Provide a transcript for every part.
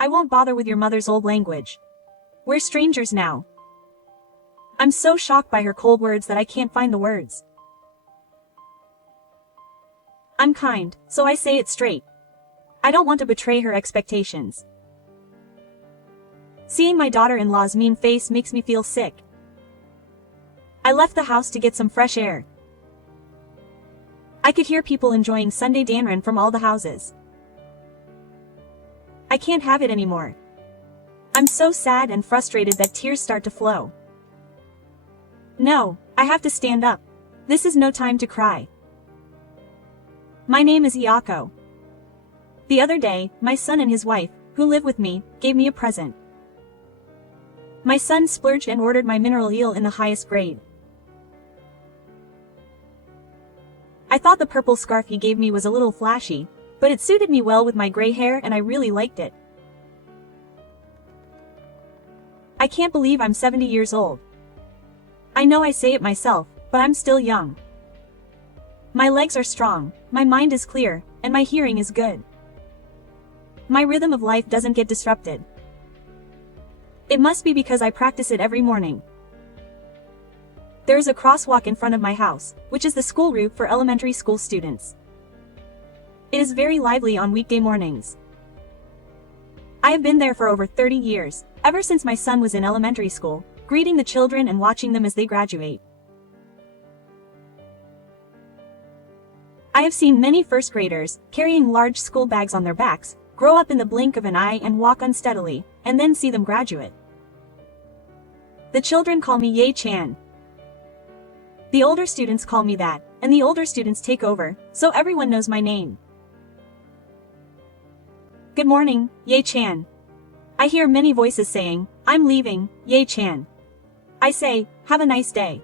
I won't bother with your mother's old language. We're strangers now. I'm so shocked by her cold words that I can't find the words. I'm kind, so I say it straight. I don't want to betray her expectations. Seeing my daughter-in-law's mean face makes me feel sick. I left the house to get some fresh air. I could hear people enjoying Sunday danren from all the houses. I can't have it anymore. I'm so sad and frustrated that tears start to flow. No, I have to stand up. This is no time to cry. My name is Iako. The other day, my son and his wife, who live with me, gave me a present. My son splurged and ordered my mineral eel in the highest grade. I thought the purple scarf he gave me was a little flashy, but it suited me well with my gray hair and I really liked it. I can't believe I'm 70 years old. I know I say it myself, but I'm still young. My legs are strong, my mind is clear, and my hearing is good. My rhythm of life doesn't get disrupted. It must be because I practice it every morning. There is a crosswalk in front of my house, which is the school route for elementary school students. It is very lively on weekday mornings. I have been there for over 30 years, ever since my son was in elementary school, greeting the children and watching them as they graduate. I have seen many first graders, carrying large school bags on their backs, grow up in the blink of an eye and walk unsteadily, and then see them graduate. The children call me Ye-chan. The older students call me that, and the older students take over, so everyone knows my name. Good morning, Ye-chan. I hear many voices saying, I'm leaving, Ye-chan. I say, have a nice day.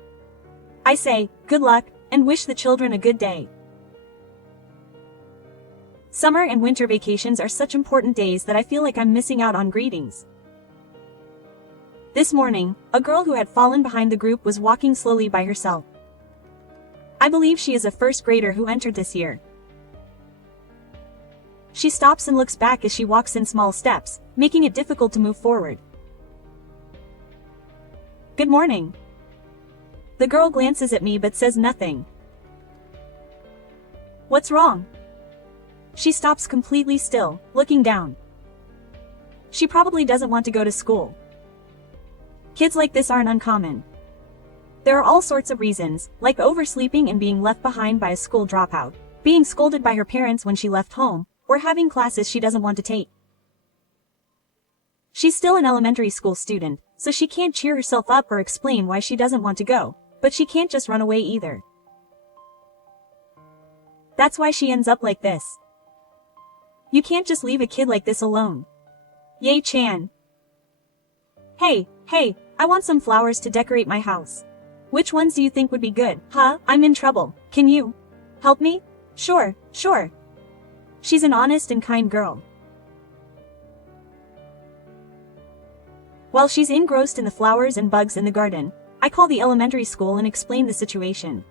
I say, good luck, and wish the children a good day. Summer and winter vacations are such important days that I feel like I'm missing out on greetings. This morning, a girl who had fallen behind the group was walking slowly by herself. I believe she is a first grader who entered this year. She stops and looks back as she walks in small steps, making it difficult to move forward. Good morning. The girl glances at me but says nothing. What's wrong? She stops completely still, looking down. She probably doesn't want to go to school. Kids like this aren't uncommon. There are all sorts of reasons, like oversleeping and being left behind by a school dropout, being scolded by her parents when she left home, or having classes she doesn't want to take. She's still an elementary school student, so she can't cheer herself up or explain why she doesn't want to go, but she can't just run away either. That's why she ends up like this. You can't just leave a kid like this alone. Ye-chan. Hey, I want some flowers to decorate my house. Which ones do you think would be good? Huh? I'm in trouble. Can you help me? Sure. She's an honest and kind girl. While she's engrossed in the flowers and bugs in the garden, I call the elementary school and explain the situation.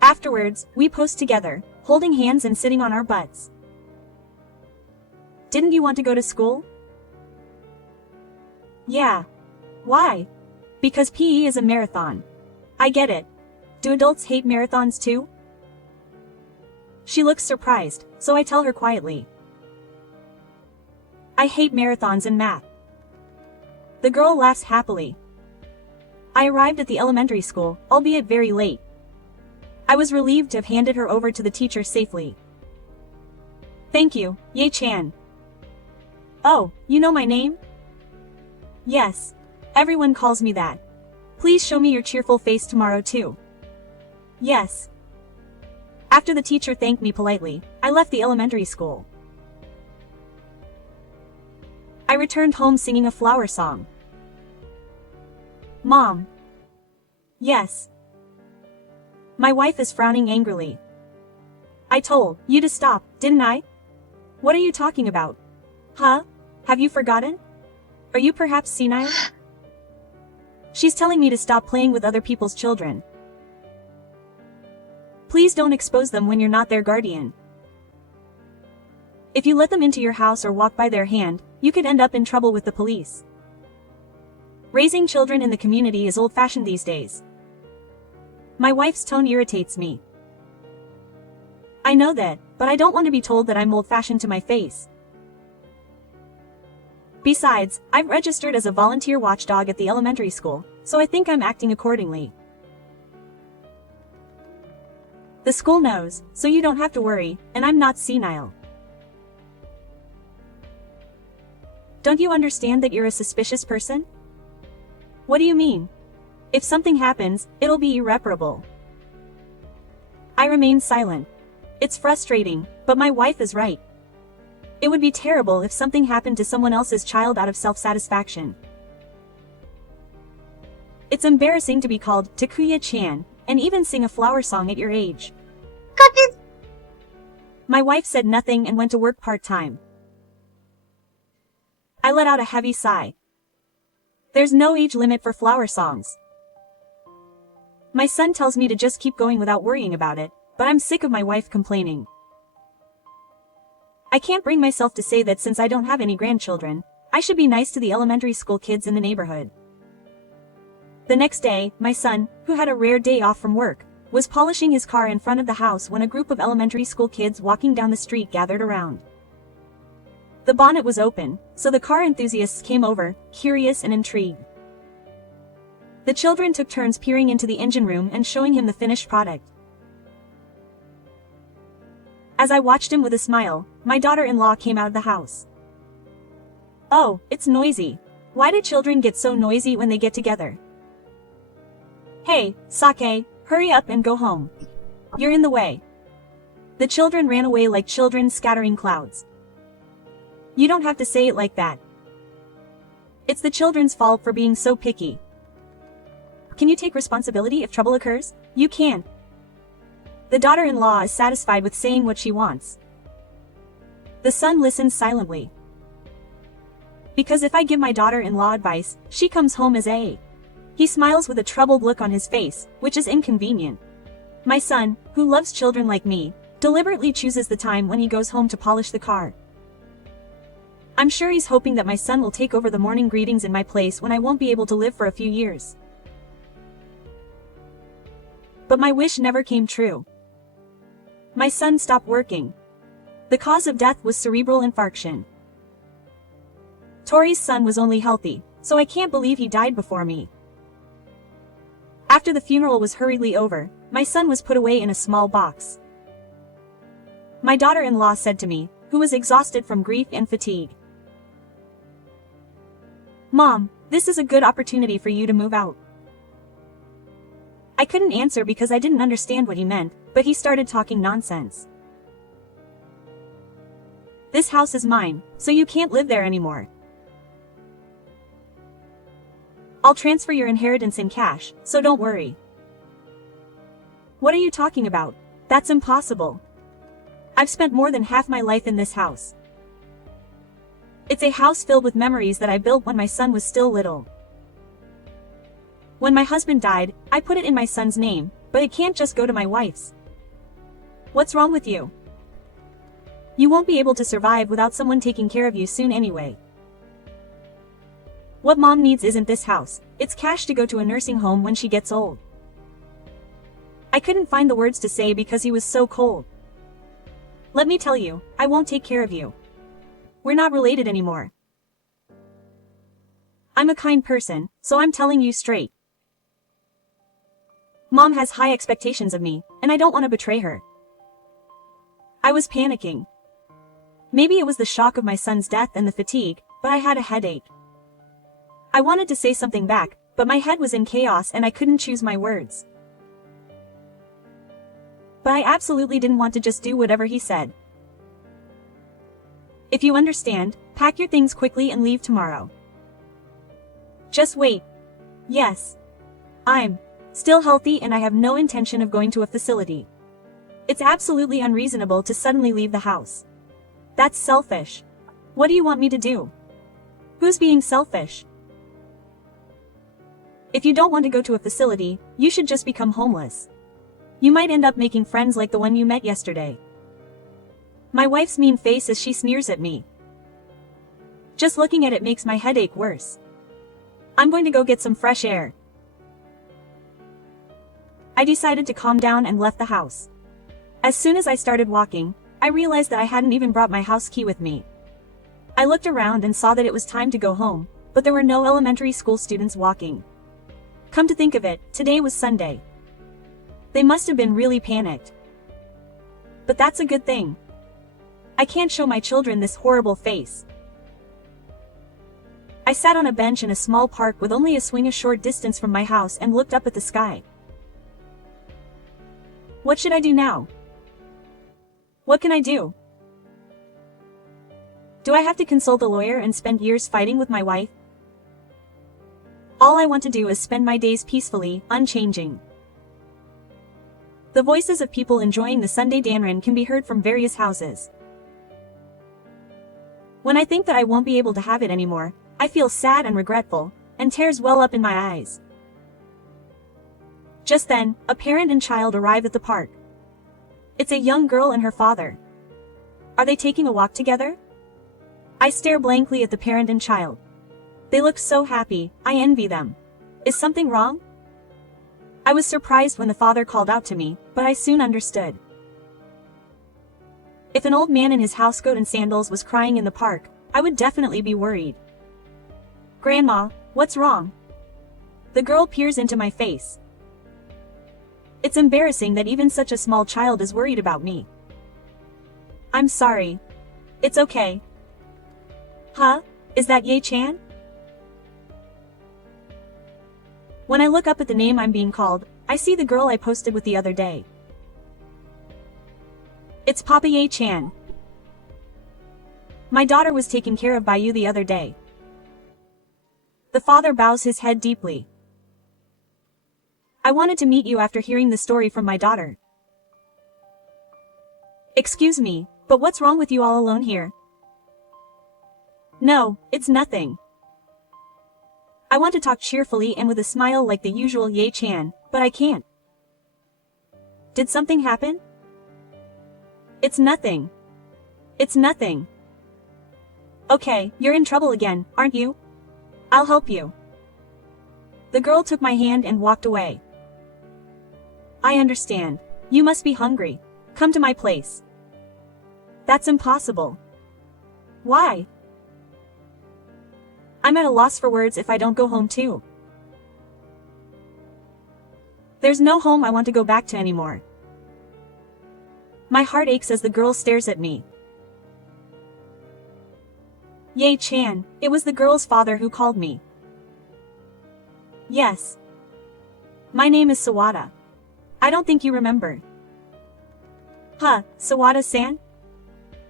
Afterwards, we post together, holding hands and sitting on our butts. Didn't you want to go to school? Yeah. Why? Because PE is a marathon. I get it. Do adults hate marathons too? She looks surprised, so I tell her quietly. I hate marathons in math. The girl laughs happily. I arrived at the elementary school, albeit very late. I was relieved to have handed her over to the teacher safely. Thank you, Ye-chan. Oh, you know my name? Yes. Everyone calls me that. Please show me your cheerful face tomorrow too. Yes. After the teacher thanked me politely, I left the elementary school. I returned home singing a flower song. Mom. Yes. My wife is frowning angrily. I told you to stop, didn't I? What are you talking about? Huh? Have you forgotten? Are you perhaps senile? She's telling me to stop playing with other people's children. Please don't expose them when you're not their guardian. If you let them into your house or walk by their hand, you could end up in trouble with the police. Raising children in the community is old-fashioned these days. My wife's tone irritates me. I know that, but I don't want to be told that I'm old-fashioned to my face. Besides, I've registered as a volunteer watchdog at the elementary school, so I think I'm acting accordingly. The school knows, so you don't have to worry, and I'm not senile. Don't you understand that you're a suspicious person? What do you mean? If something happens, it'll be irreparable. I remain silent. It's frustrating, but my wife is right. It would be terrible if something happened to someone else's child out of self-satisfaction. It's embarrassing to be called Takuya-chan, and even sing a flower song at your age. My wife said nothing and went to work part-time. I let out a heavy sigh. There's no age limit for flower songs. My son tells me to just keep going without worrying about it, but I'm sick of my wife complaining. I can't bring myself to say that since I don't have any grandchildren, I should be nice to the elementary school kids in the neighborhood. The next day, my son, who had a rare day off from work, was polishing his car in front of the house when a group of elementary school kids walking down the street gathered around. The bonnet was open, so the car enthusiasts came over, curious and intrigued. The children took turns peering into the engine room and showing him the finished product. As I watched him with a smile, my daughter-in-law came out of the house. Oh, it's noisy. Why do children get so noisy when they get together? Hey, Sake, hurry up and go home. You're in the way. The children ran away like children scattering clouds. You don't have to say it like that. It's the children's fault for being so picky. Can you take responsibility if trouble occurs? You can't. The daughter-in-law is satisfied with saying what she wants. The son listens silently. Because if I give my daughter-in-law advice, she comes home as A. He smiles with a troubled look on his face, which is inconvenient. My son, who loves children like me, deliberately chooses the time when he goes home to polish the car. I'm sure he's hoping that my son will take over the morning greetings in my place when I won't be able to live for a few years. But my wish never came true. My son stopped working. The cause of death was cerebral infarction. Tori's son was only healthy, so I can't believe he died before me. After the funeral was hurriedly over, my son was put away in a small box. My daughter-in-law said to me, who was exhausted from grief and fatigue, "Mom, this is a good opportunity for you to move out." I couldn't answer because I didn't understand what he meant, but he started talking nonsense. This house is mine, so you can't live there anymore. I'll transfer your inheritance in cash, so don't worry. What are you talking about? That's impossible. I've spent more than half my life in this house. It's a house filled with memories that I built when my son was still little. When my husband died, I put it in my son's name, but it can't just go to my wife's. What's wrong with you? You won't be able to survive without someone taking care of you soon anyway. What Mom needs isn't this house, it's cash to go to a nursing home when she gets old. I couldn't find the words to say because he was so cold. Let me tell you, I won't take care of you. We're not related anymore. I'm a kind person, so I'm telling you straight. Mom has high expectations of me, and I don't want to betray her. I was panicking. Maybe it was the shock of my son's death and the fatigue, but I had a headache. I wanted to say something back, but my head was in chaos and I couldn't choose my words. But I absolutely didn't want to just do whatever he said. If you understand, pack your things quickly and leave tomorrow. Just wait. Yes. I'm still healthy and I have no intention of going to a facility. It's absolutely unreasonable to suddenly leave the house. That's selfish. What do you want me to do? Who's being selfish? If you don't want to go to a facility, you should just become homeless. You might end up making friends like the one you met yesterday. My wife's mean face as she sneers at me. Just looking at it makes my headache worse. I'm going to go get some fresh air. I decided to calm down and left the house. As soon as I started walking, I realized that I hadn't even brought my house key with me. I looked around and saw that it was time to go home, but there were no elementary school students walking. Come to think of it, today was Sunday. They must have been really panicked. But that's a good thing. I can't show my children this horrible face. I sat on a bench in a small park with only a swing a short distance from my house and looked up at the sky. What should I do now? What can I do? Do I have to consult a lawyer and spend years fighting with my wife? All I want to do is spend my days peacefully, unchanging. The voices of people enjoying the Sunday Danren can be heard from various houses. When I think that I won't be able to have it anymore, I feel sad and regretful, and tears well up in my eyes. Just then, a parent and child arrive at the park. It's a young girl and her father. Are they taking a walk together? I stare blankly at the parent and child. They look so happy, I envy them. Is something wrong? I was surprised when the father called out to me, but I soon understood. If an old man in his housecoat and sandals was crying in the park, I would definitely be worried. Grandma, what's wrong? The girl peers into my face. It's embarrassing that even such a small child is worried about me. I'm sorry. It's okay. Huh? Is that Ye-chan? When I look up at the name I'm being called, I see the girl I posted with the other day. It's Papa Ye-chan. My daughter was taken care of by you the other day. The father bows his head deeply. I wanted to meet you after hearing the story from my daughter. Excuse me, but what's wrong with you all alone here? No, it's nothing. I want to talk cheerfully and with a smile like the usual Ye-chan, but I can't. Did something happen? It's nothing. It's nothing. Okay, you're in trouble again, aren't you? I'll help you. The girl took my hand and walked away. I understand. You must be hungry. Come to my place. That's impossible. Why? I'm at a loss for words if I don't go home too. There's no home I want to go back to anymore. My heart aches as the girl stares at me. Ye-chan, it was the girl's father who called me. Yes. My name is Sawada. I don't think you remember. Huh, Sawada-san?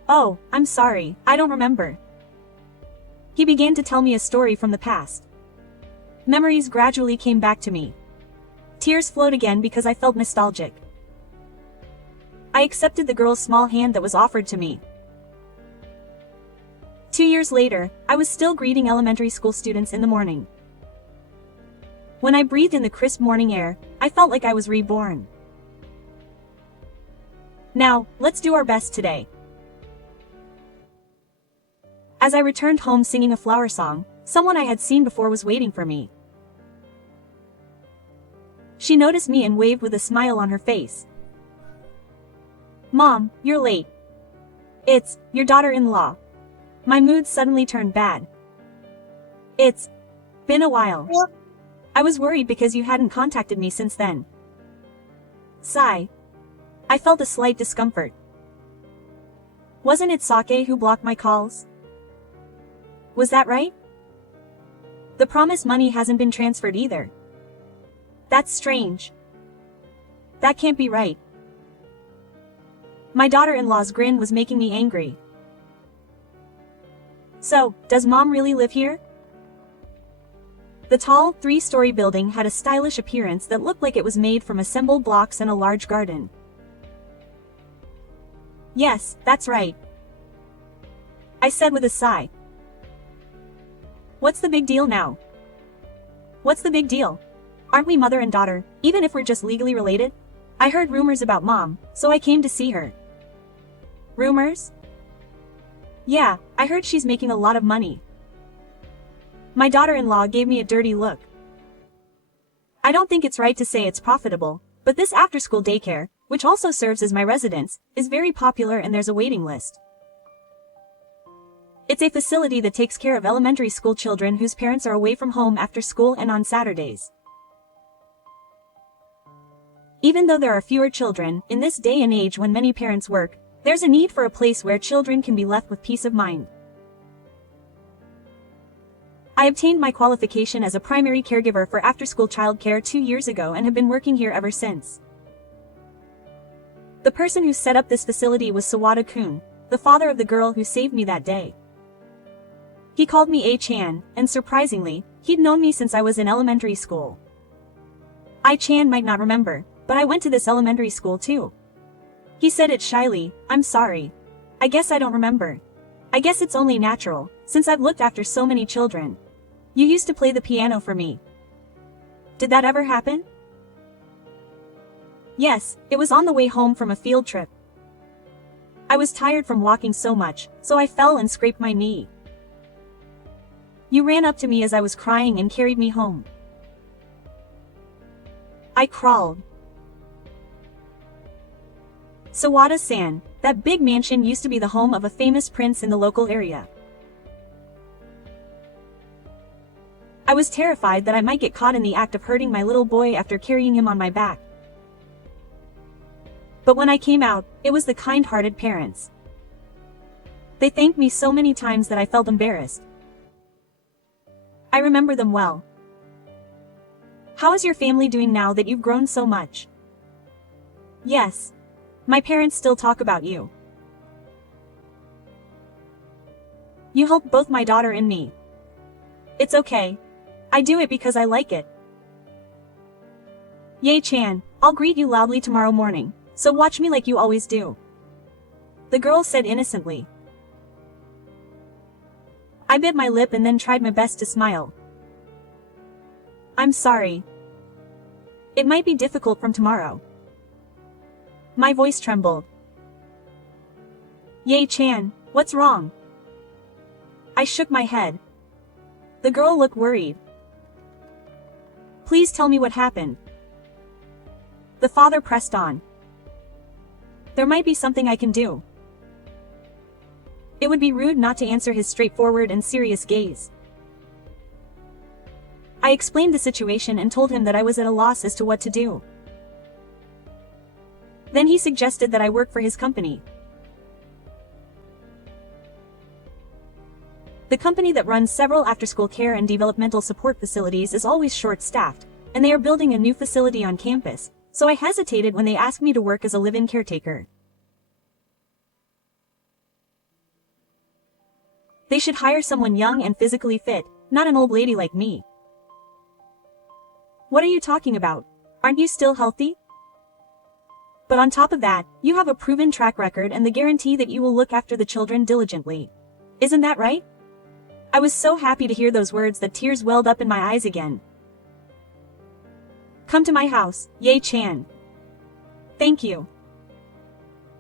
Oh, I'm sorry, I don't remember. He began to tell me a story from the past. Memories gradually came back to me. Tears flowed again because I felt nostalgic. I accepted the girl's small hand that was offered to me. 2 years later, I was still greeting elementary school students in the morning. When I breathed in the crisp morning air, I felt like I was reborn. Now, let's do our best today. As I returned home singing a flower song, someone I had seen before was waiting for me. She noticed me and waved with a smile on her face. Mom, you're late. It's your daughter-in-law. My mood suddenly turned bad. It's been a while. I was worried because you hadn't contacted me since then. Sigh. I felt a slight discomfort. Wasn't it Sake who blocked my calls? Was that right? The promised money hasn't been transferred either. That's strange. That can't be right. My daughter-in-law's grin was making me angry. So, does Mom really live here? The tall, 3-story building had a stylish appearance that looked like it was made from assembled blocks and a large garden. Yes, that's right. I said with a sigh. What's the big deal now? What's the big deal? Aren't we mother and daughter, even if we're just legally related? I heard rumors about Mom, so I came to see her. Rumors? Yeah, I heard she's making a lot of money. My daughter-in-law gave me a dirty look. I don't think it's right to say it's profitable, but this after-school daycare, which also serves as my residence, is very popular and there's a waiting list. It's a facility that takes care of elementary school children whose parents are away from home after school and on Saturdays. Even though there are fewer children, in this day and age when many parents work, there's a need for a place where children can be left with peace of mind. I obtained my qualification as a primary caregiver for after-school childcare 2 years ago and have been working here ever since. The person who set up this facility was Sawada-kun, the father of the girl who saved me that day. He called me A-chan, and surprisingly, he'd known me since I was in elementary school. I-chan might not remember, but I went to this elementary school too. He said it shyly, "I'm sorry. I guess I don't remember. I guess it's only natural, since I've looked after so many children. You used to play the piano for me. Did that ever happen?" Yes, it was on the way home from a field trip. I was tired from walking so much, so I fell and scraped my knee. You ran up to me as I was crying and carried me home. I crawled. Sawada-san, that big mansion used to be the home of a famous prince in the local area. I was terrified that I might get caught in the act of hurting my little boy after carrying him on my back. But when I came out, it was the kind-hearted parents. They thanked me so many times that I felt embarrassed. I remember them well. How is your family doing now that you've grown so much? Yes. My parents still talk about you. You helped both my daughter and me. It's okay. I do it because I like it. Ye-chan, I'll greet you loudly tomorrow morning, so watch me like you always do. The girl said innocently. I bit my lip and then tried my best to smile. I'm sorry. It might be difficult from tomorrow. My voice trembled. Ye-chan, what's wrong? I shook my head. The girl looked worried. Please tell me what happened. The father pressed on. There might be something I can do. It would be rude not to answer his straightforward and serious gaze. I explained the situation and told him that I was at a loss as to what to do. Then he suggested that I work for his company. The company that runs several after-school care and developmental support facilities is always short-staffed, and they are building a new facility on campus, so I hesitated when they asked me to work as a live-in caretaker. They should hire someone young and physically fit, not an old lady like me. What are you talking about? Aren't you still healthy? But on top of that, you have a proven track record and the guarantee that you will look after the children diligently. Isn't that right? I was so happy to hear those words that tears welled up in my eyes again. Come to my house, Ye-chan. Thank you.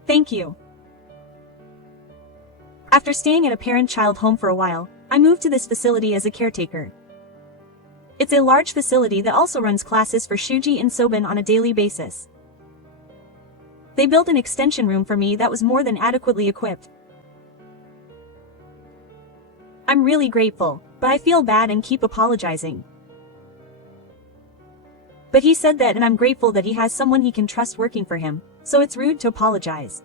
Thank you. After staying at a parent-child home for a while, I moved to this facility as a caretaker. It's a large facility that also runs classes for Shuji and Soban on a daily basis. They built an extension room for me that was more than adequately equipped. I'm really grateful, but I feel bad and keep apologizing. But he said that and I'm grateful that he has someone he can trust working for him, so it's rude to apologize.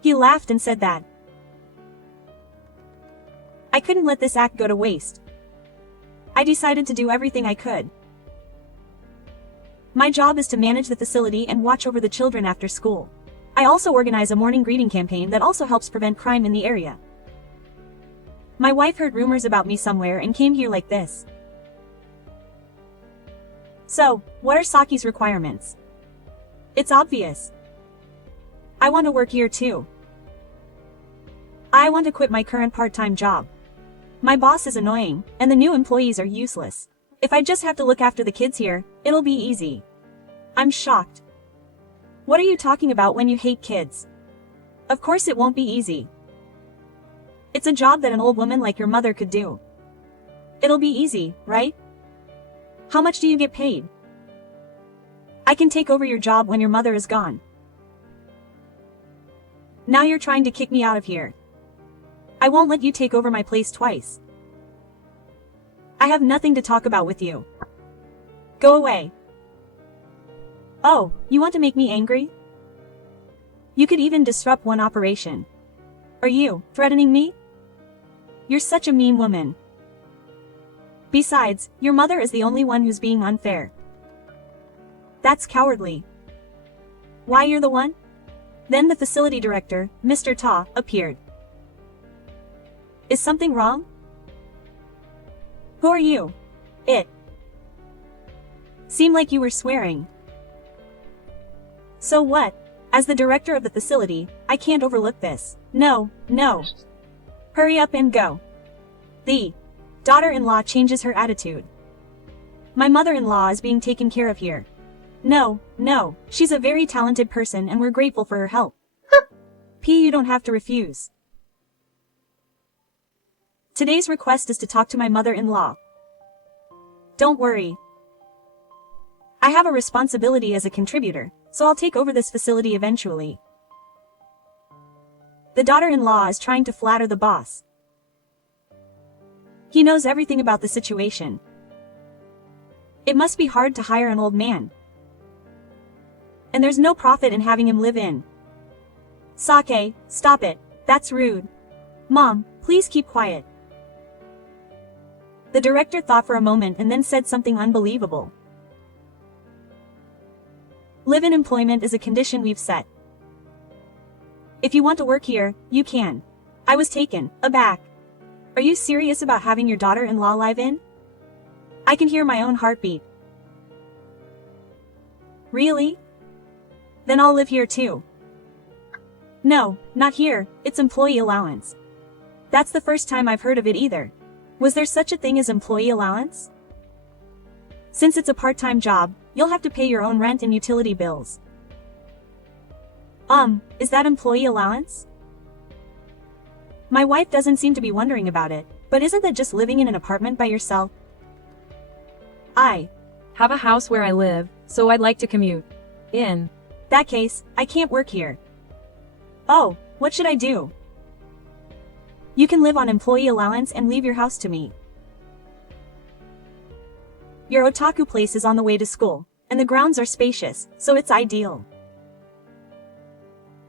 He laughed and said that I couldn't let this act go to waste. I decided to do everything I could. My job is to manage the facility and watch over the children after school. I also organize a morning greeting campaign that also helps prevent crime in the area. My wife heard rumors about me somewhere and came here like this. So, what are Saki's requirements? It's obvious. I want to work here too. I want to quit my current part-time job. My boss is annoying, and the new employees are useless. If I just have to look after the kids here, it'll be easy. I'm shocked. What are you talking about when you hate kids? Of course it won't be easy. It's a job that an old woman like your mother could do. It'll be easy, right? How much do you get paid? I can take over your job when your mother is gone. Now you're trying to kick me out of here. I won't let you take over my place twice. I have nothing to talk about with you. Go away. Oh, you want to make me angry? You could even disrupt one operation. Are you threatening me? You're such a mean woman. Besides, your mother is the only one who's being unfair. That's cowardly. Why, you're the one? Then the facility director, Mr. Ta, appeared. Is something wrong? Who are you? It seemed like you were swearing. So what? As the director of the facility, I can't overlook this. No. Hurry up and go. The daughter-in-law changes her attitude. My mother-in-law is being taken care of here. No, she's a very talented person and we're grateful for her help. You don't have to refuse. Today's request is to talk to my mother-in-law. Don't worry. I have a responsibility as a contributor, so I'll take over this facility eventually. The daughter-in-law is trying to flatter the boss. He knows everything about the situation. It must be hard to hire an old man. And there's no profit in having him live in. Sake, stop it. That's rude. Mom, please keep quiet. The director thought for a moment and then said something unbelievable. Live-in employment is a condition we've set. If you want to work here, you can. I was taken aback. Are you serious about having your daughter-in-law live in? I can hear my own heartbeat. Really? Then I'll live here too. No, not here, it's employee allowance. That's the first time I've heard of it either. Was there such a thing as employee allowance? Since it's a part-time job, you'll have to pay your own rent and utility bills. Is that employee allowance? My wife doesn't seem to be wondering about it, but isn't that just living in an apartment by yourself? I have a house where I live, so I'd like to commute. In that case, I can't work here. Oh, what should I do? You can live on employee allowance and leave your house to me. Your otaku place is on the way to school, and the grounds are spacious, so it's ideal.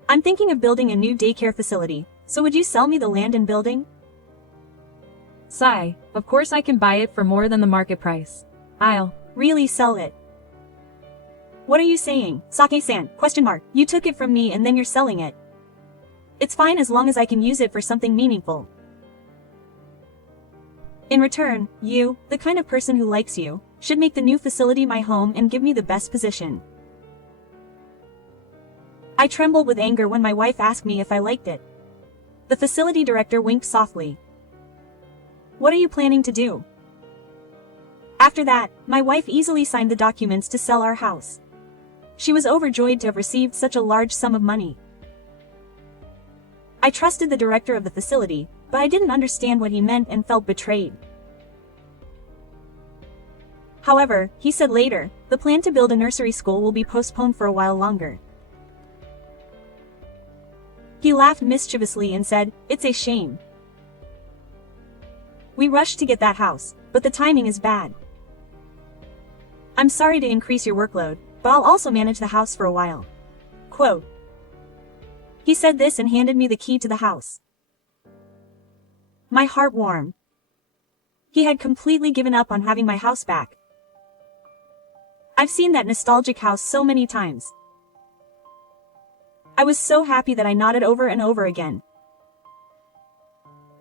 I'm thinking of building a new daycare facility, so would you sell me the land and building? Sigh, of course I can buy it for more than the market price. I'll really sell it. What are you saying, Sake-san? ? You took it from me and then you're selling it. It's fine as long as I can use it for something meaningful. In return, you, the kind of person who likes you, should make the new facility my home and give me the best position. I trembled with anger when my wife asked me if I liked it. The facility director winked softly. What are you planning to do? After that, my wife easily signed the documents to sell our house. She was overjoyed to have received such a large sum of money. I trusted the director of the facility, but I didn't understand what he meant and felt betrayed. However, he said later, the plan to build a nursery school will be postponed for a while longer. He laughed mischievously and said, "It's a shame. We rushed to get that house, but the timing is bad. I'm sorry to increase your workload, but I'll also manage the house for a while." Quote. He said this and handed me the key to the house. My heart warmed. He had completely given up on having my house back. I've seen that nostalgic house so many times. I was so happy that I nodded over and over again.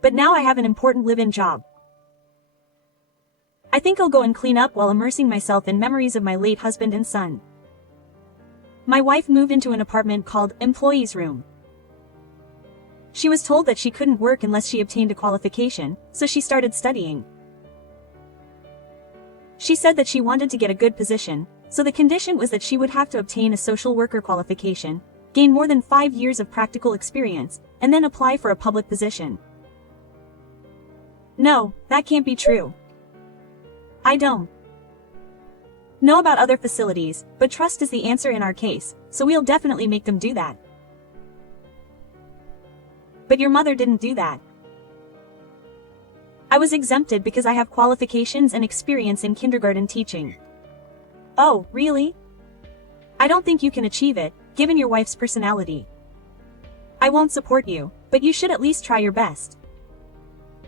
But now I have an important live-in job. I think I'll go and clean up while immersing myself in memories of my late husband and son. My wife moved into an apartment called Employee's Room. She was told that she couldn't work unless she obtained a qualification, so she started studying. She said that she wanted to get a good position, so the condition was that she would have to obtain a social worker qualification, gain more than 5 years of practical experience, and then apply for a public position. No, that can't be true. I don't know about other facilities, but trust is the answer in our case, so we'll definitely make them do that. But your mother didn't do that. I was exempted because I have qualifications and experience in kindergarten teaching. Oh, really? I don't think you can achieve it, given your wife's personality. I won't support you, but you should at least try your best.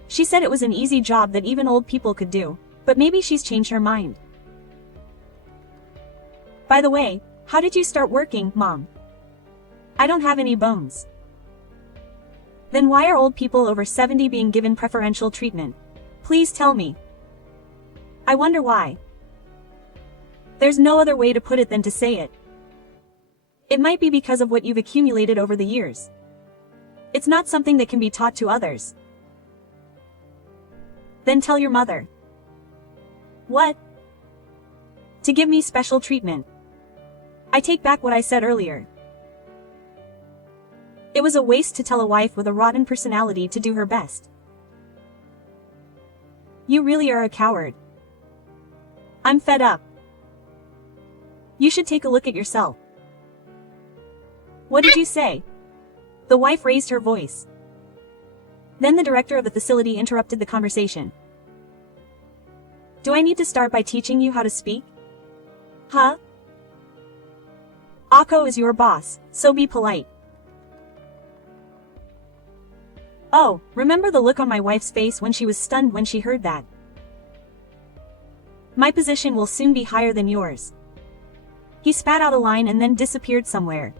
She said it was an easy job that even old people could do, but maybe she's changed her mind. By the way, how did you start working, Mom? I don't have any bones. Then why are old people over 70 being given preferential treatment? Please tell me. I wonder why. There's no other way to put it than to say it. It might be because of what you've accumulated over the years. It's not something that can be taught to others. Then tell your mother. What? To give me special treatment. I take back what I said earlier. It was a waste to tell a wife with a rotten personality to do her best. You really are a coward. I'm fed up. You should take a look at yourself. What did you say? The wife raised her voice. Then the director of the facility interrupted the conversation. Do I need to start by teaching you how to speak? Huh? Akko is your boss, so be polite. Oh, remember the look on my wife's face when she was stunned when she heard that. My position will soon be higher than yours. He spat out a line and then disappeared somewhere.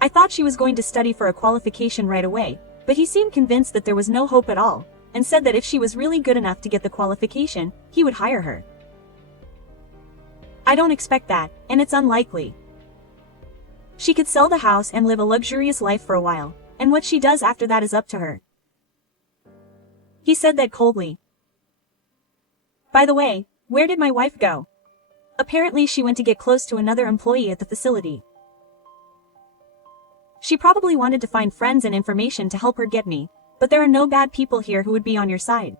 I thought she was going to study for a qualification right away, but he seemed convinced that there was no hope at all, and said that if she was really good enough to get the qualification, he would hire her. I don't expect that, and it's unlikely. She could sell the house and live a luxurious life for a while, and what she does after that is up to her. He said that coldly. By the way, where did my wife go? Apparently she went to get close to another employee at the facility. She probably wanted to find friends and information to help her get me, but there are no bad people here who would be on your side.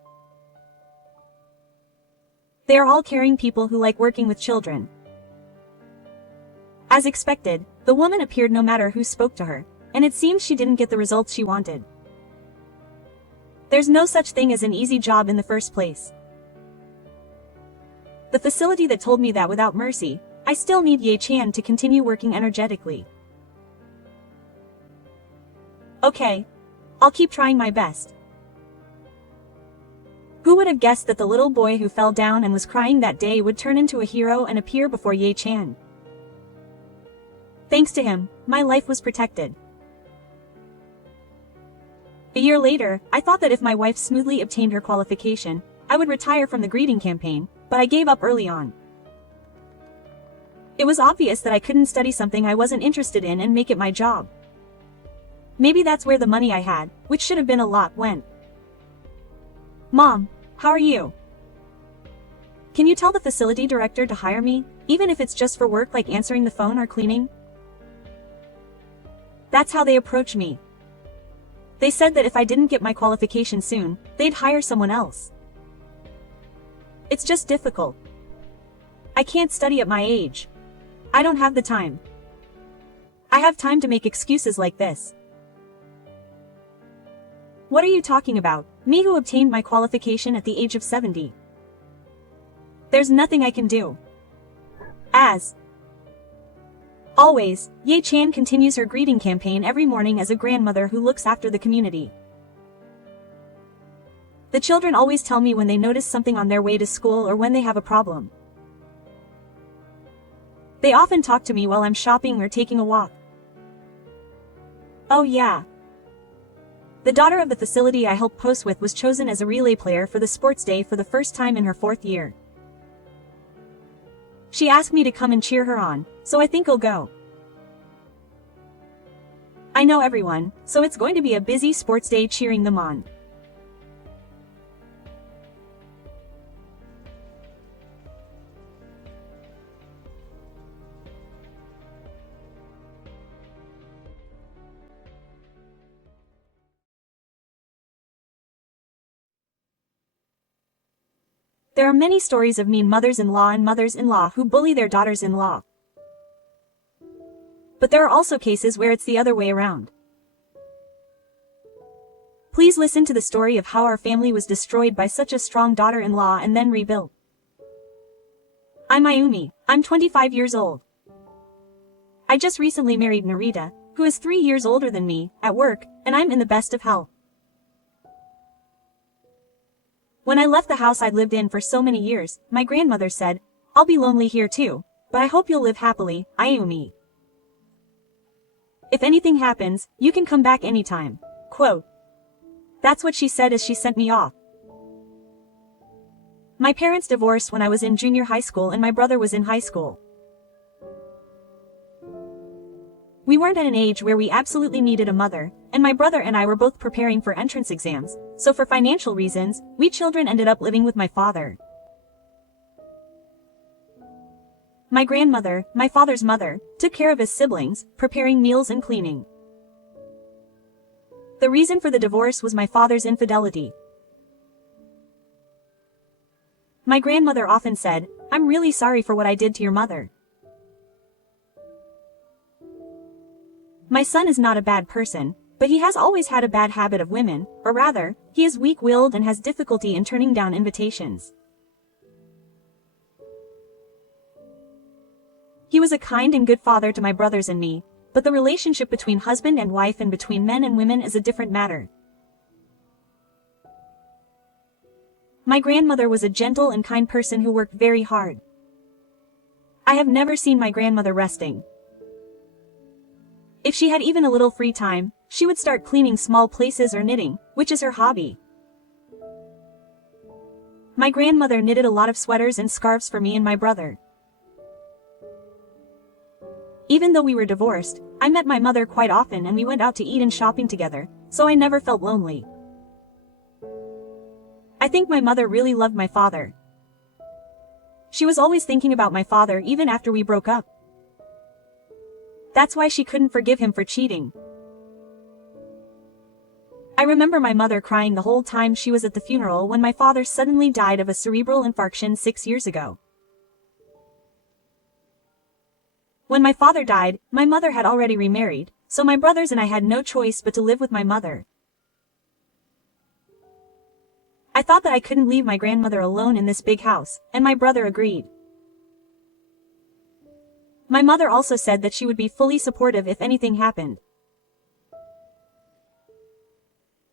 They are all caring people who like working with children. As expected, the woman appeared no matter who spoke to her, and it seems she didn't get the results she wanted. There's no such thing as an easy job in the first place. The facility that told me that without mercy, I still need Ye Chan to continue working energetically. Okay. I'll keep trying my best. Who would have guessed that the little boy who fell down and was crying that day would turn into a hero and appear before Ye Chan? Thanks to him, my life was protected. A year later, I thought that if my wife smoothly obtained her qualification, I would retire from the greeting campaign, but I gave up early on. It was obvious that I couldn't study something I wasn't interested in and make it my job. Maybe that's where the money I had, which should have been a lot, went. Mom, how are you? Can you tell the facility director to hire me, even if it's just for work like answering the phone or cleaning? That's how they approach me. They said that if I didn't get my qualification soon, they'd hire someone else. It's just difficult. I can't study at my age. I don't have the time. I have time to make excuses like this. What are you talking about, me who obtained my qualification at the age of 70? There's nothing I can do. As always, Ye Chan continues her greeting campaign every morning as a grandmother who looks after the community. The children always tell me when they notice something on their way to school or when they have a problem. They often talk to me while I'm shopping or taking a walk. Oh yeah. The daughter of the facility I helped post with was chosen as a relay player for the sports day for the first time in her 4th year. She asked me to come and cheer her on, so I think I'll go. I know everyone, so it's going to be a busy sports day cheering them on. There are many stories of mean mothers-in-law and mothers-in-law who bully their daughters-in-law. But there are also cases where it's the other way around. Please listen to the story of how our family was destroyed by such a strong daughter-in-law and then rebuilt. I'm Ayumi. I'm 25 years old. I just recently married Narita, who is 3 years older than me, at work, and I'm in the best of health. When I left the house I'd lived in for so many years, my grandmother said, "I'll be lonely here too, but I hope you'll live happily, Ayumi. If anything happens, you can come back anytime." Quote. That's what she said as she sent me off. My parents divorced when I was in junior high school and my brother was in high school. We weren't at an age where we absolutely needed a mother, and my brother and I were both preparing for entrance exams, so for financial reasons, we children ended up living with my father. My grandmother, my father's mother, took care of his siblings, preparing meals and cleaning. The reason for the divorce was my father's infidelity. My grandmother often said, "I'm really sorry for what I did to your mother. My son is not a bad person, but he has always had a bad habit of women, or rather, he is weak-willed and has difficulty in turning down invitations." He was a kind and good father to my brothers and me, but the relationship between husband and wife and between men and women is a different matter. My grandmother was a gentle and kind person who worked very hard. I have never seen my grandmother resting. If she had even a little free time, she would start cleaning small places or knitting, which is her hobby. My grandmother knitted a lot of sweaters and scarves for me and my brother. Even though we were divorced, I met my mother quite often and we went out to eat and shopping together, so I never felt lonely. I think my mother really loved my father. She was always thinking about my father even after we broke up. That's why she couldn't forgive him for cheating. I remember my mother crying the whole time she was at the funeral when my father suddenly died of a cerebral infarction 6 years ago. When my father died, my mother had already remarried, so my brothers and I had no choice but to live with my mother. I thought that I couldn't leave my grandmother alone in this big house, and my brother agreed. My mother also said that she would be fully supportive if anything happened.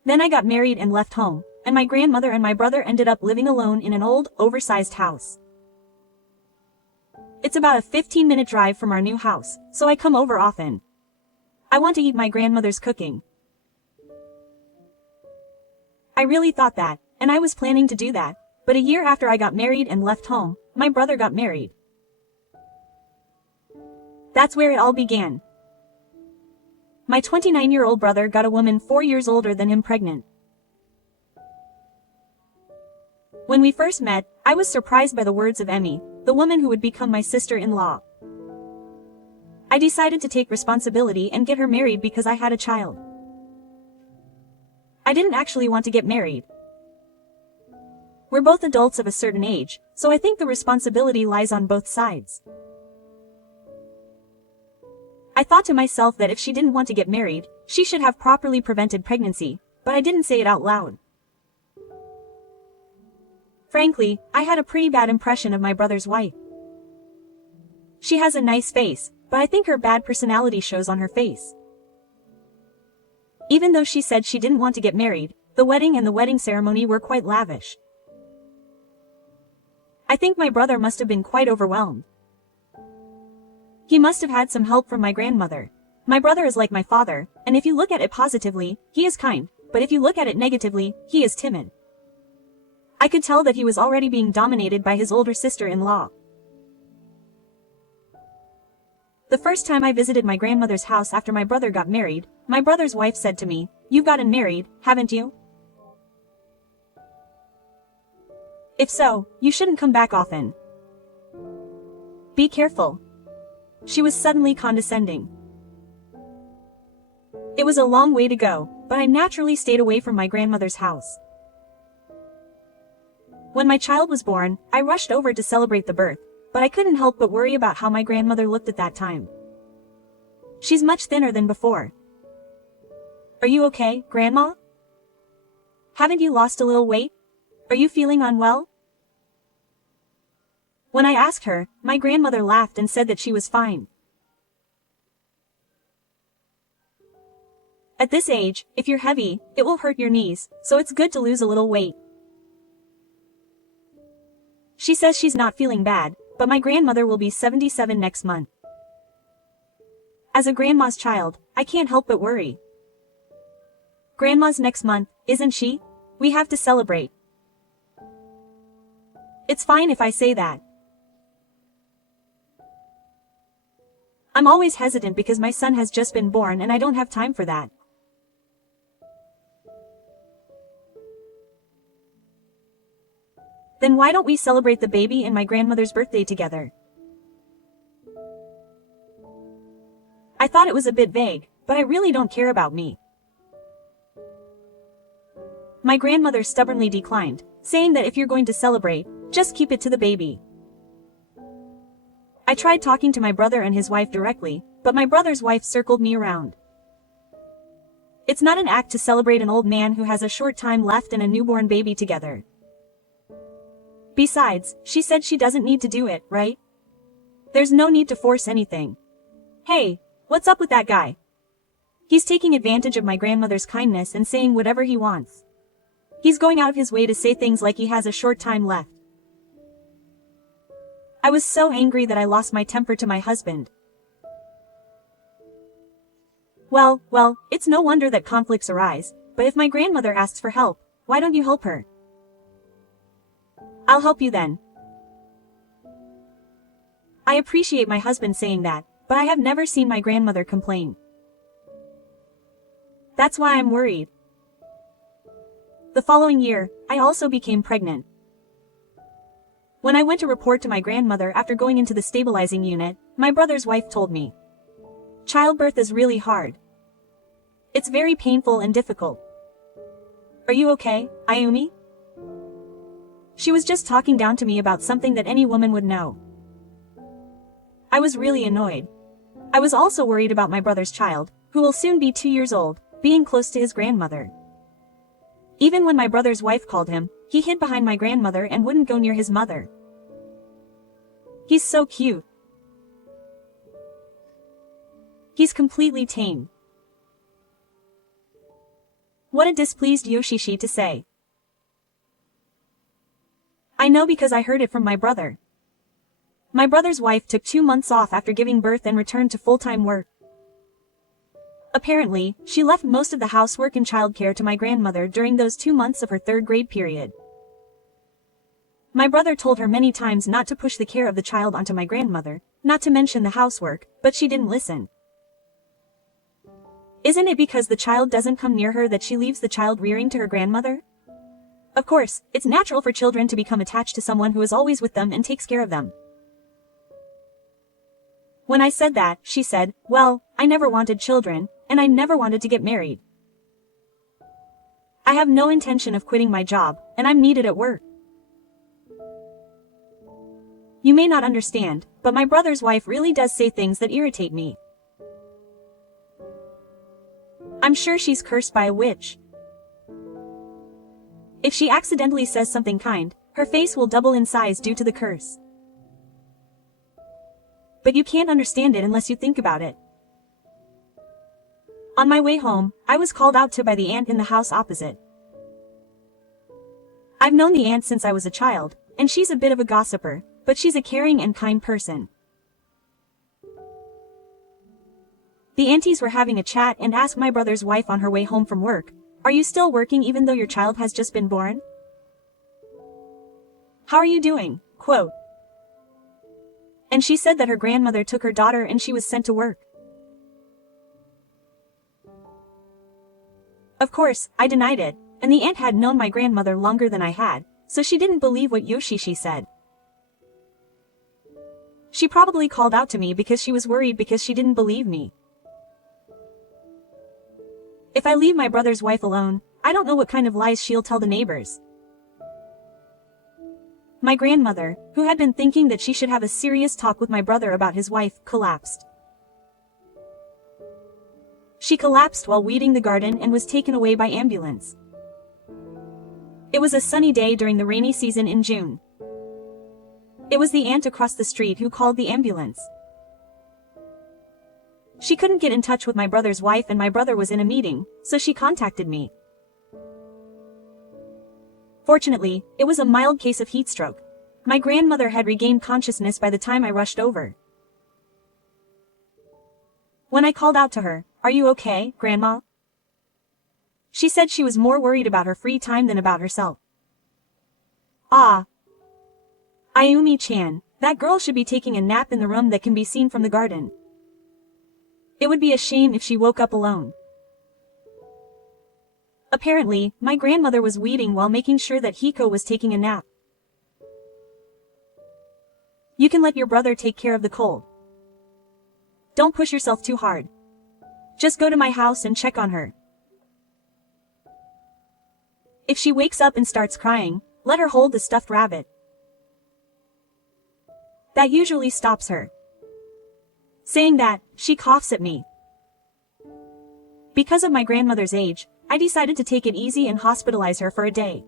Then I got married and left home, and my grandmother and my brother ended up living alone in an old, oversized house. It's about a 15-minute drive from our new house, so I come over often. I want to eat my grandmother's cooking. I really thought that, and I was planning to do that, but a year after I got married and left home, my brother got married. That's where it all began. My 29-year-old brother got a woman 4 years older than him pregnant. When we first met, I was surprised by the words of Emmy, the woman who would become my sister-in-law. I decided to take responsibility and get her married because I had a child. I didn't actually want to get married. We're both adults of a certain age, so I think the responsibility lies on both sides. I thought to myself that if she didn't want to get married, she should have properly prevented pregnancy, but I didn't say it out loud. Frankly, I had a pretty bad impression of my brother's wife. She has a nice face, but I think her bad personality shows on her face. Even though she said she didn't want to get married, the wedding and the wedding ceremony were quite lavish. I think my brother must have been quite overwhelmed. He must have had some help from my grandmother. My brother is like my father, and if you look at it positively, he is kind, but if you look at it negatively, he is timid. I could tell that he was already being dominated by his older sister-in-law. The first time I visited my grandmother's house after my brother got married, my brother's wife said to me, "You've gotten married, haven't you? If so, you shouldn't come back often. Be careful." She was suddenly condescending. It was a long way to go, but I naturally stayed away from my grandmother's house. When my child was born, I rushed over to celebrate the birth, but I couldn't help but worry about how my grandmother looked at that time. She's much thinner than before. Are you okay, Grandma? Haven't you lost a little weight? Are you feeling unwell? When I asked her, my grandmother laughed and said that she was fine. At this age, if you're heavy, it will hurt your knees, so it's good to lose a little weight. She says she's not feeling bad, but my grandmother will be 77 next month. As a grandma's child, I can't help but worry. Grandma's next month, isn't she? We have to celebrate. It's fine if I say that. I'm always hesitant because my son has just been born and I don't have time for that. Then why don't we celebrate the baby and my grandmother's birthday together? I thought it was a bit vague, but I really don't care about me. My grandmother stubbornly declined, saying that if you're going to celebrate, just keep it to the baby. I tried talking to my brother and his wife directly, but my brother's wife circled me around. It's not an act to celebrate an old man who has a short time left and a newborn baby together. Besides, she said she doesn't need to do it, right? There's no need to force anything. Hey, what's up with that guy? He's taking advantage of my grandmother's kindness and saying whatever he wants. He's going out of his way to say things like he has a short time left. I was so angry that I lost my temper to my husband. Well, it's no wonder that conflicts arise, but if my grandmother asks for help, why don't you help her? I'll help you then. I appreciate my husband saying that, but I have never seen my grandmother complain. That's why I'm worried. The following year, I also became pregnant. When I went to report to my grandmother after going into the stabilizing unit, my brother's wife told me, "Childbirth is really hard. It's very painful and difficult. Are you okay, Ayumi?" She was just talking down to me about something that any woman would know. I was really annoyed. I was also worried about my brother's child, who will soon be 2 years old, being close to his grandmother. Even when my brother's wife called him, he hid behind my grandmother and wouldn't go near his mother. He's so cute. He's completely tame. What a displeased Yoshishi to say. I know because I heard it from my brother. My brother's wife took 2 months off after giving birth and returned to full-time work. Apparently, she left most of the housework and childcare to my grandmother during those 2 months of her 3rd grade period. My brother told her many times not to push the care of the child onto my grandmother, not to mention the housework, but she didn't listen. Isn't it because the child doesn't come near her that she leaves the child rearing to her grandmother? Of course, it's natural for children to become attached to someone who is always with them and takes care of them. When I said that, she said, "Well, I never wanted children, and I never wanted to get married. I have no intention of quitting my job, and I'm needed at work." You may not understand, but my brother's wife really does say things that irritate me. I'm sure she's cursed by a witch. If she accidentally says something kind, her face will double in size due to the curse. But you can't understand it unless you think about it. On my way home, I was called out to by the aunt in the house opposite. I've known the aunt since I was a child, and she's a bit of a gossiper, but she's a caring and kind person. The aunties were having a chat and asked my brother's wife on her way home from work, "Are you still working even though your child has just been born? How are you doing?" quote. And she said that her grandmother took her daughter and she was sent to work. Of course, I denied it, and the aunt had known my grandmother longer than I had, so she didn't believe what Yoshishi said. She probably called out to me because she was worried because she didn't believe me. If I leave my brother's wife alone, I don't know what kind of lies she'll tell the neighbors. my grandmother, who had been thinking that she should have a serious talk with my brother about his wife, collapsed. She collapsed while weeding the garden and was taken away by ambulance. It was a sunny day during the rainy season in June. It was the aunt across the street who called the ambulance. She couldn't get in touch with my brother's wife and my brother was in a meeting, so she contacted me. Fortunately, it was a mild case of heat stroke. My grandmother had regained consciousness by the time I rushed over. When I called out to her, "Are you okay, Grandma?" She said she was more worried about her free time than about herself. Ah. Ayumi-chan, that girl should be taking a nap in the room that can be seen from the garden. It would be a shame if she woke up alone. Apparently, my grandmother was weeding while making sure that Hiko was taking a nap. You can let your brother take care of the cold. Don't push yourself too hard. Just go to my house and check on her. If she wakes up and starts crying, let her hold the stuffed rabbit. That usually stops her. Saying that, she coughs at me. Because of my grandmother's age, I decided to take it easy and hospitalize her for a day.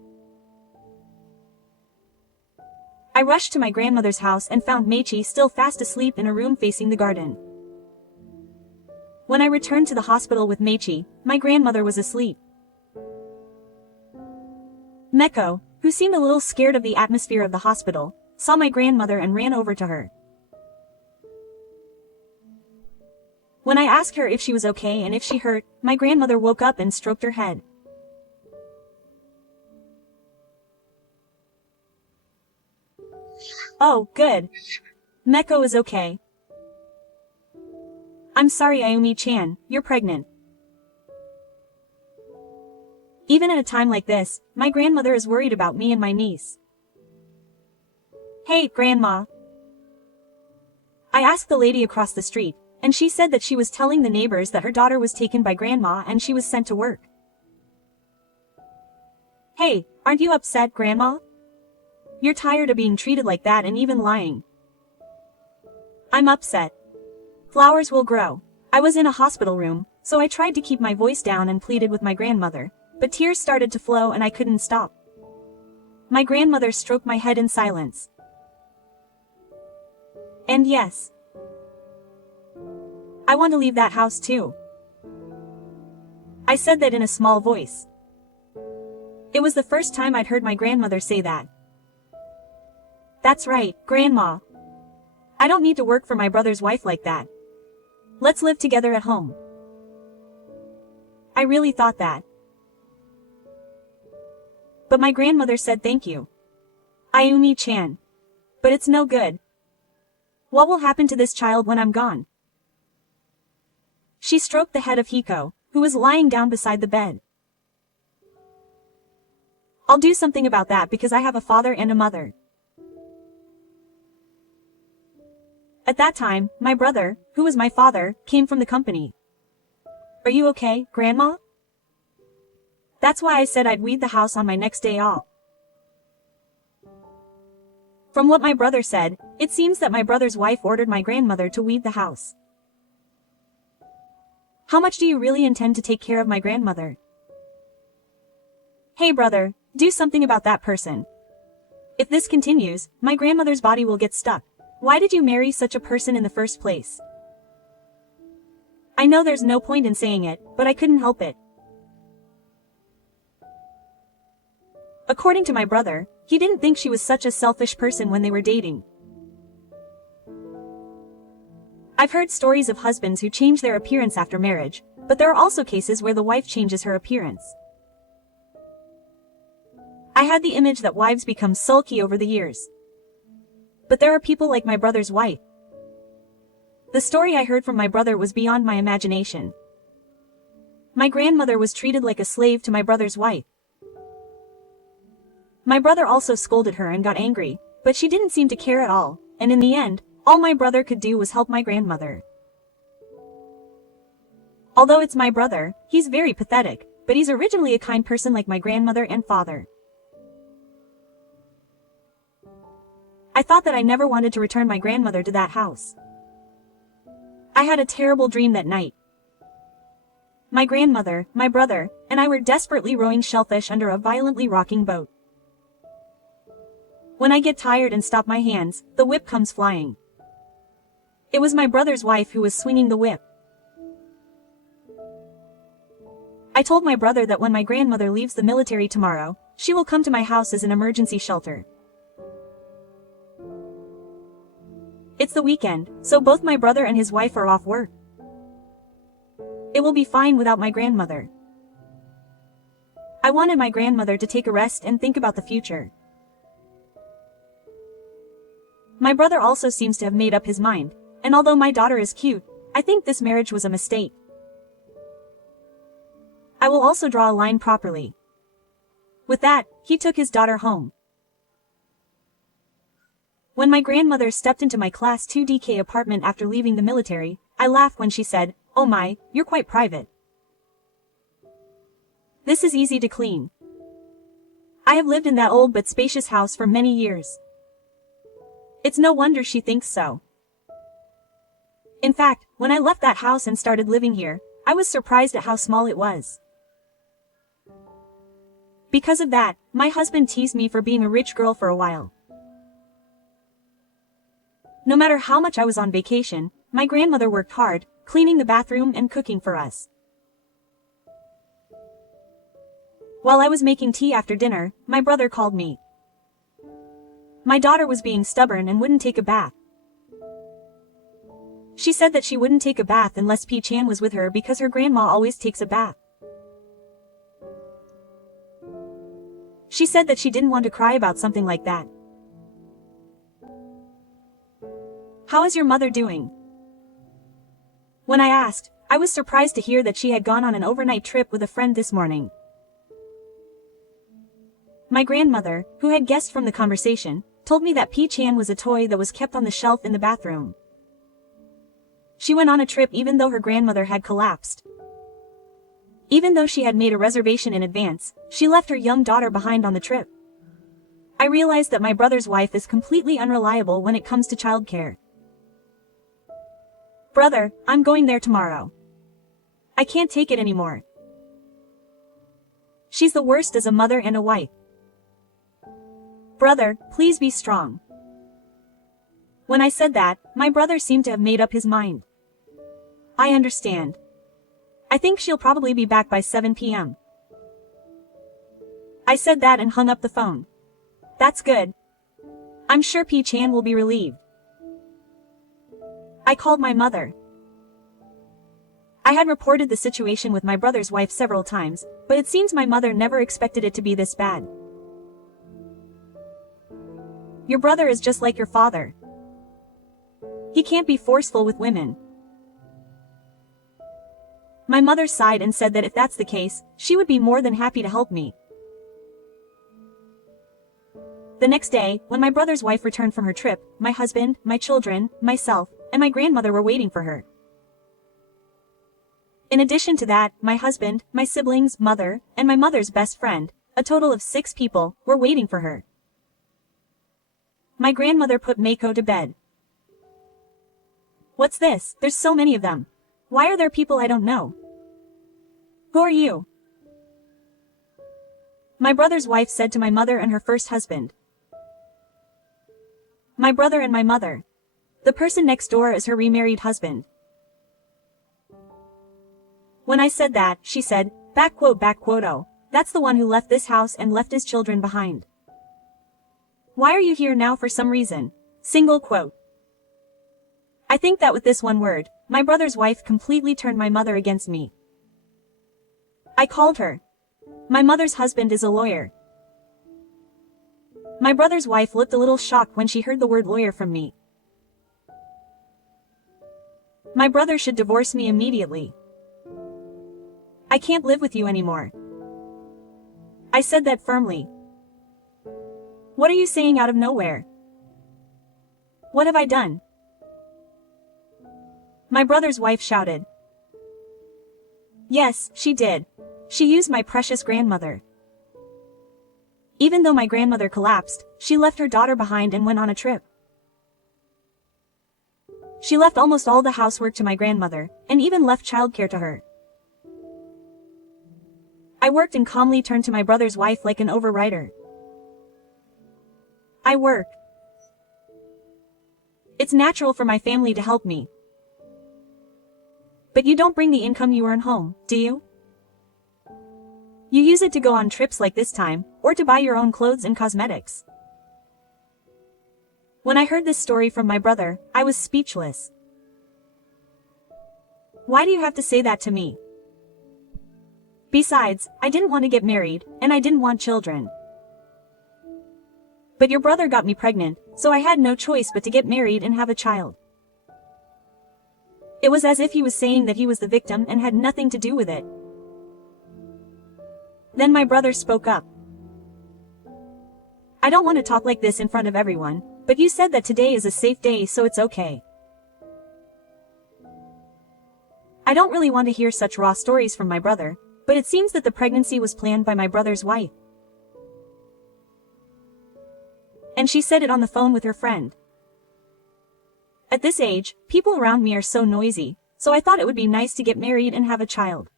I rushed to my grandmother's house and found Meichi still fast asleep in a room facing the garden. When I returned to the hospital with Meichi, my grandmother was asleep. Meko, who seemed a little scared of the atmosphere of the hospital, saw my grandmother and ran over to her. When I asked her if she was okay and if she hurt, my grandmother woke up and stroked her head. Oh, good. Meko is okay. I'm sorry, Ayumi-chan, you're pregnant. Even at a time like this, my grandmother is worried about me and my niece. Hey, Grandma. I asked the lady across the street, and she said that she was telling the neighbors that her daughter was taken by Grandma and she was sent to work. Hey, aren't you upset, Grandma? You're tired of being treated like that and even lying. I'm upset. Flowers will grow. I was in a hospital room, so I tried to keep my voice down and pleaded with my grandmother, but tears started to flow and I couldn't stop. My grandmother stroked my head in silence. And yes, I want to leave that house too. I said that in a small voice. It was the first time I'd heard my grandmother say that. That's right, Grandma. I don't need to work for my brother's wife like that. Let's live together at home. I really thought that. But my grandmother said thank you. Ayumi-chan. But it's no good. What will happen to this child when I'm gone? She stroked the head of Hiko, who was lying down beside the bed. I'll do something about that because I have a father and a mother. At that time, my brother, who was my father, came from the company. Are you okay, Grandma? That's why I said I'd weed the house on my next day off. From what my brother said, it seems that my brother's wife ordered my grandmother to weed the house. How much do you really intend to take care of my grandmother? Hey brother, do something about that person. If this continues, my grandmother's body will get stuck. Why did you marry such a person in the first place? I know there's no point in saying it, but I couldn't help it. According to my brother, he didn't think she was such a selfish person when they were dating. I've heard stories of husbands who change their appearance after marriage, but there are also cases where the wife changes her appearance. I had the image that wives become sulky over the years. But there are people like my brother's wife. The story I heard from my brother was beyond my imagination. My grandmother was treated like a slave to my brother's wife. My brother also scolded her and got angry, but she didn't seem to care at all, and in the end, all my brother could do was help my grandmother. Although it's my brother, he's very pathetic, but he's originally a kind person like my grandmother and father. I thought that I never wanted to return my grandmother to that house. I had a terrible dream that night. My grandmother, my brother, and I were desperately rowing shellfish under a violently rocking boat. When I get tired and stop my hands, the whip comes flying. It was my brother's wife who was swinging the whip. I told my brother that when my grandmother leaves the military tomorrow, she will come to my house as an emergency shelter. It's the weekend, so both my brother and his wife are off work. It will be fine without my grandmother. I wanted my grandmother to take a rest and think about the future. My brother also seems to have made up his mind, and although my daughter is cute, I think this marriage was a mistake. I will also draw a line properly. With that, he took his daughter home. When my grandmother stepped into my Class 2DK apartment after leaving the military, I laughed when she said, "Oh my, you're quite private. This is easy to clean." I have lived in that old but spacious house for many years. It's no wonder she thinks so. In fact, when I left that house and started living here, I was surprised at how small it was. Because of that, my husband teased me for being a rich girl for a while. No matter how much I was on vacation, my grandmother worked hard, cleaning the bathroom and cooking for us. While I was making tea after dinner, my brother called me. My daughter was being stubborn and wouldn't take a bath. She said that she wouldn't take a bath unless P-chan was with her because her grandma always takes a bath. She said that she didn't want to cry about something like that. "How is your mother doing?" When I asked, I was surprised to hear that she had gone on an overnight trip with a friend this morning. My grandmother, who had guessed from the conversation, told me that P-chan was a toy that was kept on the shelf in the bathroom. She went on a trip even though her grandmother had collapsed. Even though she had made a reservation in advance, she left her young daughter behind on the trip. I realized that my brother's wife is completely unreliable when it comes to childcare. "Brother, I'm going there tomorrow. I can't take it anymore. She's the worst as a mother and a wife. Brother, please be strong." When I said that, my brother seemed to have made up his mind. "I understand. I think she'll probably be back by 7 p.m. I said that and hung up the phone. "That's good. I'm sure P-chan will be relieved." I called my mother. I had reported the situation with my brother's wife several times, but it seems my mother never expected it to be this bad. "Your brother is just like your father. He can't be forceful with women." My mother sighed and said that if that's the case, she would be more than happy to help me. The next day, when my brother's wife returned from her trip, my husband, my children, myself, and my grandmother were waiting for her. In addition to that, my husband, my siblings, mother, and my mother's best friend, a total of 6 people, were waiting for her. My grandmother put Mako to bed. "What's this? There's so many of them. Why are there people I don't know? Who are you?" My brother's wife said to my mother and her first husband. "My brother and my mother. The person next door is her remarried husband." When I said that, she said, "Oh, that's the one who left this house and left his children behind. Why are you here now for some reason?" I think that with this one word, my brother's wife completely turned my mother against me. I called her. My mother's husband is a lawyer. My brother's wife looked a little shocked when she heard the word lawyer from me. My brother should divorce me immediately. "I can't live with you anymore." I said that firmly. "What are you saying out of nowhere? What have I done?" My brother's wife shouted. "Yes, she did. She used my precious grandmother. Even though my grandmother collapsed, she left her daughter behind and went on a trip. She left almost all the housework to my grandmother, and even left childcare to her. I worked and calmly turned to my brother's wife like an overwriter. I work. It's natural for my family to help me. But you don't bring the income you earn home, do you? You use it to go on trips like this time, or to buy your own clothes and cosmetics. When I heard this story from my brother, I was speechless. Why do you have to say that to me? Besides, I didn't want to get married, and I didn't want children. But your brother got me pregnant, so I had no choice but to get married and have a child. It was as if he was saying that he was the victim and had nothing to do with it. Then my brother spoke up. I don't want to talk like this in front of everyone, but you said that today is a safe day, so it's okay. I don't really want to hear such raw stories from my brother, but it seems that the pregnancy was planned by my brother's wife. And she said it on the phone with her friend. At this age, people around me are so noisy, so I thought it would be nice to get married and have a child.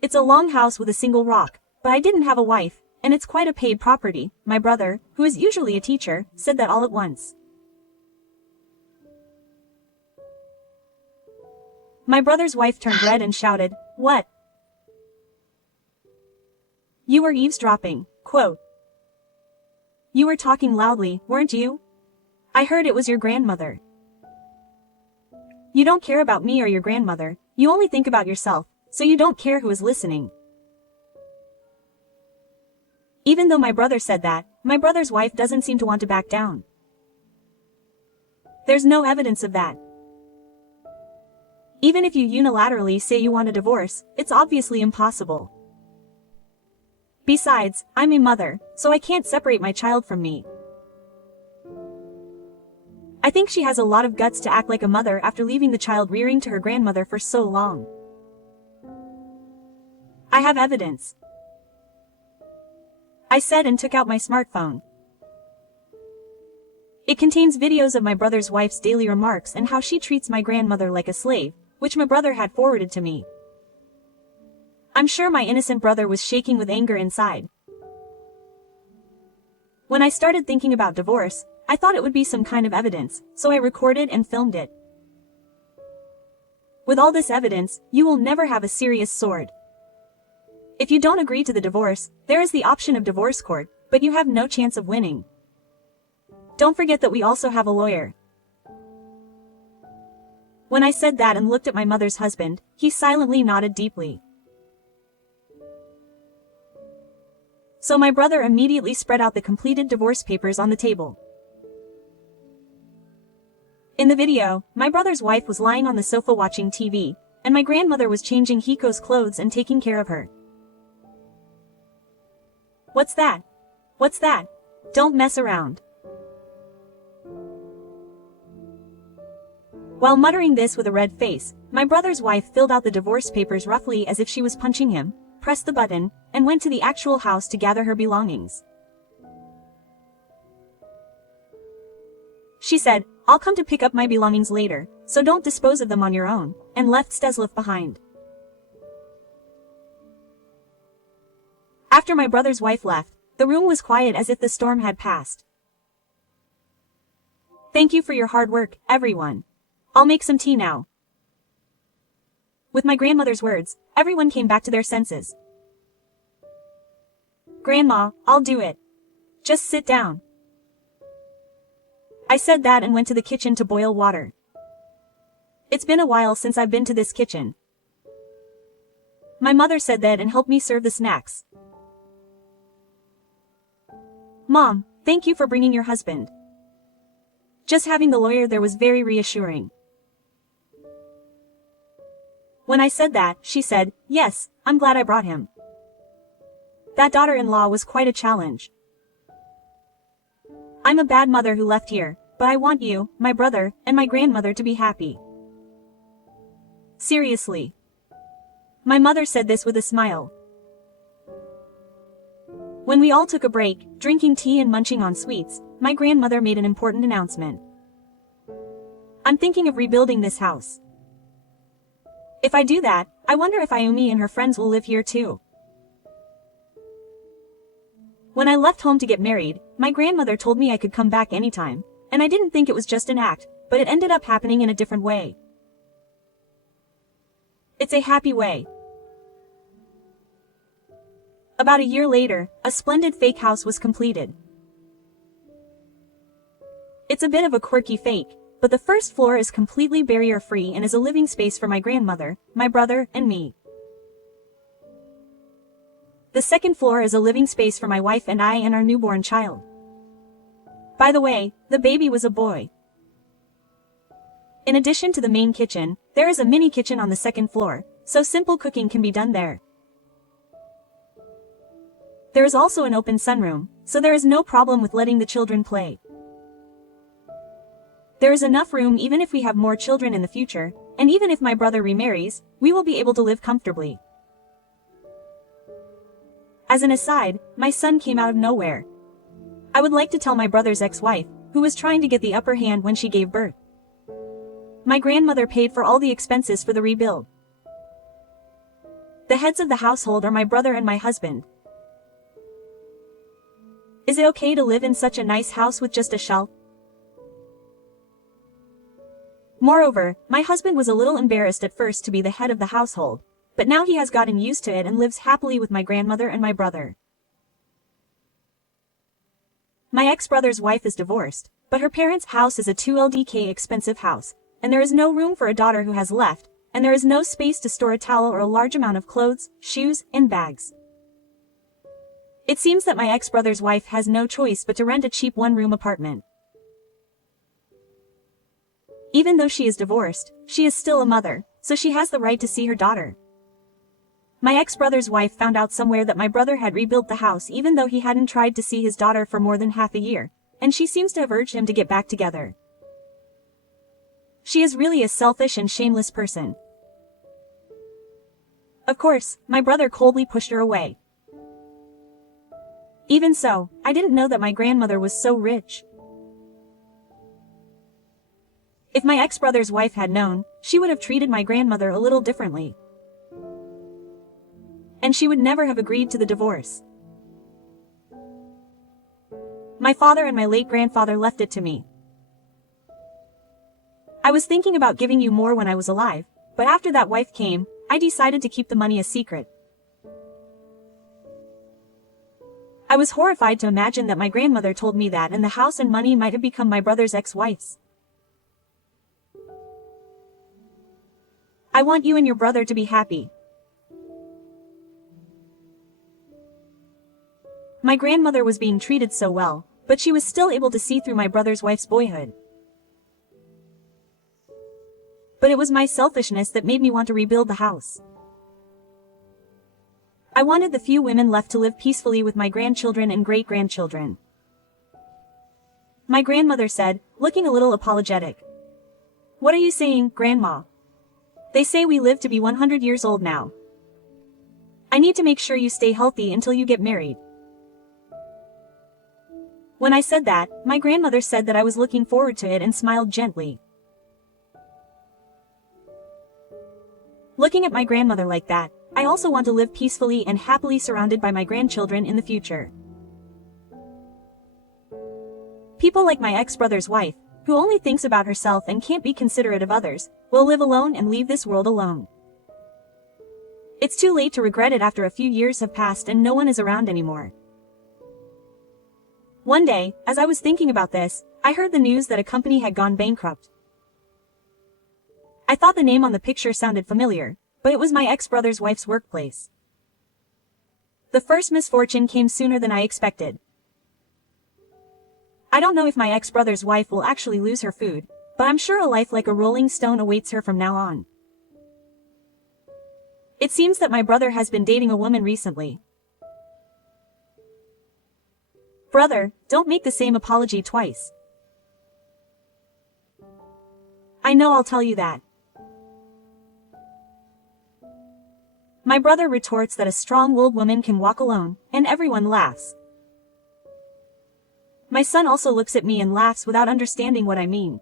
It's a long house with a single rock, but I didn't have a wife, and it's quite a paid property, my brother, who is usually a teacher, said that all at once. My brother's wife turned red and shouted, "What? You were eavesdropping, quote. You were talking loudly, weren't you? I heard it was your grandmother. You don't care about me or your grandmother, you only think about yourself, so you don't care who is listening." Even though my brother said that, my brother's wife doesn't seem to want to back down. There's no evidence of that. Even if you unilaterally say you want a divorce, it's obviously impossible. Besides, I'm a mother, so I can't separate my child from me. I think she has a lot of guts to act like a mother after leaving the child rearing to her grandmother for so long. I have evidence, I said and took out my smartphone. It contains videos of my brother's wife's daily remarks and how she treats my grandmother like a slave, which my brother had forwarded to me. I'm sure my innocent brother was shaking with anger inside. When I started thinking about divorce, I thought it would be some kind of evidence, so I recorded and filmed it. With all this evidence, you will never have a serious sword. If you don't agree to the divorce, there is the option of divorce court, but you have no chance of winning. Don't forget that we also have a lawyer. When I said that and looked at my mother's husband, he silently nodded deeply. So my brother immediately spread out the completed divorce papers on the table. In the video, my brother's wife was lying on the sofa watching TV, and my grandmother was changing Hiko's clothes and taking care of her. "What's that? What's that? Don't mess around." While muttering this with a red face, my brother's wife filled out the divorce papers roughly as if she was punching him, pressed the button, and went to the actual house to gather her belongings. She said, "I'll come to pick up my belongings later, so don't dispose of them on your own," and left Steslov behind. After my brother's wife left, the room was quiet as if the storm had passed. "Thank you for your hard work, everyone. I'll make some tea now." With my grandmother's words, everyone came back to their senses. "Grandma, I'll do it. Just sit down." I said that and went to the kitchen to boil water. It's been a while since I've been to this kitchen. My mother said that and helped me serve the snacks. "Mom, thank you for bringing your husband." Just having the lawyer there was very reassuring. When I said that, she said, "Yes, I'm glad I brought him." That daughter-in-law was quite a challenge. I'm a bad mother who left here, but I want you, my brother, and my grandmother to be happy. Seriously. My mother said this with a smile. When we all took a break, drinking tea and munching on sweets, my grandmother made an important announcement. I'm thinking of rebuilding this house. If I do that, I wonder if Ayumi and her friends will live here too. When I left home to get married, my grandmother told me I could come back anytime, and I didn't think it was just an act, but it ended up happening in a different way. It's a happy way. About a year later, a splendid fake house was completed. It's a bit of a quirky fake, but the first floor is completely barrier-free and is a living space for my grandmother, my brother, and me. The second floor is a living space for my wife and I and our newborn child. By the way, the baby was a boy. In addition to the main kitchen, there is a mini kitchen on the second floor, so simple cooking can be done there. There is also an open sunroom, so there is no problem with letting the children play. There is enough room even if we have more children in the future, and even if my brother remarries, we will be able to live comfortably. As an aside, my son came out of nowhere. I would like to tell my brother's ex-wife, who was trying to get the upper hand when she gave birth. My grandmother paid for all the expenses for the rebuild. The heads of the household are my brother and my husband. Is it okay to live in such a nice house with just a shelf? Moreover, my husband was a little embarrassed at first to be the head of the household, but now he has gotten used to it and lives happily with my grandmother and my brother. My ex-brother's wife is divorced, but her parents' house is a 2LDK expensive house, and there is no room for a daughter who has left, and there is no space to store a towel or a large amount of clothes, shoes, and bags. It seems that my ex-brother's wife has no choice but to rent a cheap one-room apartment. Even though she is divorced, she is still a mother, so she has the right to see her daughter. My ex-brother's wife found out somewhere that my brother had rebuilt the house even though he hadn't tried to see his daughter for more than half a year, and she seems to have urged him to get back together. She is really a selfish and shameless person. Of course, my brother coldly pushed her away. Even so, I didn't know that my grandmother was so rich. If my ex-brother's wife had known, she would have treated my grandmother a little differently. And she would never have agreed to the divorce. My father and my late grandfather left it to me. I was thinking about giving you more when I was alive, but after that wife came, I decided to keep the money a secret. I was horrified to imagine that my grandmother told me that and the house and money might have become my brother's ex-wife's. I want you and your brother to be happy. My grandmother was being treated so well, but she was still able to see through my brother's wife's boyhood. But it was my selfishness that made me want to rebuild the house. I wanted the few women left to live peacefully with my grandchildren and great-grandchildren. My grandmother said, looking a little apologetic. "What are you saying, Grandma? They say we live to be 100 years old now. I need to make sure you stay healthy until you get married." When I said that, my grandmother said that I was looking forward to it and smiled gently. Looking at my grandmother like that, I also want to live peacefully and happily surrounded by my grandchildren in the future. People like my ex-brother's wife, who only thinks about herself and can't be considerate of others, will live alone and leave this world alone. It's too late to regret it after a few years have passed and no one is around anymore. One day, as I was thinking about this, I heard the news that a company had gone bankrupt. I thought the name on the picture sounded familiar, but it was my ex-brother's wife's workplace. The first misfortune came sooner than I expected. I don't know if my ex-brother's wife will actually lose her food, but I'm sure a life like a rolling stone awaits her from now on. It seems that my brother has been dating a woman recently. Brother, don't make the same apology twice. I know I'll tell you that. My brother retorts that a strong-willed woman can walk alone, and everyone laughs. My son also looks at me and laughs without understanding what I mean.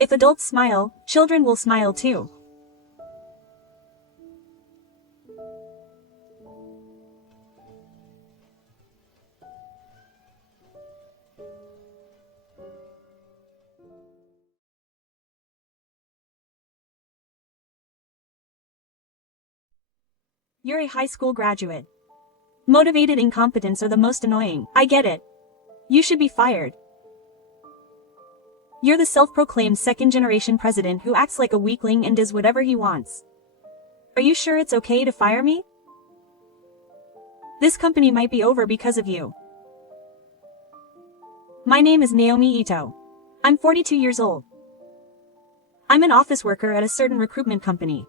If adults smile, children will smile too. You're a high school graduate. Motivated incompetents are the most annoying. I get it. You should be fired. You're the self-proclaimed second-generation president who acts like a weakling and does whatever he wants. Are you sure it's okay to fire me? This company might be over because of you. My name is Naomi Ito. I'm 42 years old. I'm an office worker at a certain recruitment company.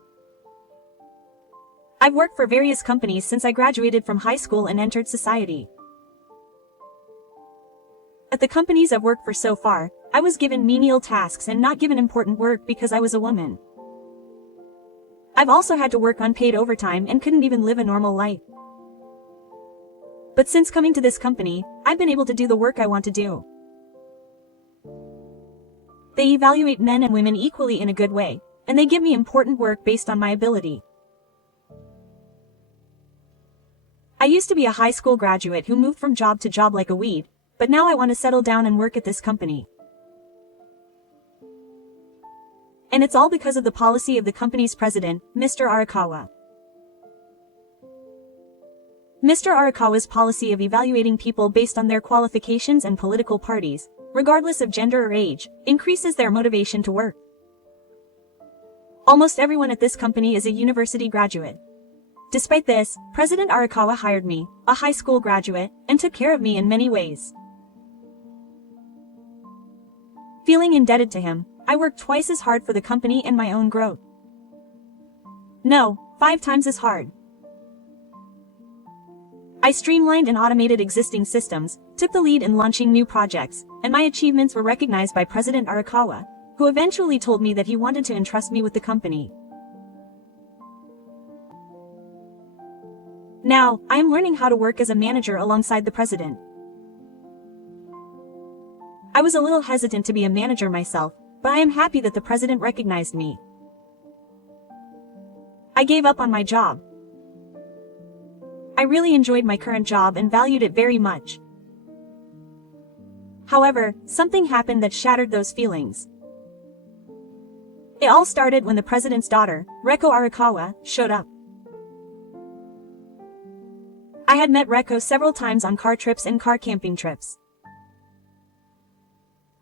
I've worked for various companies since I graduated from high school and entered society. At the companies I've worked for so far, I was given menial tasks and not given important work because I was a woman. I've also had to work unpaid overtime and couldn't even live a normal life. But since coming to this company, I've been able to do the work I want to do. They evaluate men and women equally in a good way, and they give me important work based on my ability. I used to be a high school graduate who moved from job to job like a weed, but now I want to settle down and work at this company. And it's all because of the policy of the company's president, Mr. Arakawa. Mr. Arakawa's policy of evaluating people based on their qualifications and political parties, regardless of gender or age, increases their motivation to work. Almost everyone at this company is a university graduate. Despite this, President Arakawa hired me, a high school graduate, and took care of me in many ways. Feeling indebted to him, I worked twice as hard for the company and my own growth. No, 5 times as hard. I streamlined and automated existing systems, took the lead in launching new projects, and my achievements were recognized by President Arakawa, who eventually told me that he wanted to entrust me with the company. Now, I am learning how to work as a manager alongside the president. I was a little hesitant to be a manager myself, but I am happy that the president recognized me. I gave up on my job. I really enjoyed my current job and valued it very much. However, something happened that shattered those feelings. It all started when the president's daughter, Reko Arakawa, showed up. I had met Reko several times on car trips and car camping trips.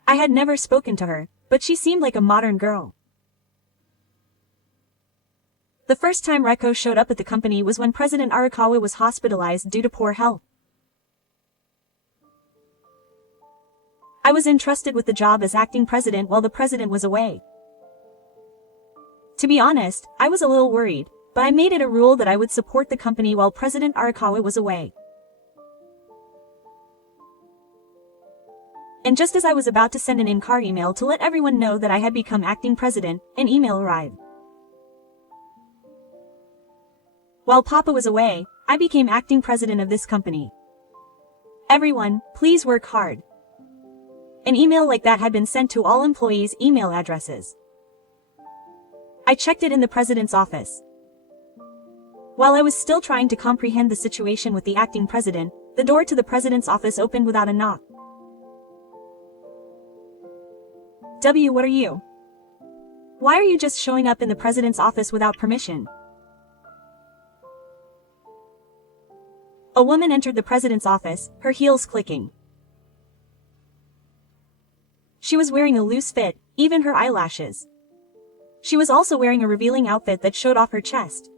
I had never spoken to her, but she seemed like a modern girl. The first time Reko showed up at the company was when President Arakawa was hospitalized due to poor health. I was entrusted with the job as acting president while the president was away. To be honest, I was a little worried, but I made it a rule that I would support the company while President Arakawa was away. And just as I was about to send an in-car email to let everyone know that I had become acting president, an email arrived. While Papa was away, I became acting president of this company. Everyone, please work hard. An email like that had been sent to all employees' email addresses. I checked it in the president's office. While I was still trying to comprehend the situation with the acting president, the door to the president's office opened without a knock. W, what are you? Why are you just showing up in the president's office without permission? A woman entered the president's office, her heels clicking. She was wearing a loose fit, even her eyelashes. She was also wearing a revealing outfit that showed off her chest.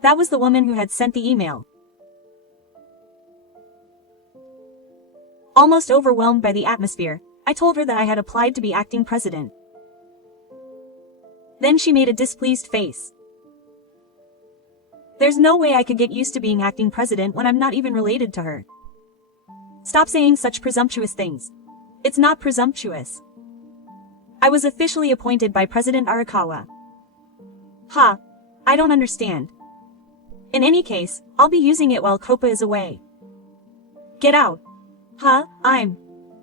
That was the woman who had sent the email. Almost overwhelmed by the atmosphere, I told her that I had applied to be acting president. Then she made a displeased face. There's no way I could get used to being acting president when I'm not even related to her. Stop saying such presumptuous things. It's not presumptuous. I was officially appointed by President Arakawa. Ha! I don't understand. In any case, I'll be using it while Copa is away. Get out. Huh? I'm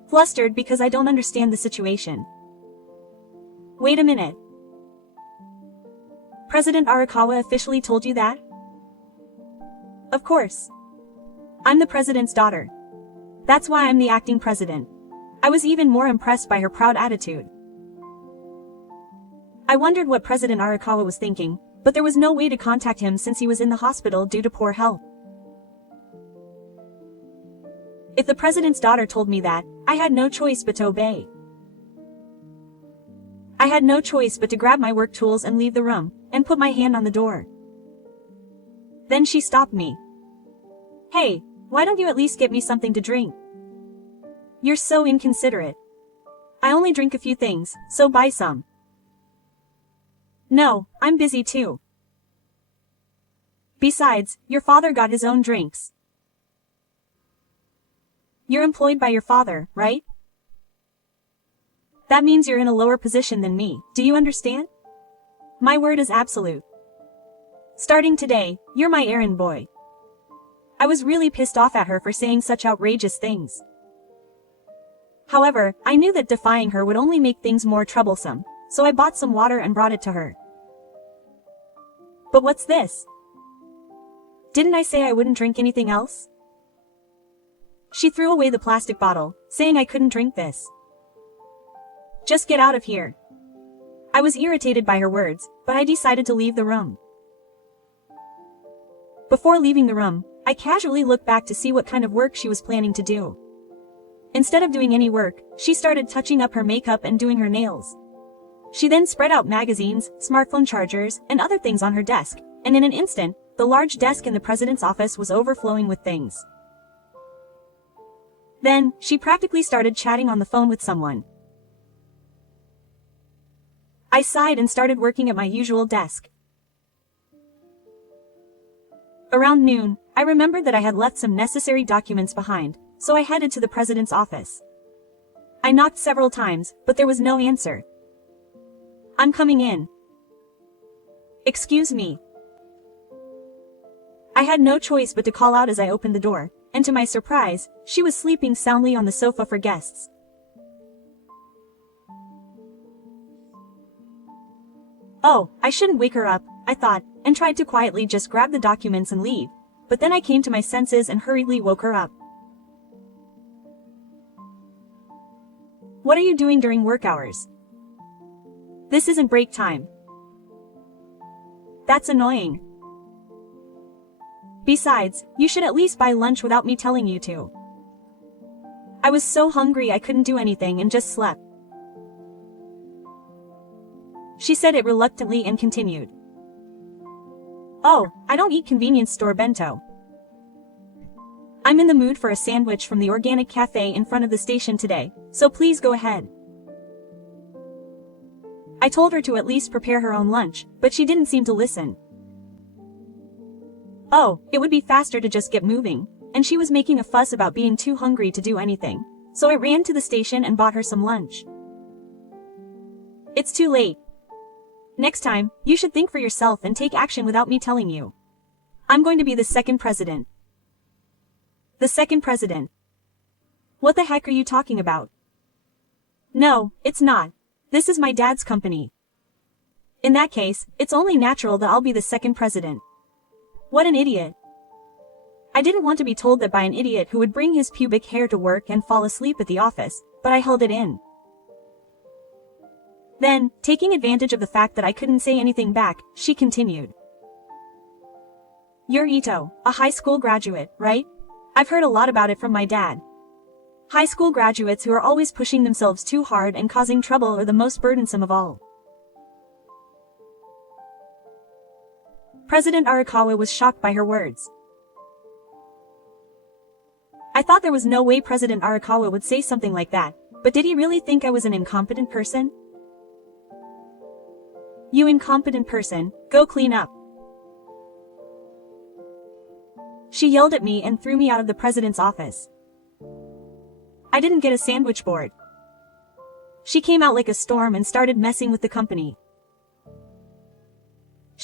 flustered because I don't understand the situation. Wait a minute. President Arakawa officially told you that? Of course. I'm the president's daughter. That's why I'm the acting president. I was even more impressed by her proud attitude. I wondered what President Arakawa was thinking, but there was no way to contact him since he was in the hospital due to poor health. If the president's daughter told me that, I had no choice but to obey. I had no choice but to grab my work tools and leave the room, and put my hand on the door. Then she stopped me. Hey, why don't you at least get me something to drink? You're so inconsiderate. I only drink a few things, so buy some. No, I'm busy too. Besides, your father got his own drinks. You're employed by your father, right? That means you're in a lower position than me, do you understand? My word is absolute. Starting today, you're my errand boy. I was really pissed off at her for saying such outrageous things. However, I knew that defying her would only make things more troublesome, so I bought some water and brought it to her. But what's this? Didn't I say I wouldn't drink anything else? She threw away the plastic bottle, saying I couldn't drink this. Just get out of here. I was irritated by her words, but I decided to leave the room. Before leaving the room, I casually looked back to see what kind of work she was planning to do. Instead of doing any work, she started touching up her makeup and doing her nails. She then spread out magazines, smartphone chargers, and other things on her desk, and in an instant, the large desk in the president's office was overflowing with things. Then, she practically started chatting on the phone with someone. I sighed and started working at my usual desk. Around noon, I remembered that I had left some necessary documents behind, so I headed to the president's office. I knocked several times, but there was no answer. I'm coming in. Excuse me. I had no choice but to call out as I opened the door, and to my surprise, she was sleeping soundly on the sofa for guests. Oh, I shouldn't wake her up, I thought, and tried to quietly just grab the documents and leave, but then I came to my senses and hurriedly woke her up. What are you doing during work hours? This isn't break time. That's annoying. Besides, you should at least buy lunch without me telling you to. I was so hungry I couldn't do anything and just slept. She said it reluctantly and continued. Oh, I don't eat convenience store bento. I'm in the mood for a sandwich from the organic cafe in front of the station today, so please go ahead. I told her to at least prepare her own lunch, but she didn't seem to listen. Oh, it would be faster to just get moving, and she was making a fuss about being too hungry to do anything, so I ran to the station and bought her some lunch. It's too late. Next time, you should think for yourself and take action without me telling you. I'm going to be the second president. The second president. What the heck are you talking about? No, it's not. This is my dad's company. In that case, it's only natural that I'll be the second president. What an idiot. I didn't want to be told that by an idiot who would bring his pubic hair to work and fall asleep at the office, but I held it in. Then, taking advantage of the fact that I couldn't say anything back, she continued. You're Ito, a high school graduate, right? I've heard a lot about it from my dad. High school graduates who are always pushing themselves too hard and causing trouble are the most burdensome of all. President Arakawa was shocked by her words. I thought there was no way President Arakawa would say something like that, but did he really think I was an incompetent person? You incompetent person, go clean up. She yelled at me and threw me out of the president's office. I didn't get a sandwich board. She came out like a storm and started messing with the company.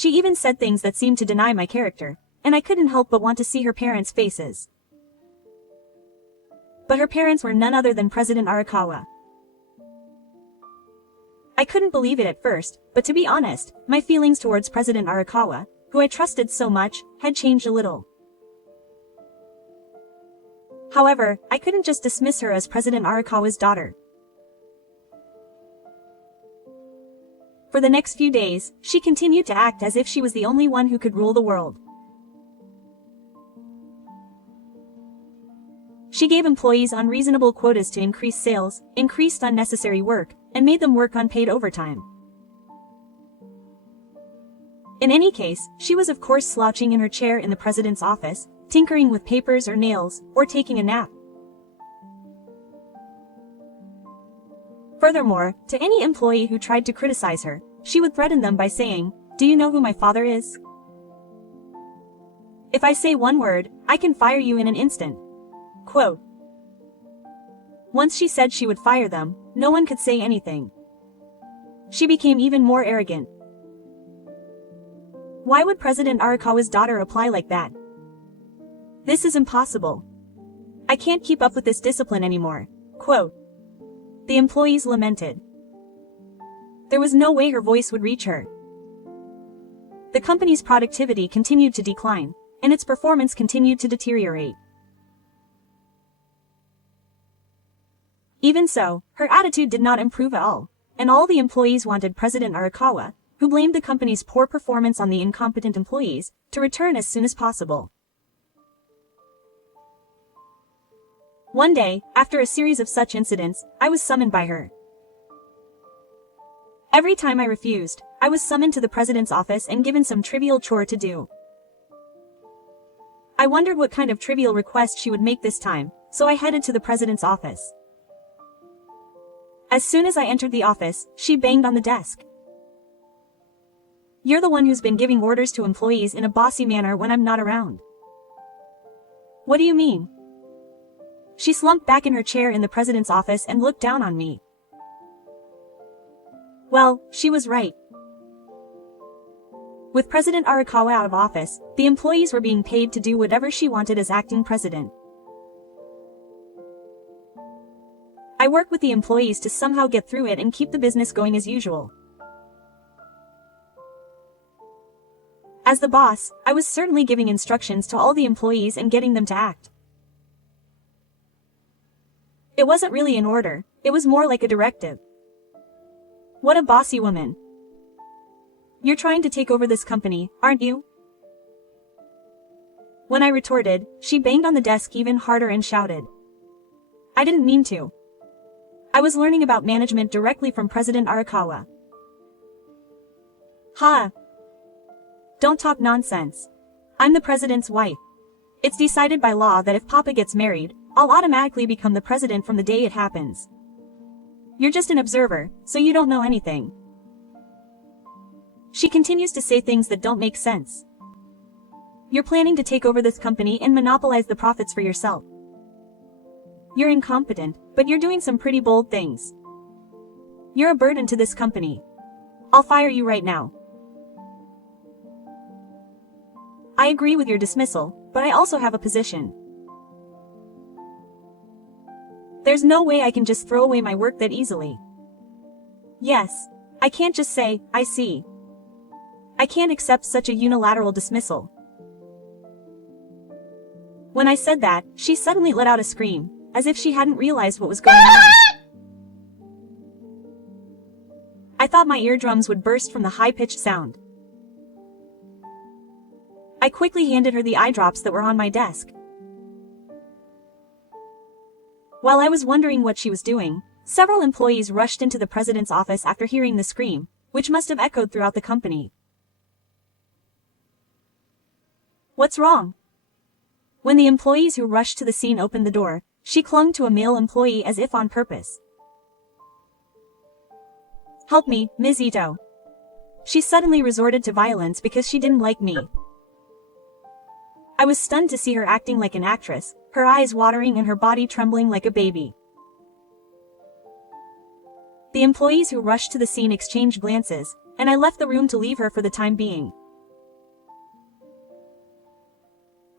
She even said things that seemed to deny my character, and I couldn't help but want to see her parents' faces. But her parents were none other than President Arakawa. I couldn't believe it at first, but to be honest, my feelings towards President Arakawa, who I trusted so much, had changed a little. However, I couldn't just dismiss her as President Arakawa's daughter. For the next few days, she continued to act as if she was the only one who could rule the world. She gave employees unreasonable quotas to increase sales, increased unnecessary work, and made them work unpaid overtime. In any case, she was of course slouching in her chair in the president's office, tinkering with papers or nails, or taking a nap. Furthermore, to any employee who tried to criticize her, she would threaten them by saying, "Do you know who my father is? If I say one word, I can fire you in an instant." Quote. Once she said she would fire them, no one could say anything. She became even more arrogant. Why would President Arakawa's daughter apply like that? This is impossible. I can't keep up with this discipline anymore. Quote. The employees lamented. There was no way her voice would reach her. The company's productivity continued to decline, and its performance continued to deteriorate. Even so, her attitude did not improve at all, and all the employees wanted President Arakawa, who blamed the company's poor performance on the incompetent employees, to return as soon as possible. One day, after a series of such incidents, I was summoned by her. Every time I refused, I was summoned to the president's office and given some trivial chore to do. I wondered what kind of trivial request she would make this time, so I headed to the president's office. As soon as I entered the office, she banged on the desk. "You're the one who's been giving orders to employees in a bossy manner when I'm not around." "What do you mean?" She slumped back in her chair in the president's office and looked down on me. Well, she was right. With President Arakawa out of office, the employees were being paid to do whatever she wanted as acting president. I worked with the employees to somehow get through it and keep the business going as usual. As the boss, I was certainly giving instructions to all the employees and getting them to act. It wasn't really an order, it was more like a directive. What a bossy woman. You're trying to take over this company, aren't you? When I retorted, she banged on the desk even harder and shouted. I didn't mean to. I was learning about management directly from President Arakawa. Ha! Don't talk nonsense. I'm the president's wife. It's decided by law that if Papa gets married, I'll automatically become the president from the day it happens. You're just an observer, so you don't know anything. She continues to say things that don't make sense. You're planning to take over this company and monopolize the profits for yourself. You're incompetent, but you're doing some pretty bold things. You're a burden to this company. I'll fire you right now. I agree with your dismissal, but I also have a position. There's no way I can just throw away my work that easily. Yes, I can't just say, I see. I can't accept such a unilateral dismissal. When I said that, she suddenly let out a scream, as if she hadn't realized what was going on. I thought my eardrums would burst from the high-pitched sound. I quickly handed her the eye drops that were on my desk. While I was wondering what she was doing, several employees rushed into the president's office after hearing the scream, which must have echoed throughout the company. What's wrong? When the employees who rushed to the scene opened the door, she clung to a male employee as if on purpose. Help me, Ms. Ito. She suddenly resorted to violence because she didn't like me. I was stunned to see her acting like an actress, her eyes watering and her body trembling like a baby. The employees who rushed to the scene exchanged glances, and I left the room to leave her for the time being.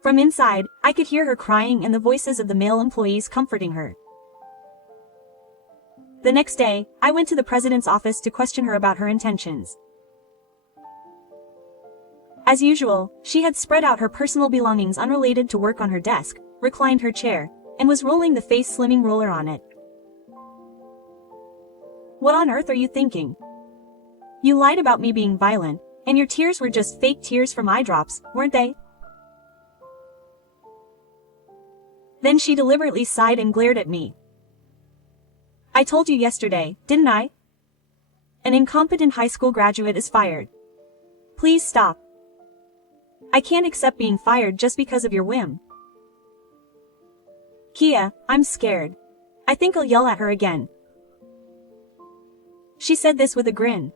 From inside, I could hear her crying and the voices of the male employees comforting her. The next day, I went to the president's office to question her about her intentions. As usual, she had spread out her personal belongings unrelated to work on her desk, reclined her chair, and was rolling the face slimming roller on it. What on earth are you thinking? You lied about me being violent, and your tears were just fake tears from eye drops, weren't they? Then she deliberately sighed and glared at me. I told you yesterday, didn't I? An incompetent high school graduate is fired. Please stop. I can't accept being fired just because of your whim. Kia, I'm scared. I think I'll yell at her again. She said this with a grin.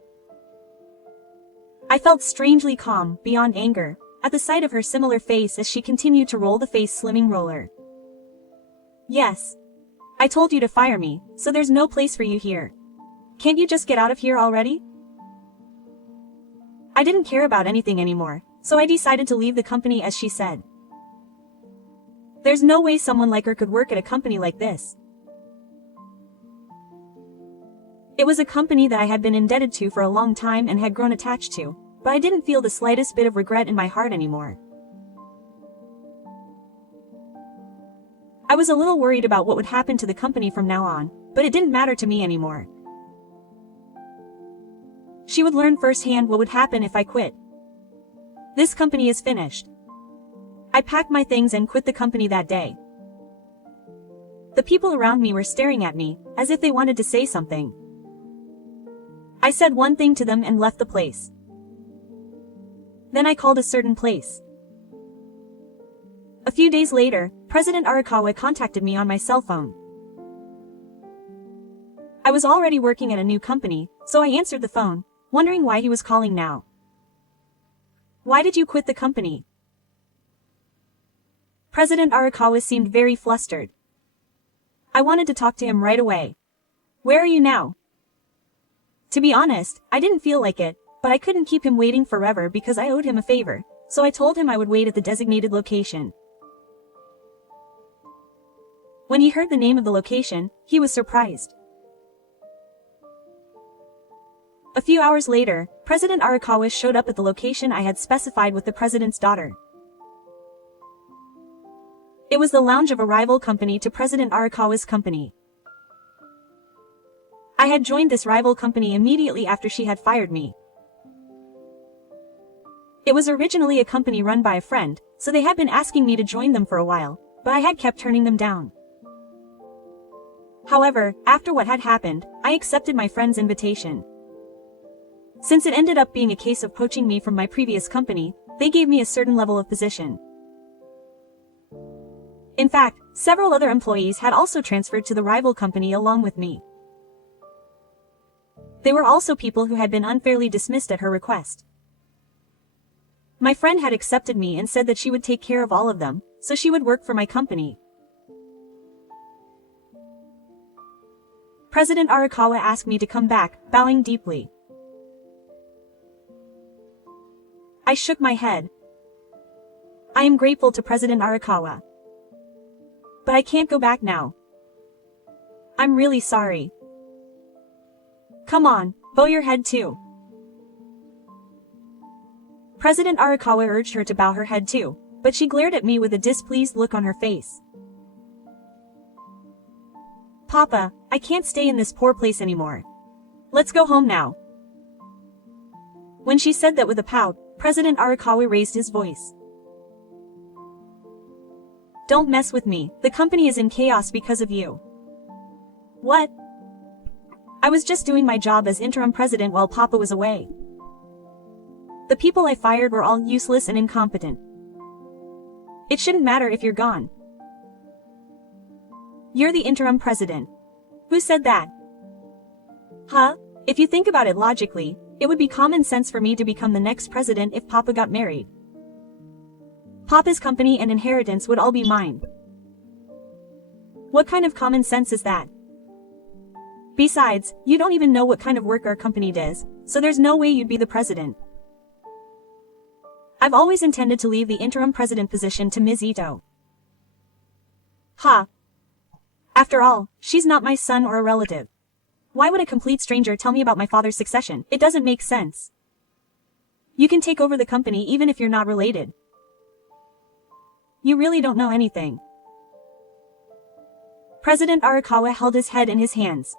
I felt strangely calm, beyond anger, at the sight of her similar face as she continued to roll the face slimming roller. Yes. I told you to fire me, so there's no place for you here. Can't you just get out of here already? I didn't care about anything anymore, so I decided to leave the company as she said. There's no way someone like her could work at a company like this. It was a company that I had been indebted to for a long time and had grown attached to, but I didn't feel the slightest bit of regret in my heart anymore. I was a little worried about what would happen to the company from now on, but it didn't matter to me anymore. She would learn firsthand what would happen if I quit. This company is finished. I packed my things and quit the company that day. The people around me were staring at me, as if they wanted to say something. I said one thing to them and left the place. Then I called a certain place. A few days later, President Arakawa contacted me on my cell phone. I was already working at a new company, so I answered the phone, wondering why he was calling now. Why did you quit the company? President Arakawa seemed very flustered. I wanted to talk to him right away. Where are you now? To be honest, I didn't feel like it, but I couldn't keep him waiting forever because I owed him a favor, so I told him I would wait at the designated location. When he heard the name of the location, he was surprised. A few hours later, President Arakawa showed up at the location I had specified with the president's daughter. It was the lounge of a rival company to President Arakawa's company. I had joined this rival company immediately after she had fired me. It was originally a company run by a friend, so they had been asking me to join them for a while, but I had kept turning them down. However, after what had happened, I accepted my friend's invitation. Since it ended up being a case of poaching me from my previous company, they gave me a certain level of position. In fact, several other employees had also transferred to the rival company along with me. They were also people who had been unfairly dismissed at her request. My friend had accepted me and said that she would take care of all of them, so she would work for my company. President Arakawa asked me to come back, bowing deeply. I shook my head. I am grateful to President Arakawa. But I can't go back now. I'm really sorry. Come on, bow your head too. President Arakawa urged her to bow her head too, but she glared at me with a displeased look on her face. Papa, I can't stay in this poor place anymore. Let's go home now. When she said that with a pout, President Arakawa raised his voice. Don't mess with me, the company is in chaos because of you. What? I was just doing my job as interim president while Papa was away. The people I fired were all useless and incompetent. It shouldn't matter if you're gone. You're the interim president. Who said that? Huh? If you think about it logically, it would be common sense for me to become the next president if Papa got married. Papa's company and inheritance would all be mine. What kind of common sense is that? Besides, you don't even know what kind of work our company does, so there's no way you'd be the president. I've always intended to leave the interim president position to Ms. Ito. Ha. After all, she's not my son or a relative. Why would a complete stranger tell me about my father's succession? It doesn't make sense. You can take over the company even if you're not related. You really don't know anything. President Arakawa held his head in his hands.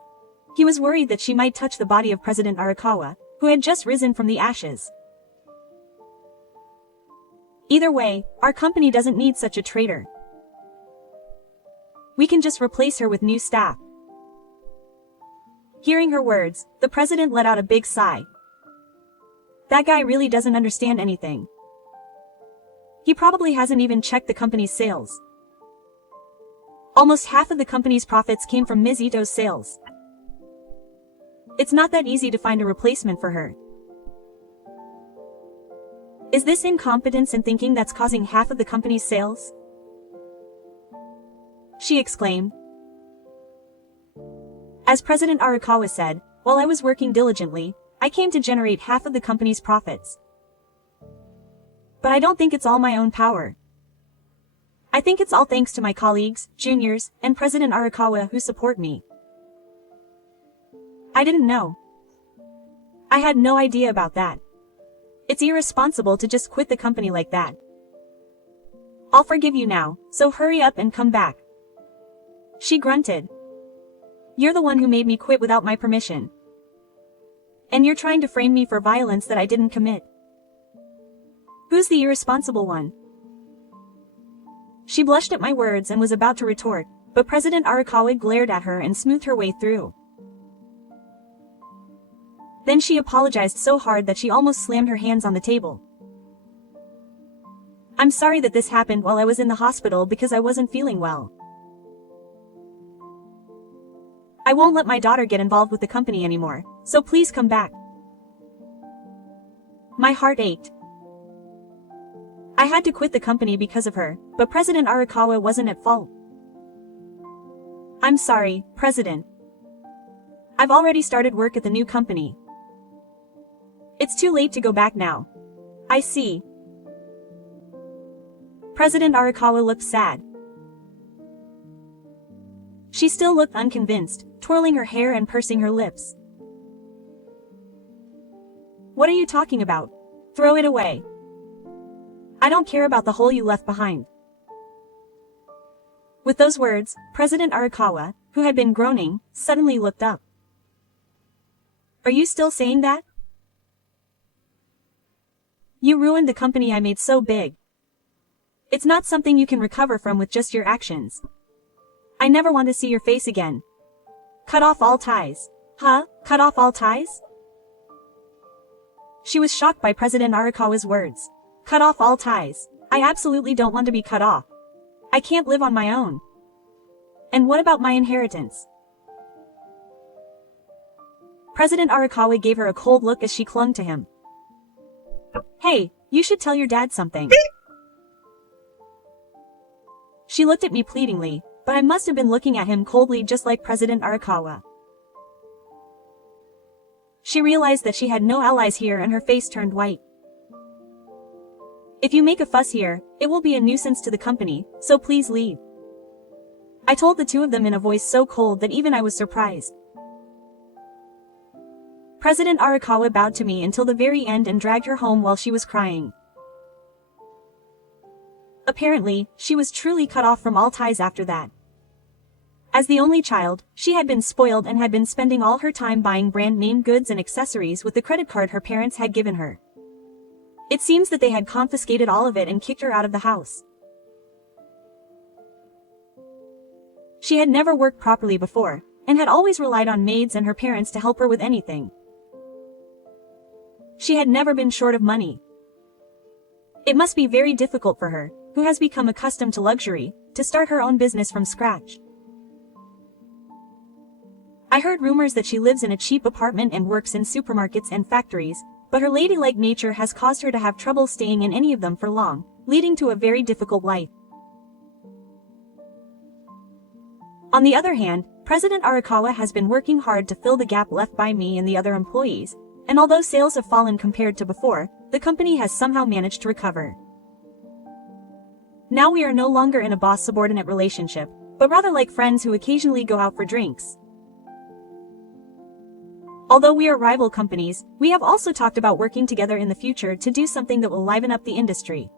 He was worried that she might touch the body of President Arakawa, who had just risen from the ashes. Either way, our company doesn't need such a traitor. We can just replace her with new staff. Hearing her words, the president let out a big sigh. That guy really doesn't understand anything. He probably hasn't even checked the company's sales. Almost half of the company's profits came from Ms. Ito's sales. It's not that easy to find a replacement for her. Is this incompetence in thinking that's causing half of the company's sales? She exclaimed. As President Arakawa said, while I was working diligently, I came to generate half of the company's profits. But I don't think it's all my own power. I think it's all thanks to my colleagues, juniors, and President Arakawa who support me. I didn't know. I had no idea about that. It's irresponsible to just quit the company like that. I'll forgive you now, so hurry up and come back. She grunted. You're the one who made me quit without my permission. And you're trying to frame me for violence that I didn't commit. Who's the irresponsible one? She blushed at my words and was about to retort, but President Arakawa glared at her and smoothed her way through. Then she apologized so hard that she almost slammed her hands on the table. I'm sorry that this happened while I was in the hospital because I wasn't feeling well. I won't let my daughter get involved with the company anymore, so please come back. My heart ached. I had to quit the company because of her, but President Arakawa wasn't at fault. I'm sorry, President. I've already started work at the new company. It's too late to go back now. I see. President Arakawa looked sad. She still looked unconvinced, twirling her hair and pursing her lips. What are you talking about? Throw it away. I don't care about the hole you left behind. With those words, President Arakawa, who had been groaning, suddenly looked up. Are you still saying that? You ruined the company I made so big. It's not something you can recover from with just your actions. I never want to see your face again. Cut off all ties. Huh? Cut off all ties? She was shocked by President Arakawa's words. Cut off all ties. I absolutely don't want to be cut off. I can't live on my own. And what about my inheritance? President Arakawa gave her a cold look as she clung to him. Hey, you should tell your dad something. She looked at me pleadingly, but I must have been looking at him coldly just like President Arakawa. She realized that she had no allies here and her face turned white. If you make a fuss here, it will be a nuisance to the company, so please leave. I told the two of them in a voice so cold that even I was surprised. President Arakawa bowed to me until the very end and dragged her home while she was crying. Apparently, she was truly cut off from all ties after that. As the only child, she had been spoiled and had been spending all her time buying brand-name goods and accessories with the credit card her parents had given her. It seems that they had confiscated all of it and kicked her out of the house. She had never worked properly before, and had always relied on maids and her parents to help her with anything. She had never been short of money. It must be very difficult for her, who has become accustomed to luxury, to start her own business from scratch. I heard rumors that she lives in a cheap apartment and works in supermarkets and factories, but her ladylike nature has caused her to have trouble staying in any of them for long, leading to a very difficult life. On the other hand, President Arakawa has been working hard to fill the gap left by me and the other employees, and although sales have fallen compared to before, the company has somehow managed to recover. Now we are no longer in a boss-subordinate relationship, but rather like friends who occasionally go out for drinks. Although we are rival companies, we have also talked about working together in the future to do something that will liven up the industry.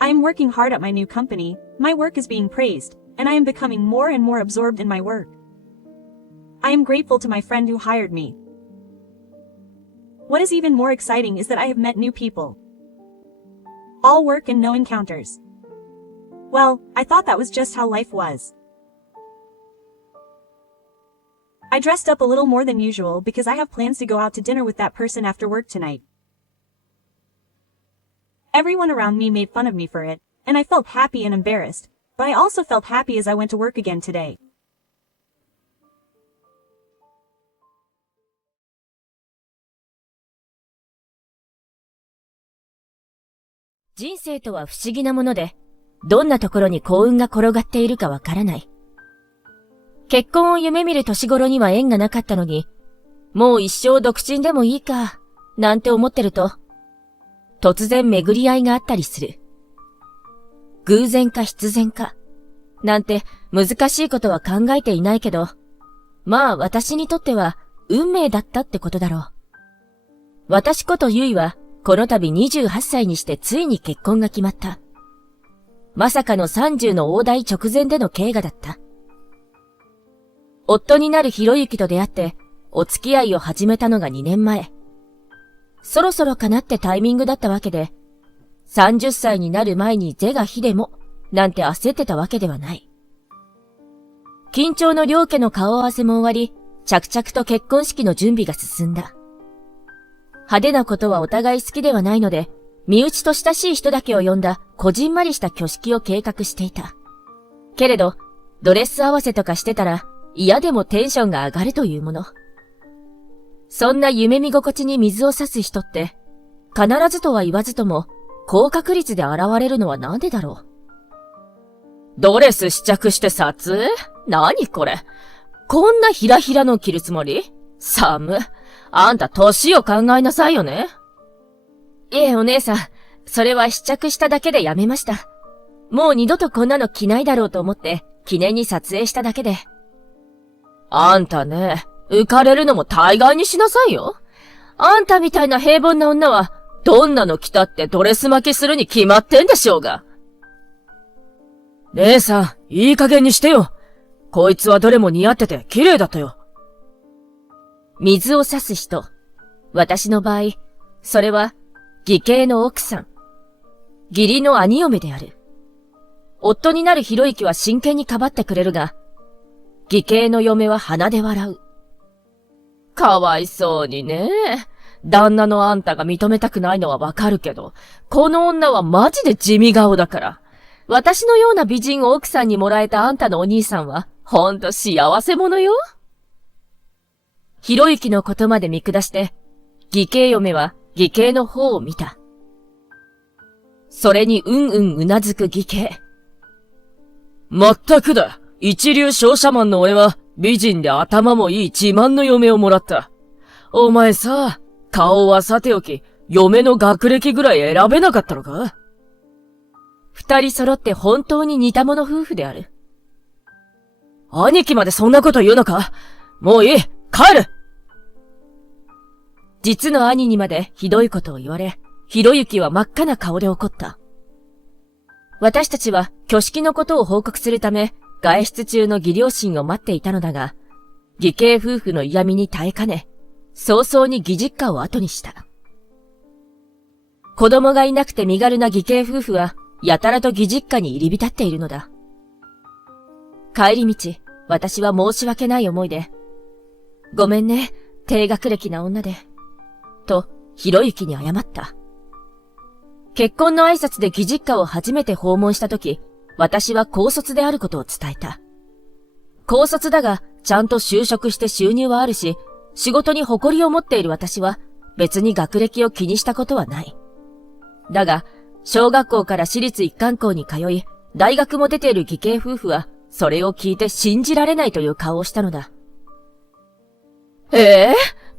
I am working hard at my new company, my work is being praised, and I am becoming more and more absorbed in my work. I am grateful to my friend who hired me. What is even more exciting is that I have met new people. All work and no encounters. Well, I thought that was just how life was. I dressed up a little more than usual because I have plans to go out to dinner with that person after work tonight. Everyone around me made fun of me for it, and I felt happy and embarrassed, but I also felt happy as I went to work again today. 人生とは不思議なもので、どんなところに幸運が転がっているかわからない。結婚を夢見る年頃には縁がなかったのに、もう一生独身でもいいか、なんて思ってると、突然巡り合いがあったりする。偶然か必然か、なんて難しいことは考えていないけど、まあ私にとっては運命だったってことだろう。私ことゆいは、この度28歳にしてついに結婚が決まった。まさかの30の大台直前での経過だった。夫になるひろゆきと出会って、お付き合いを始めたのが2年前。そろそろかなってタイミングだったわけで、30歳になる前に是が非でも、なんて焦ってたわけではない。緊張の両家の顔合わせも終わり、着々と結婚式の準備が進んだ。派手なことはお互い好きではないので、身内と親しい人だけを呼んだこじんまりした挙式を計画していた。けれど、ドレス合わせとかしてたら嫌でもテンションが上がるというもの。そんな夢見心地に水を差す人って、必ずとは言わずとも高確率で現れるのはなんでだろう。ドレス試着して撮影？何これ？こんなひらひらの着るつもり？寒。あんた年を考えなさいよね。いえお姉さん、それは試着しただけでやめました。もう二度とこんなの着ないだろうと思って記念に撮影しただけで。あんたね、浮かれるのも大概にしなさいよ。あんたみたいな平凡な女はどんなの着たってドレス巻きするに決まってんでしょうが。姉さん、いい加減にしてよ。こいつはどれも似合ってて綺麗だったよ。水を差す人。私の場合、それは義兄の奥さん。義理の兄嫁である。夫になるひろゆきは真剣にかばってくれるが、義兄の嫁は鼻で笑う。かわいそうにね。旦那のあんたが認めたくないのはわかるけど、この女はマジで地味顔だから。私のような美人を奥さんにもらえたあんたのお兄さんは、ほんと幸せ者よ。ひろゆきのことまで見下して、義兄嫁は義兄の方を見た。それにうなずく義兄。まったくだ。一流商社マンの俺は美人で頭もいい自慢の嫁をもらった。お前さ、顔はさておき、嫁の学歴ぐらい選べなかったのか？二人揃って本当に似た者夫婦である。兄貴までそんなこと言うのか？もういい！帰る！実の兄にまでひどいことを言われ、ひろゆきは真っ赤な顔で怒った。私たちは挙式のことを報告するため、外出中の義両親を待っていたのだが、義兄夫婦の嫌味に耐えかね、早々に義実家を後にした。子供がいなくて身軽な義兄夫婦は、やたらと義実家に入り浸っているのだ。帰り道、私は申し訳ない思いで、ごめんね、低学歴な女で、と、ひろゆきに謝った。結婚の挨拶で義実家を初めて訪問したとき、私は高卒であることを伝えた。高卒だが、ちゃんと就職して収入はあるし、仕事に誇りを持っている私は、別に学歴を気にしたことはない。だが、小学校から私立一貫校に通い、大学も出ている義兄夫婦は、それを聞いて信じられないという顔をしたのだ。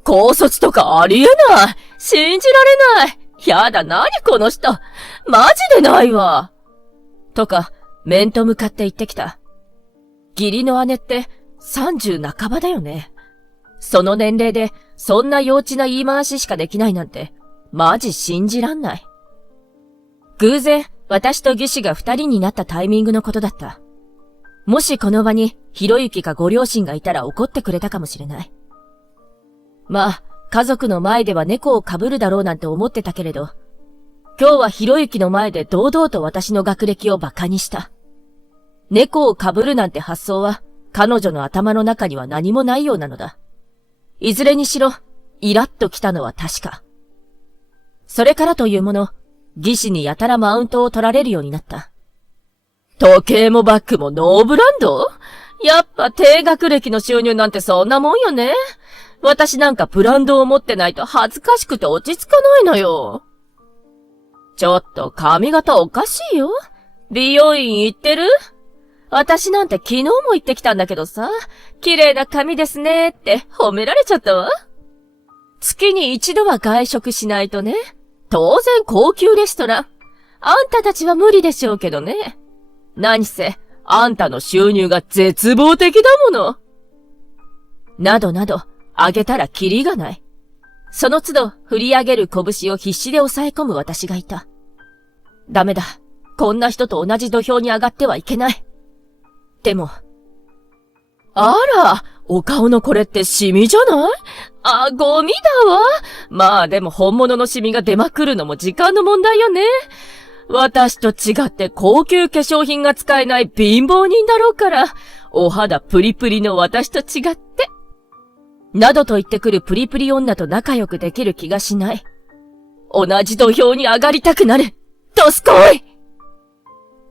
高卒とかありえない。信じられない。やだ、何この人。マジでないわ。とか、面と向かって言ってきた。義理の姉って30半ばだよね。その年齢でそんな幼稚な言い回ししかできないなんて、マジ信じらんない。偶然、私と義士が2人になったタイミングのことだった。もしこの場に、ひろゆきかご両親がいたら怒ってくれたかもしれない。まあ、家族の前では猫を被るだろうなんて思ってたけれど、今日はひろゆきの前で堂々と私の学歴を馬鹿にした。猫を被るなんて発想は、彼女の頭の中には何もないようなのだ。いずれにしろ、イラッときたのは確か。それからというもの、義士にやたらマウントを取られるようになった。時計もバッグもノーブランド？やっぱ低学歴の収入なんてそんなもんよね。私なんかブランドを持ってないと恥ずかしくて落ち着かないのよ。ちょっと髪型おかしいよ。美容院行ってる？私なんて昨日も行ってきたんだけどさ、綺麗な髪ですねって褒められちゃったわ。月に一度は外食しないとね。当然高級レストラン。あんたたちは無理でしょうけどね。何せ、あんたの収入が絶望的だもの。などなど、あげたらキリがない。その都度振り上げる拳を必死で抑え込む私がいた。ダメだ。こんな人と同じ土俵に上がってはいけない。でも。あら、お顔のこれってシミじゃない？あ、ゴミだわ。まあでも本物のシミが出まくるのも時間の問題よね。私と違って高級化粧品が使えない貧乏人だろうから、お肌プリプリの私と違って。などと言ってくるプリプリ女と仲良くできる気がしない。同じ土俵に上がりたくなる。どすこい！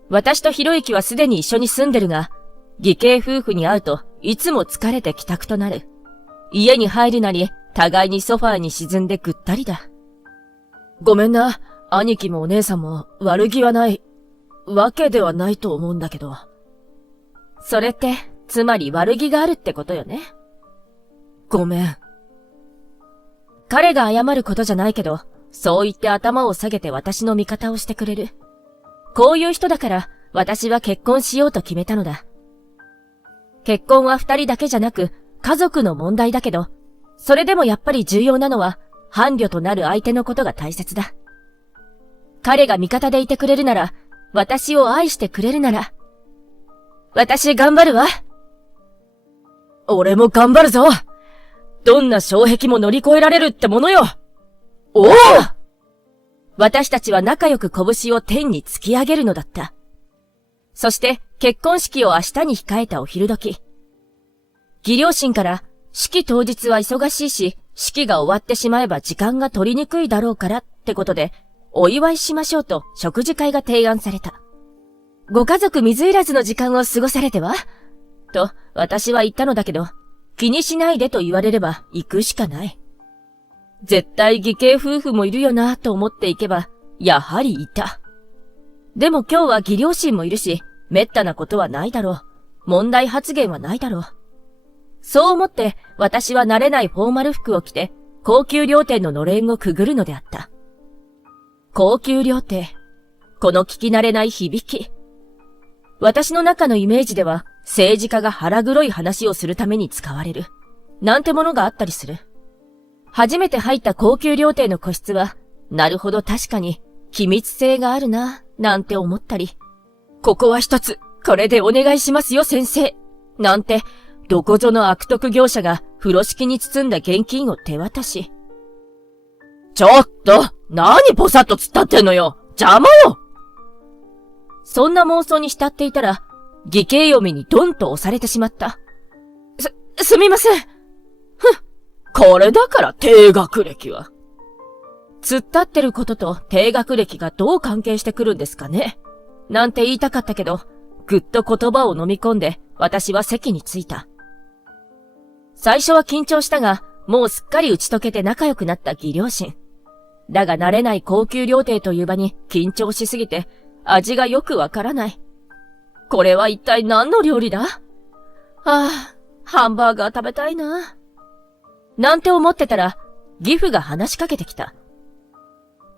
私とひろゆきはすでに一緒に住んでるが、義兄夫婦に会うといつも疲れて帰宅となる。家に入るなり、互いにソファーに沈んでぐったりだ。ごめんな、兄貴もお姉さんも悪気はない、わけではないと思うんだけど。それって、つまり悪気があるってことよね。ごめん。彼が謝ることじゃないけど、そう言って頭を下げて私の味方をしてくれる。こういう人だから、私は結婚しようと決めたのだ。結婚は二人だけじゃなく、家族の問題だけど、それでもやっぱり重要なのは、伴侶となる相手のことが大切だ。彼が味方でいてくれるなら、私を愛してくれるなら、私頑張るわ。俺も頑張るぞ。どんな障壁も乗り越えられるってものよ。おお！私たちは仲良く拳を天に突き上げるのだった。そして結婚式を明日に控えたお昼時。義両親から式当日は忙しいし、式が終わってしまえば時間が取りにくいだろうからってことで、お祝いしましょうと食事会が提案された。ご家族水入らずの時間を過ごされては？と私は言ったのだけど、気にしないでと言われれば行くしかない。絶対義兄夫婦もいるよなと思っていけば、やはりいた。でも今日は義両親もいるし、滅多なことはないだろう。問題発言はないだろう。そう思って私は慣れないフォーマル服を着て、高級料亭ののれんをくぐるのであった。高級料亭。この聞き慣れない響き。私の中のイメージでは、政治家が腹黒い話をするために使われる。なんてものがあったりする。初めて入った高級料亭の個室は、なるほど確かに、機密性があるな、なんて思ったり。ここは一つ、これでお願いしますよ先生。なんて、どこぞの悪徳業者が風呂敷に包んだ現金を手渡し。ちょっと、何ポサッと突っ立ってんのよ。邪魔よ。そんな妄想に浸っていたら、義兄嫁にドンと押されてしまった。すみません。これだから低学歴は。突っ立ってることと低学歴がどう関係してくるんですかね。なんて言いたかったけど、ぐっと言葉を飲み込んで私は席に着いた。最初は緊張したが、もうすっかり打ち解けて仲良くなった義両親。だが慣れない高級料亭という場に緊張しすぎて、味がよくわからない。これは一体何の料理だ？ハンバーガー食べたいな。なんて思ってたら、義父が話しかけてきた。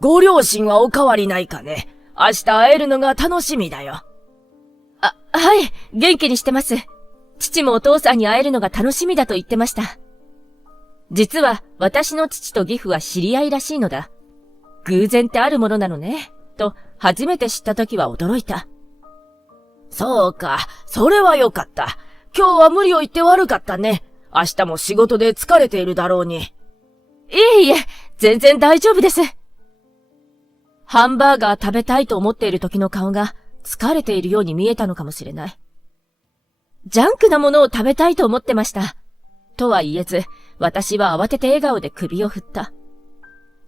ご両親はお変わりないかね。明日会えるのが楽しみだよ。はい、元気にしてます。父もお父さんに会えるのが楽しみだと言ってました。実は、私の父と義父は知り合いらしいのだ。偶然ってあるものなのね。と、初めて知った時は驚いた。そうか、それはよかった。今日は無理を言って悪かったね。明日も仕事で疲れているだろうに。いえいえ、全然大丈夫です。ハンバーガー食べたいと思っている時の顔が疲れているように見えたのかもしれない。ジャンクなものを食べたいと思ってました。とは言えず、私は慌てて笑顔で首を振った。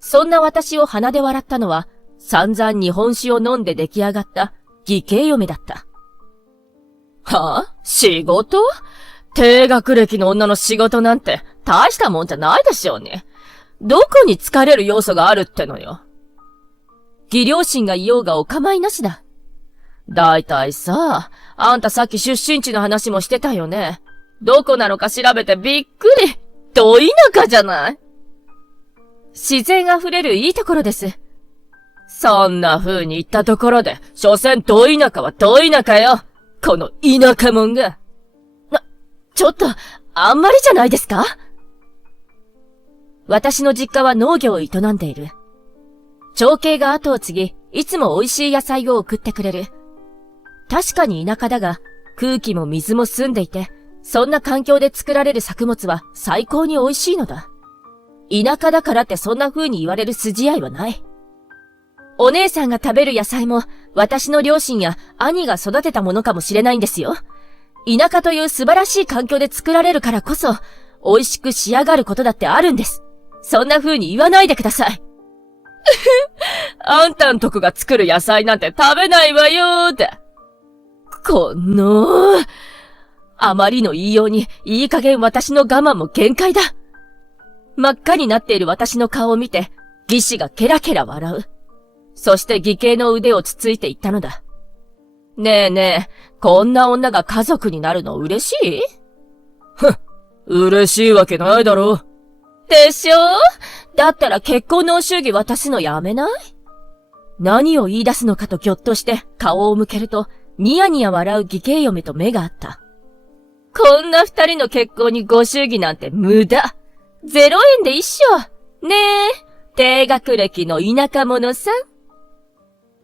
そんな私を鼻で笑ったのは、散々日本酒を飲んで出来上がった義兄嫁だった。はあ？仕事？低学歴の女の仕事なんて大したもんじゃないでしょうね。どこに疲れる要素があるってのよ。義両親がいようがお構いなしだ。だいたいさ、あんたさっき出身地の話もしてたよね。どこなのか調べてびっくり。ど田舎じゃない？自然あふれるいいところです。そんな風に言ったところで、所詮ど田舎はど田舎よ。この田舎もんが。ちょっと、あんまりじゃないですか？私の実家は農業を営んでいる。長兄が後を継ぎ、いつも美味しい野菜を送ってくれる。確かに田舎だが、空気も水も澄んでいて、そんな環境で作られる作物は最高に美味しいのだ。田舎だからってそんな風に言われる筋合いはない。お姉さんが食べる野菜も、私の両親や兄が育てたものかもしれないんですよ。田舎という素晴らしい環境で作られるからこそ、美味しく仕上がることだってあるんです。そんな風に言わないでください。あんたんとこが作る野菜なんて食べないわよーって。あまりの言いように、いい加減私の我慢も限界だ。真っ赤になっている私の顔を見て、義士がケラケラ笑う。そして義兄の腕をつついて言ったのだ。ねえねえ、こんな女が家族になるの嬉しい？嬉しいわけないだろう。でしょ？だったら結婚のお祝儀渡すのやめない？何を言い出すのかとぎょっとして顔を向けると、ニヤニヤ笑う義兄嫁と目があった。こんな二人の結婚にご祝儀なんて無駄。0円で一緒。ねえ、低学歴の田舎者さ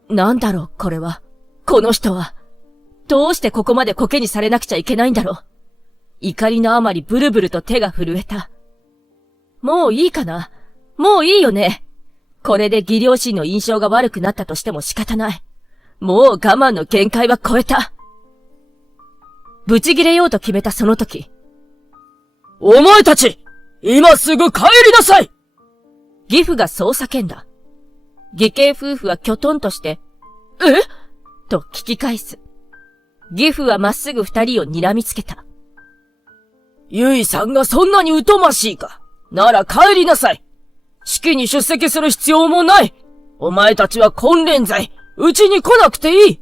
ん。なんだろう、これは。この人は。どうしてここまでコケにされなくちゃいけないんだろう。怒りのあまりブルブルと手が震えた。もういいかな？もういいよね。これで義両親の印象が悪くなったとしても仕方ない。もう我慢の限界は超えた。ブチ切れようと決めたその時。お前たち、今すぐ帰りなさい！義父がそう叫んだ。義兄夫婦はきょとんとして、と聞き返す。義父はまっすぐ二人を睨みつけた。ゆいさんがそんなに疎ましいか。なら帰りなさい。式に出席する必要もない。お前たちは金輪際、うちに来なくていい。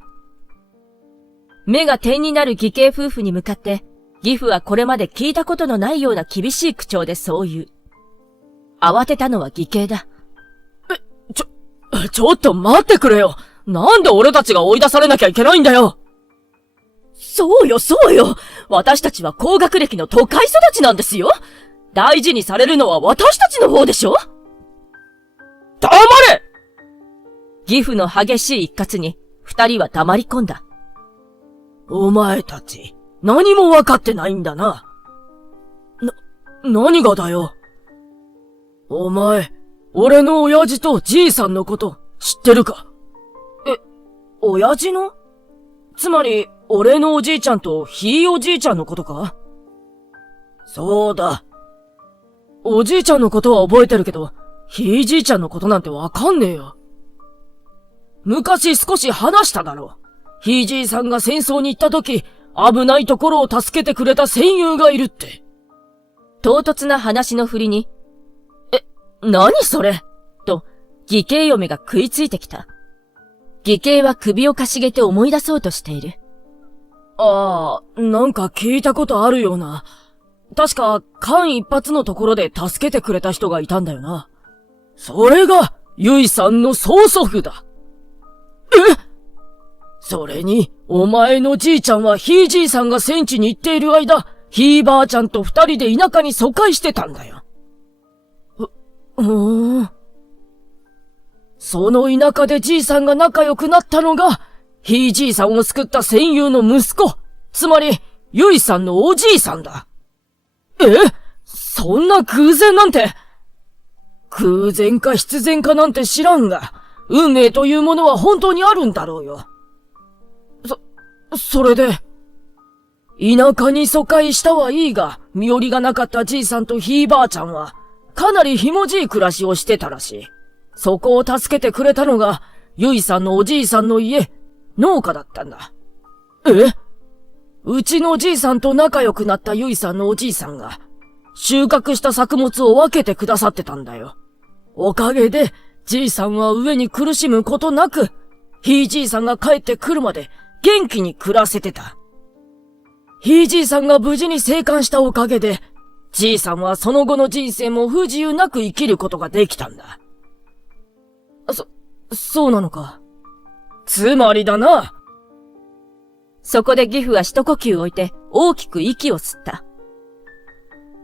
目が点になる義兄夫婦に向かって、義父はこれまで聞いたことのないような厳しい口調でそう言う。慌てたのは義兄だ。ちょっと待ってくれよ。なんで俺たちが追い出されなきゃいけないんだよ。そうよ、そうよ。私たちは高学歴の都会育ちなんですよ。大事にされるのは私たちの方でしょ？黙れ！義父の激しい一喝に、二人は黙り込んだ。お前たち、何も分かってないんだな。何がだよ。お前、俺の親父とじいさんのこと知ってるか？親父の？つまり、俺のおじいちゃんとひいおじいちゃんのことか？そうだ。おじいちゃんのことは覚えてるけど、ひいじいちゃんのことなんてわかんねえよ。昔少し話しただろう。ひいじいさんが戦争に行った時、危ないところを助けてくれた戦友がいるって。唐突な話の振りに、何それ？と、義兄嫁が食いついてきた。義兄は首をかしげて思い出そうとしている。なんか聞いたことあるような。確か間一髪のところで助けてくれた人がいたんだよな。それが、ゆいさんの曽祖父だ。それに、お前のじいちゃんはひいじいさんが戦地に行っている間、ひいばあちゃんと二人で田舎に疎開してたんだよ。その田舎でじいさんが仲良くなったのが、ひいじいさんを救った戦友の息子、つまり、ゆいさんのおじいさんだ。そんな偶然なんて。偶然か必然かなんて知らんが、運命というものは本当にあるんだろうよ。それで、田舎に疎開したはいいが、身寄りがなかったじいさんとひいばあちゃんは、かなりひもじい暮らしをしてたらしい。そこを助けてくれたのが、ゆいさんのおじいさんの家、農家だったんだ。うちのじいさんと仲良くなったゆいさんのおじいさんが、収穫した作物を分けてくださってたんだよ。おかげで、じいさんは上に苦しむことなく、ひいじいさんが帰ってくるまで元気に暮らせてた。ひいじいさんが無事に生還したおかげで、じいさんはその後の人生も不自由なく生きることができたんだ。そうなのか。つまりだな。そこで義父は一呼吸置いて大きく息を吸った。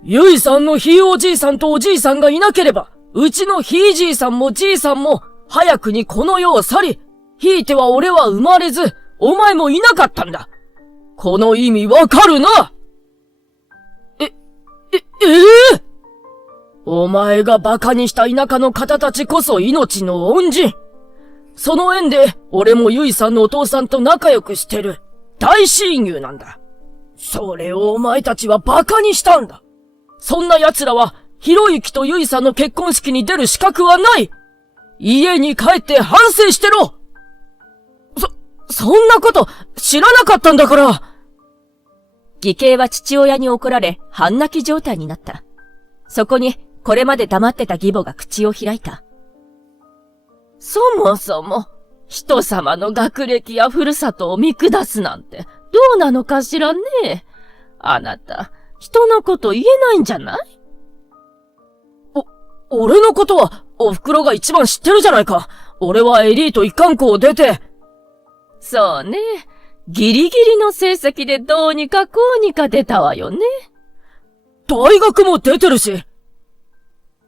ゆいさんのひいおじいさんとおじいさんがいなければ、うちのひいじいさんもじいさんも早くにこの世を去り、ひいては俺は生まれず、お前もいなかったんだ。この意味わかるな。お前が馬鹿にした田舎の方たちこそ命の恩人。その縁で、俺もゆいさんのお父さんと仲良くしてる。大親友なんだ。それをお前たちは馬鹿にしたんだ。そんな奴らは、ひろゆきとゆいさんの結婚式に出る資格はない。家に帰って反省してろ。そんなこと知らなかったんだから。義兄は父親に怒られ、半泣き状態になった。そこに、これまで黙ってた義母が口を開いた。そもそも、人様の学歴やふるさとを見下すなんて、どうなのかしらね。あなた、人のこと言えないんじゃない？俺のことは、お袋が一番知ってるじゃないか。俺はエリート一貫校を出て。そうね。ギリギリの成績でどうにかこうにか出たわよね。大学も出てるし。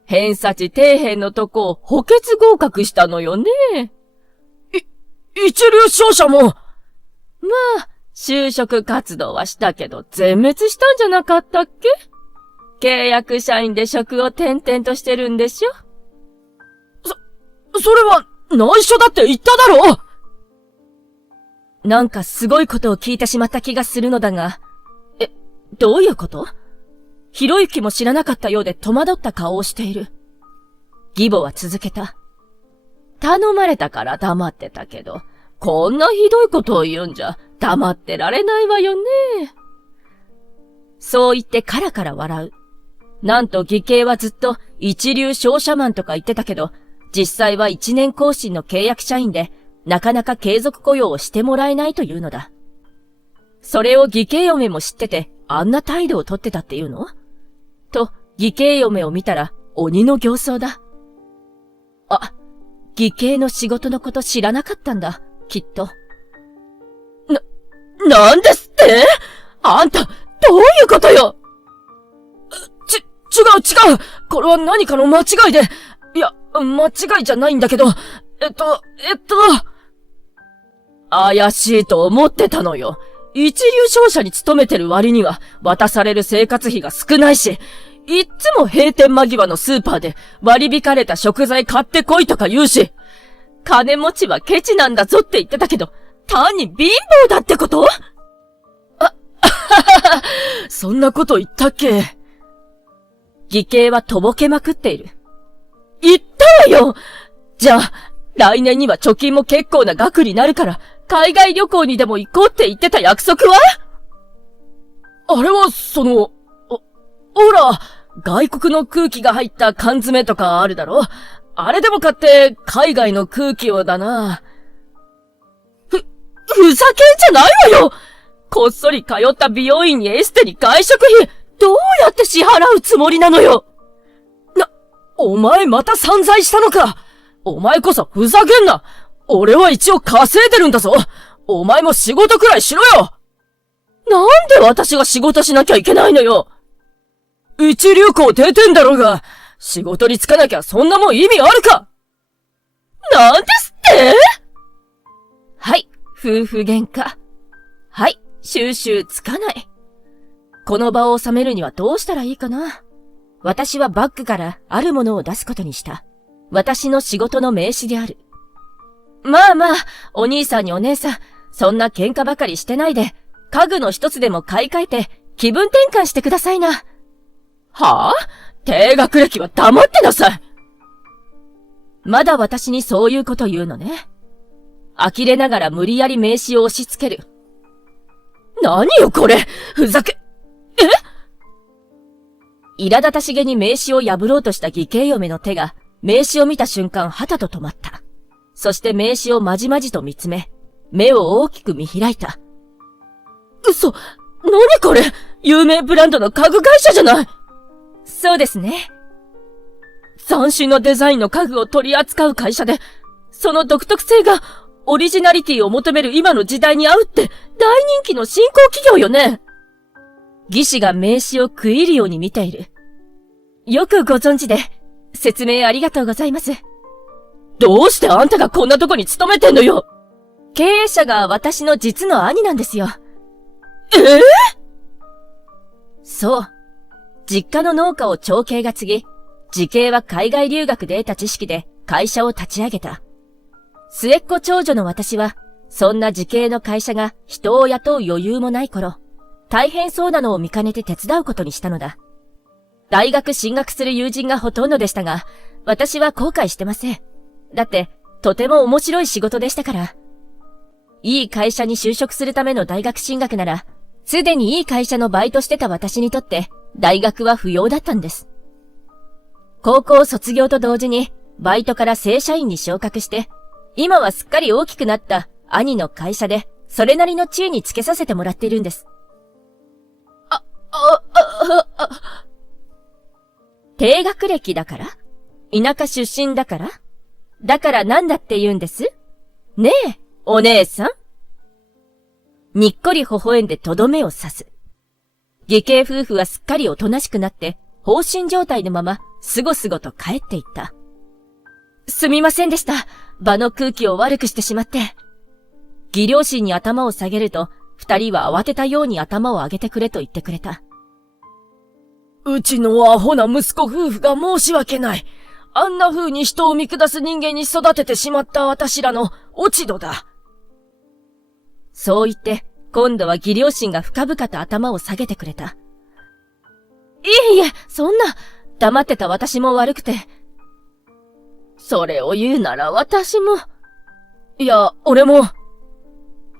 偏差値底辺のとこを補欠合格したのよね。一流商社も。まあ、就職活動はしたけど全滅したんじゃなかったっけ？契約社員で職を転々としてるんでしょ？それは内緒だって言っただろ！なんかすごいことを聞いてしまった気がするのだが、どういうこと？ひろゆきも知らなかったようで戸惑った顔をしている。義母は続けた。頼まれたから黙ってたけど、こんなひどいことを言うんじゃ黙ってられないわよね。そう言ってカラカラ笑う。なんと義兄はずっと一流商社マンとか言ってたけど、実際は一年更新の契約社員で、なかなか継続雇用をしてもらえないというのだ。それを義兄嫁も知ってて、あんな態度をとってたっていうの？と、義兄嫁を見たら鬼の形相だ。あ、義兄の仕事のこと知らなかったんだ、きっと。なんですって？あんた、どういうことよ？違うこれは何かの間違いで。いや、間違いじゃないんだけど、怪しいと思ってたのよ。一流商社に勤めてる割には渡される生活費が少ないし、いっつも閉店間際のスーパーで割り引かれた食材買ってこいとか言うし、金持ちはケチなんだぞって言ってたけど、単に貧乏だってこと？そんなこと言ったっけ？義兄はとぼけまくっている。言ったわよ！じゃあ、来年には貯金も結構な額になるから、海外旅行にでも行こうって言ってた約束は？あれは、ほら、外国の空気が入った缶詰とかあるだろ？あれでも買って、海外の空気をだな。ふざけんじゃないわよ！こっそり通った美容院にエステに外食費、どうやって支払うつもりなのよ。お前また散財したのか。お前こそふざけんな。俺は一応稼いでるんだぞ。お前も仕事くらいしろよ。なんで私が仕事しなきゃいけないのよ。一流校出てんだろうが、仕事に就かなきゃそんなもん意味あるか。なんですって？はい、夫婦喧嘩。はい、収集つかない。この場を収めるにはどうしたらいいかな。私はバッグからあるものを出すことにした。私の仕事の名刺である。まあまあ、お兄さんにお姉さん、そんな喧嘩ばかりしてないで、家具の一つでも買い替えて気分転換してくださいな。はぁ？低学歴は黙ってなさい。まだ私にそういうこと言うのね。呆れながら無理やり名刺を押し付ける。何よこれ、ふざけ、苛立たしげに名刺を破ろうとした義兄嫁の手が、名刺を見た瞬間、はたと止まった。そして名刺をまじまじと見つめ、目を大きく見開いた。嘘、何これ、有名ブランドの家具会社じゃない。そうですね。斬新なデザインの家具を取り扱う会社で、その独特性がオリジナリティを求める今の時代に合うって大人気の新興企業よね。義士が名刺を食い入るように見ている。よくご存知で、説明ありがとうございます。どうしてあんたがこんなとこに勤めてんのよ。経営者が私の実の兄なんですよ。そう。実家の農家を長兄が継ぎ、次兄は海外留学で得た知識で会社を立ち上げた。末っ子長女の私は、そんな次兄の会社が人を雇う余裕もない頃、大変そうなのを見かねて手伝うことにしたのだ。大学進学する友人がほとんどでしたが、私は後悔してません。だって、とても面白い仕事でしたから。いい会社に就職するための大学進学なら、すでにいい会社のバイトしてた私にとって、大学は不要だったんです。高校卒業と同時に、バイトから正社員に昇格して、今はすっかり大きくなった兄の会社で、それなりの地位につけさせてもらっているんです。低学歴だから？田舎出身だから？だからなんだって言うんです？ねえ、お姉さん。にっこり微笑んでとどめを刺す。義兄夫婦はすっかりおとなしくなって、放心状態のまま、すごすごと帰っていった。すみませんでした。場の空気を悪くしてしまって。義両親に頭を下げると、二人は慌てたように頭を上げてくれと言ってくれた。うちのアホな息子夫婦が申し訳ない。あんな風に人を見下す人間に育ててしまった私らの落ち度だ。そう言って、今度は義両親が深々と頭を下げてくれた。いえいえ、そんな、黙ってた私も悪くて。それを言うなら私も。いや、俺も。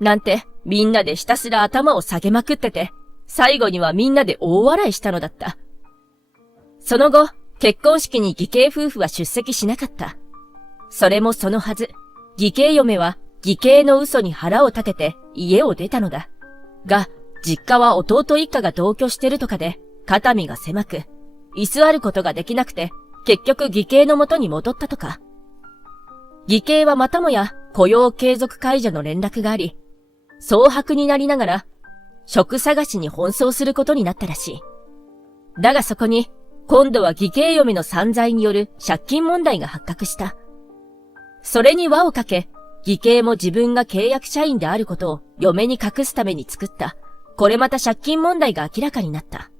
なんて、みんなでひたすら頭を下げまくってて、最後にはみんなで大笑いしたのだった。その後、結婚式に義兄夫婦は出席しなかった。それもそのはず、義兄嫁は義兄の嘘に腹を立てて家を出たのだ。が、実家は弟一家が同居してるとかで、肩身が狭く、居座ることができなくて、結局義兄の元に戻ったとか。義兄はまたもや雇用継続解除の連絡があり、蒼白になりながら、職探しに奔走することになったらしい。だがそこに、今度は義兄嫁の散財による借金問題が発覚した。それに輪をかけ、義兄も自分が契約社員であることを嫁に隠すために作った、これまた借金問題が明らかになった。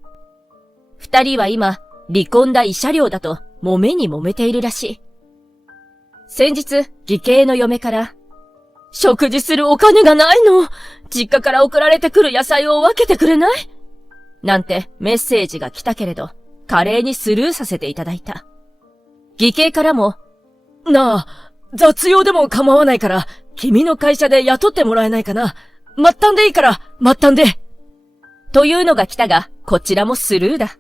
二人は今、離婚だ慰謝料だと揉めに揉めているらしい。先日、義兄の嫁から、食事するお金がないの。実家から送られてくる野菜を分けてくれない？なんてメッセージが来たけれど、華麗にスルーさせていただいた。義兄からも、なあ、雑用でも構わないから、君の会社で雇ってもらえないかな。末端でいいから、末端で。というのが来たが、こちらもスルーだ。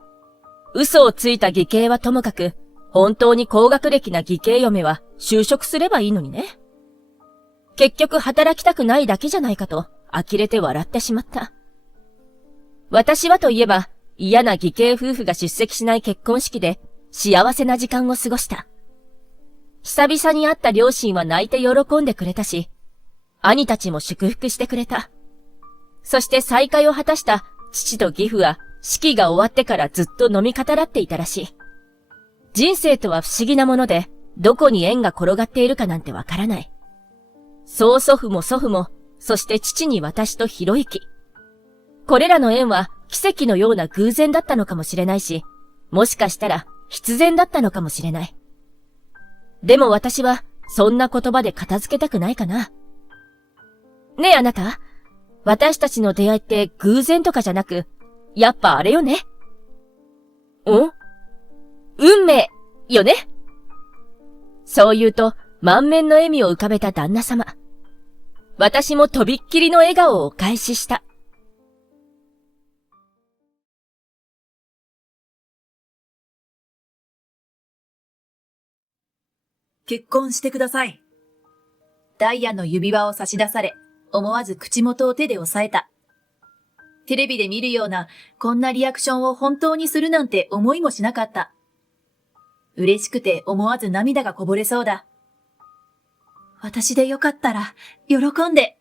嘘をついた義兄はともかく、本当に高学歴な義兄嫁は就職すればいいのにね。結局働きたくないだけじゃないかと、呆れて笑ってしまった。私はといえば、嫌な義兄夫婦が出席しない結婚式で幸せな時間を過ごした。久々に会った両親は泣いて喜んでくれたし、兄たちも祝福してくれた。そして再会を果たした父と義父は式が終わってからずっと飲み語らっていたらしい。人生とは不思議なもので、どこに縁が転がっているかなんてわからない。曽祖父も祖父も、そして父に私とひろゆき。これらの縁は奇跡のような偶然だったのかもしれないし、もしかしたら必然だったのかもしれない。でも私はそんな言葉で片付けたくないかな。ねえあなた、私たちの出会いって偶然とかじゃなく、やっぱあれよね。運命よね。そう言うと満面の笑みを浮かべた旦那様。私もとびっきりの笑顔をお返しした。結婚してください。ダイヤの指輪を差し出され、思わず口元を手で押さえた。テレビで見るような、こんなリアクションを本当にするなんて思いもしなかった。嬉しくて思わず涙がこぼれそうだ。私でよかったら、喜んで。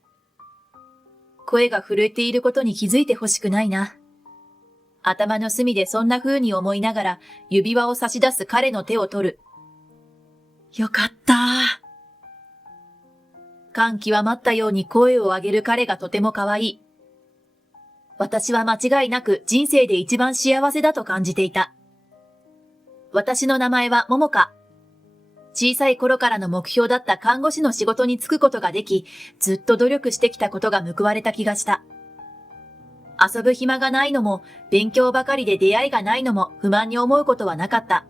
声が震えていることに気づいてほしくないな。頭の隅でそんな風に思いながら、指輪を差し出す彼の手を取る。よかった。感極まったように声を上げる彼がとても可愛い。私は間違いなく人生で一番幸せだと感じていた。私の名前は桃香。小さい頃からの目標だった看護師の仕事に就くことができ、ずっと努力してきたことが報われた気がした。遊ぶ暇がないのも、勉強ばかりで出会いがないのも不満に思うことはなかった。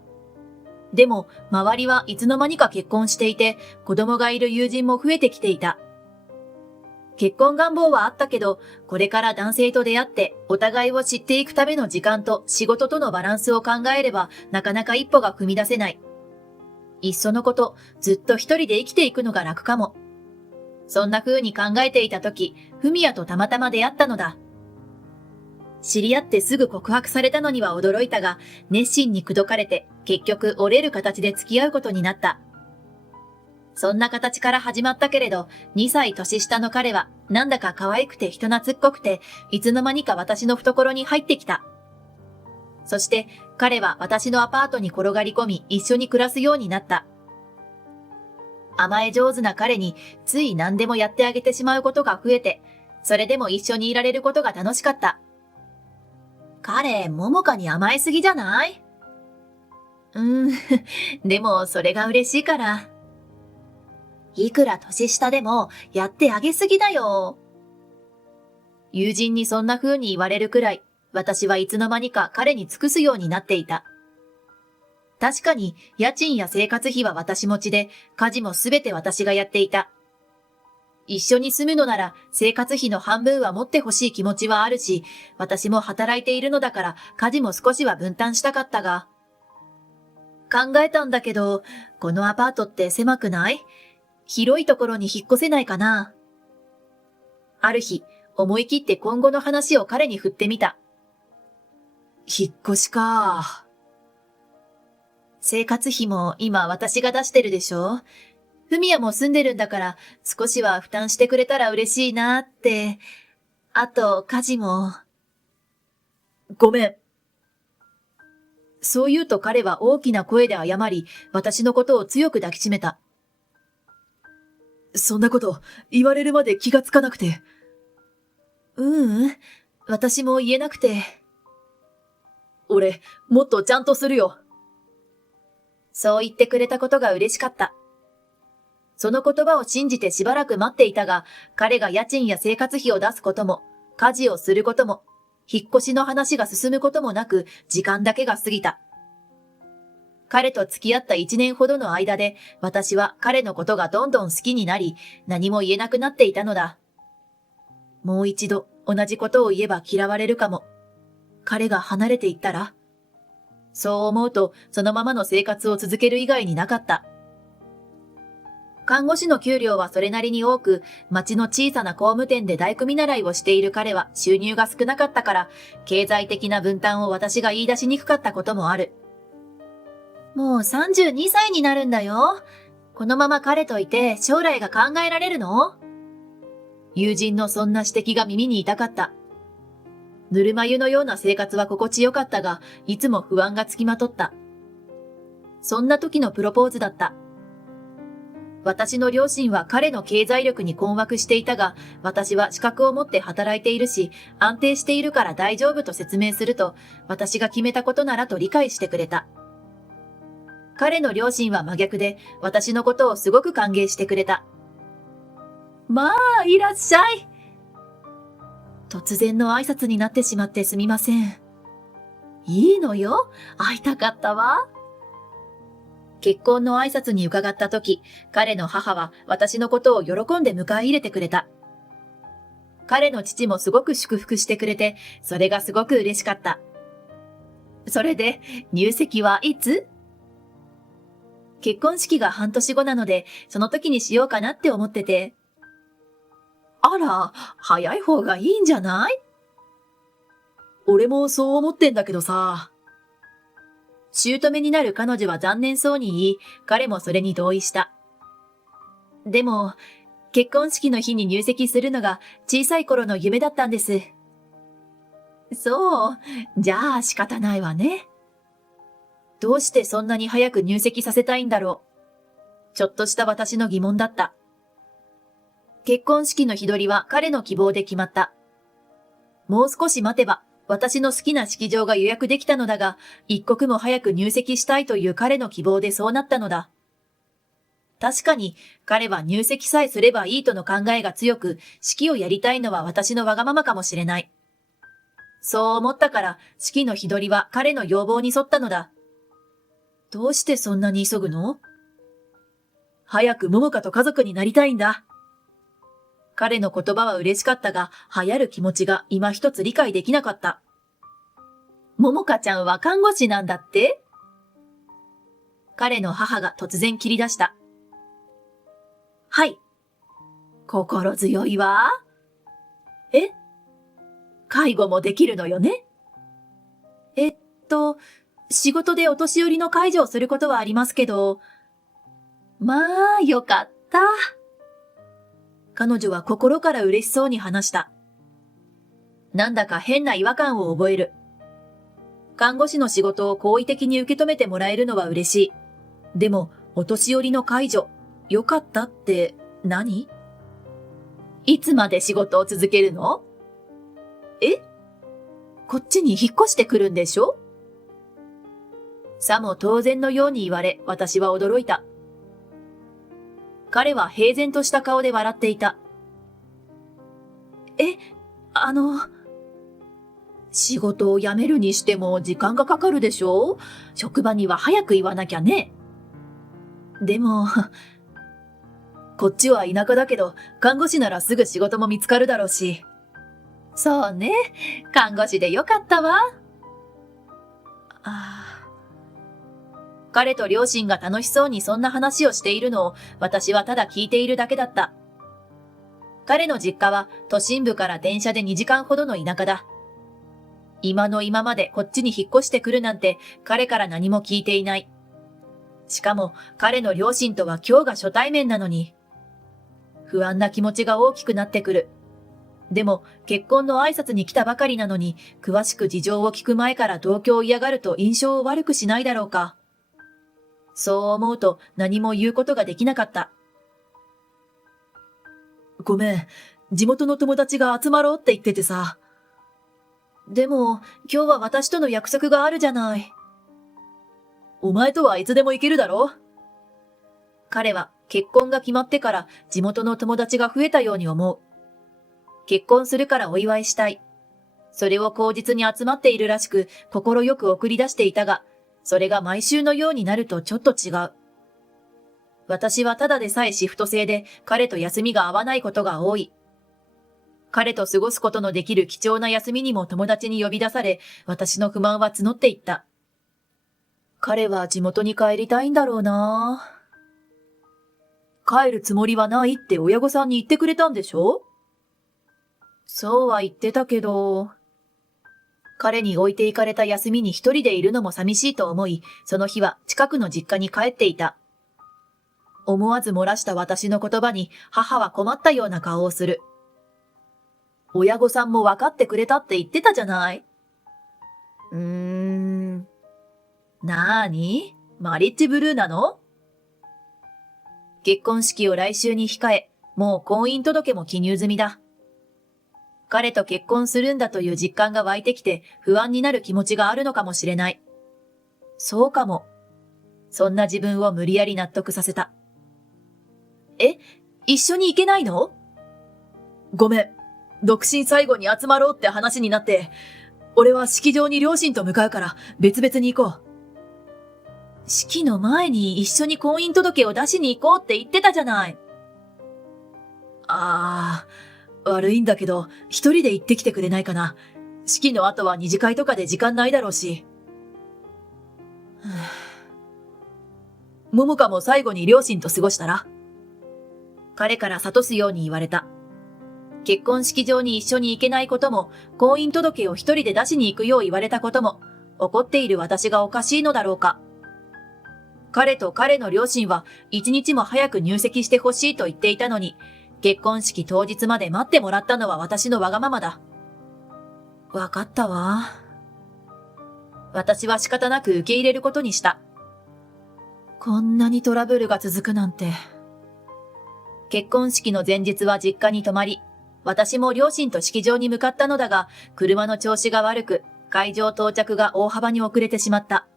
でも、周りはいつの間にか結婚していて、子供がいる友人も増えてきていた。結婚願望はあったけど、これから男性と出会って、お互いを知っていくための時間と仕事とのバランスを考えれば、なかなか一歩が踏み出せない。いっそのこと、ずっと一人で生きていくのが楽かも。そんな風に考えていたとき、フミヤとたまたま出会ったのだ。知り合ってすぐ告白されたのには驚いたが、熱心に口説かれて、結局折れる形で付き合うことになった。そんな形から始まったけれど、2歳年下の彼は、なんだか可愛くて人懐っこくて、いつの間にか私の懐に入ってきた。そして、彼は私のアパートに転がり込み、一緒に暮らすようになった。甘え上手な彼に、つい何でもやってあげてしまうことが増えて、それでも一緒にいられることが楽しかった。彼、桃香に甘えすぎじゃない？でもそれが嬉しいから。いくら年下でもやってあげすぎだよ。友人にそんな風に言われるくらい、私はいつの間にか彼に尽くすようになっていた。確かに家賃や生活費は私持ちで、家事もすべて私がやっていた。一緒に住むのなら生活費の半分は持ってほしい気持ちはあるし、私も働いているのだから家事も少しは分担したかったが。考えたんだけど、このアパートって狭くない？広いところに引っ越せないかな？ある日、思い切って今後の話を彼に振ってみた。引っ越しか。生活費も今私が出してるでしょ？フミヤも住んでるんだから少しは負担してくれたら嬉しいなって。あと家事も。ごめん。そう言うと彼は大きな声で謝り、私のことを強く抱きしめた。そんなこと言われるまで気がつかなくて。私も言えなくて。俺、もっとちゃんとするよ。そう言ってくれたことが嬉しかった。その言葉を信じてしばらく待っていたが、彼が家賃や生活費を出すことも、家事をすることも、引っ越しの話が進むこともなく、時間だけが過ぎた。彼と付き合った1年ほどの間で、私は彼のことがどんどん好きになり、何も言えなくなっていたのだ。もう一度同じことを言えば嫌われるかも。彼が離れていったら？そう思うと、そのままの生活を続ける以外になかった。看護師の給料はそれなりに多く、町の小さな工務店で大工見習いをしている彼は収入が少なかったから、経済的な分担を私が言い出しにくかったこともある。もう32歳になるんだよ。このまま彼といて将来が考えられるの？友人のそんな指摘が耳に痛かった。ぬるま湯のような生活は心地よかったが、いつも不安がつきまとった。そんな時のプロポーズだった。私の両親は彼の経済力に困惑していたが、私は資格を持って働いているし、安定しているから大丈夫と説明すると、私が決めたことならと理解してくれた。彼の両親は真逆で、私のことをすごく歓迎してくれた。まあ、いらっしゃい。突然の挨拶になってしまってすみません。いいのよ。会いたかったわ。結婚の挨拶に伺ったとき、彼の母は私のことを喜んで迎え入れてくれた。彼の父もすごく祝福してくれて、それがすごく嬉しかった。それで、入籍はいつ？結婚式が半年後なので、その時にしようかなって思ってて。あら、早い方がいいんじゃない？俺もそう思ってんだけどさ。姑になる彼女は残念そうに言い、彼もそれに同意した。でも、結婚式の日に入籍するのが小さい頃の夢だったんです。そう、じゃあ仕方ないわね。どうしてそんなに早く入籍させたいんだろう。ちょっとした私の疑問だった。結婚式の日取りは彼の希望で決まった。もう少し待てば、私の好きな式場が予約できたのだが、一刻も早く入籍したいという彼の希望でそうなったのだ。確かに、彼は入籍さえすればいいとの考えが強く、式をやりたいのは私のわがままかもしれない。そう思ったから、式の日取りは彼の要望に沿ったのだ。どうしてそんなに急ぐの？早く桃香と家族になりたいんだ。彼の言葉は嬉しかったが、流行る気持ちが今一つ理解できなかった。桃香ちゃんは看護師なんだって？彼の母が突然切り出した。はい。心強いわ。え？介護もできるのよね？仕事でお年寄りの介助をすることはありますけど、まあ、よかった。彼女は心から嬉しそうに話した。なんだか変な違和感を覚える。看護師の仕事を好意的に受け止めてもらえるのは嬉しい。でも、お年寄りの介助、よかったって何？いつまで仕事を続けるの？こっちに引っ越してくるんでしょ？さも当然のように言われ、私は驚いた。彼は平然とした顔で笑っていた。仕事を辞めるにしても時間がかかるでしょ？職場には早く言わなきゃね。でも、こっちは田舎だけど、看護師ならすぐ仕事も見つかるだろうし。そうね、看護師でよかったわ。彼と両親が楽しそうにそんな話をしているのを私はただ聞いているだけだった。彼の実家は都心部から電車で2時間ほどの田舎だ。今の今までこっちに引っ越してくるなんて彼から何も聞いていない。しかも彼の両親とは今日が初対面なのに。不安な気持ちが大きくなってくる。でも結婚の挨拶に来たばかりなのに詳しく事情を聞く前から同居を嫌がると印象を悪くしないだろうか。そう思うと何も言うことができなかった。ごめん、地元の友達が集まろうって言っててさ。でも、今日は私との約束があるじゃない。お前とはいつでも行けるだろ？彼は結婚が決まってから地元の友達が増えたように思う。結婚するからお祝いしたい。それを口実に集まっているらしく、心よく送り出していたが、それが毎週のようになるとちょっと違う。私はただでさえシフト制で彼と休みが合わないことが多い。彼と過ごすことのできる貴重な休みにも友達に呼び出され、私の不満は募っていった。彼は地元に帰りたいんだろうな。帰るつもりはないって親御さんに言ってくれたんでしょ？そうは言ってたけど、彼に置いていかれた休みに一人でいるのも寂しいと思い、その日は近くの実家に帰っていた。思わず漏らした私の言葉に母は困ったような顔をする。親御さんも分かってくれたって言ってたじゃない。なーに？マリッジブルーなの？結婚式を来週に控え、もう婚姻届も記入済みだ。彼と結婚するんだという実感が湧いてきて不安になる気持ちがあるのかもしれない。そうかも。そんな自分を無理やり納得させた。一緒に行けないの？ごめん。独身最後に集まろうって話になって、俺は式場に両親と向かうから別々に行こう。式の前に一緒に婚姻届を出しに行こうって言ってたじゃない。悪いんだけど、一人で行ってきてくれないかな。式の後は二次会とかで時間ないだろうし。桃香も最後に両親と過ごしたら？彼から諭すように言われた。結婚式場に一緒に行けないことも、婚姻届を一人で出しに行くよう言われたことも、怒っている私がおかしいのだろうか。彼と彼の両親は一日も早く入籍してほしいと言っていたのに、結婚式当日まで待ってもらったのは私のわがままだ。わかったわ。私は仕方なく受け入れることにした。こんなにトラブルが続くなんて。結婚式の前日は実家に泊まり、私も両親と式場に向かったのだが、車の調子が悪く、会場到着が大幅に遅れてしまった。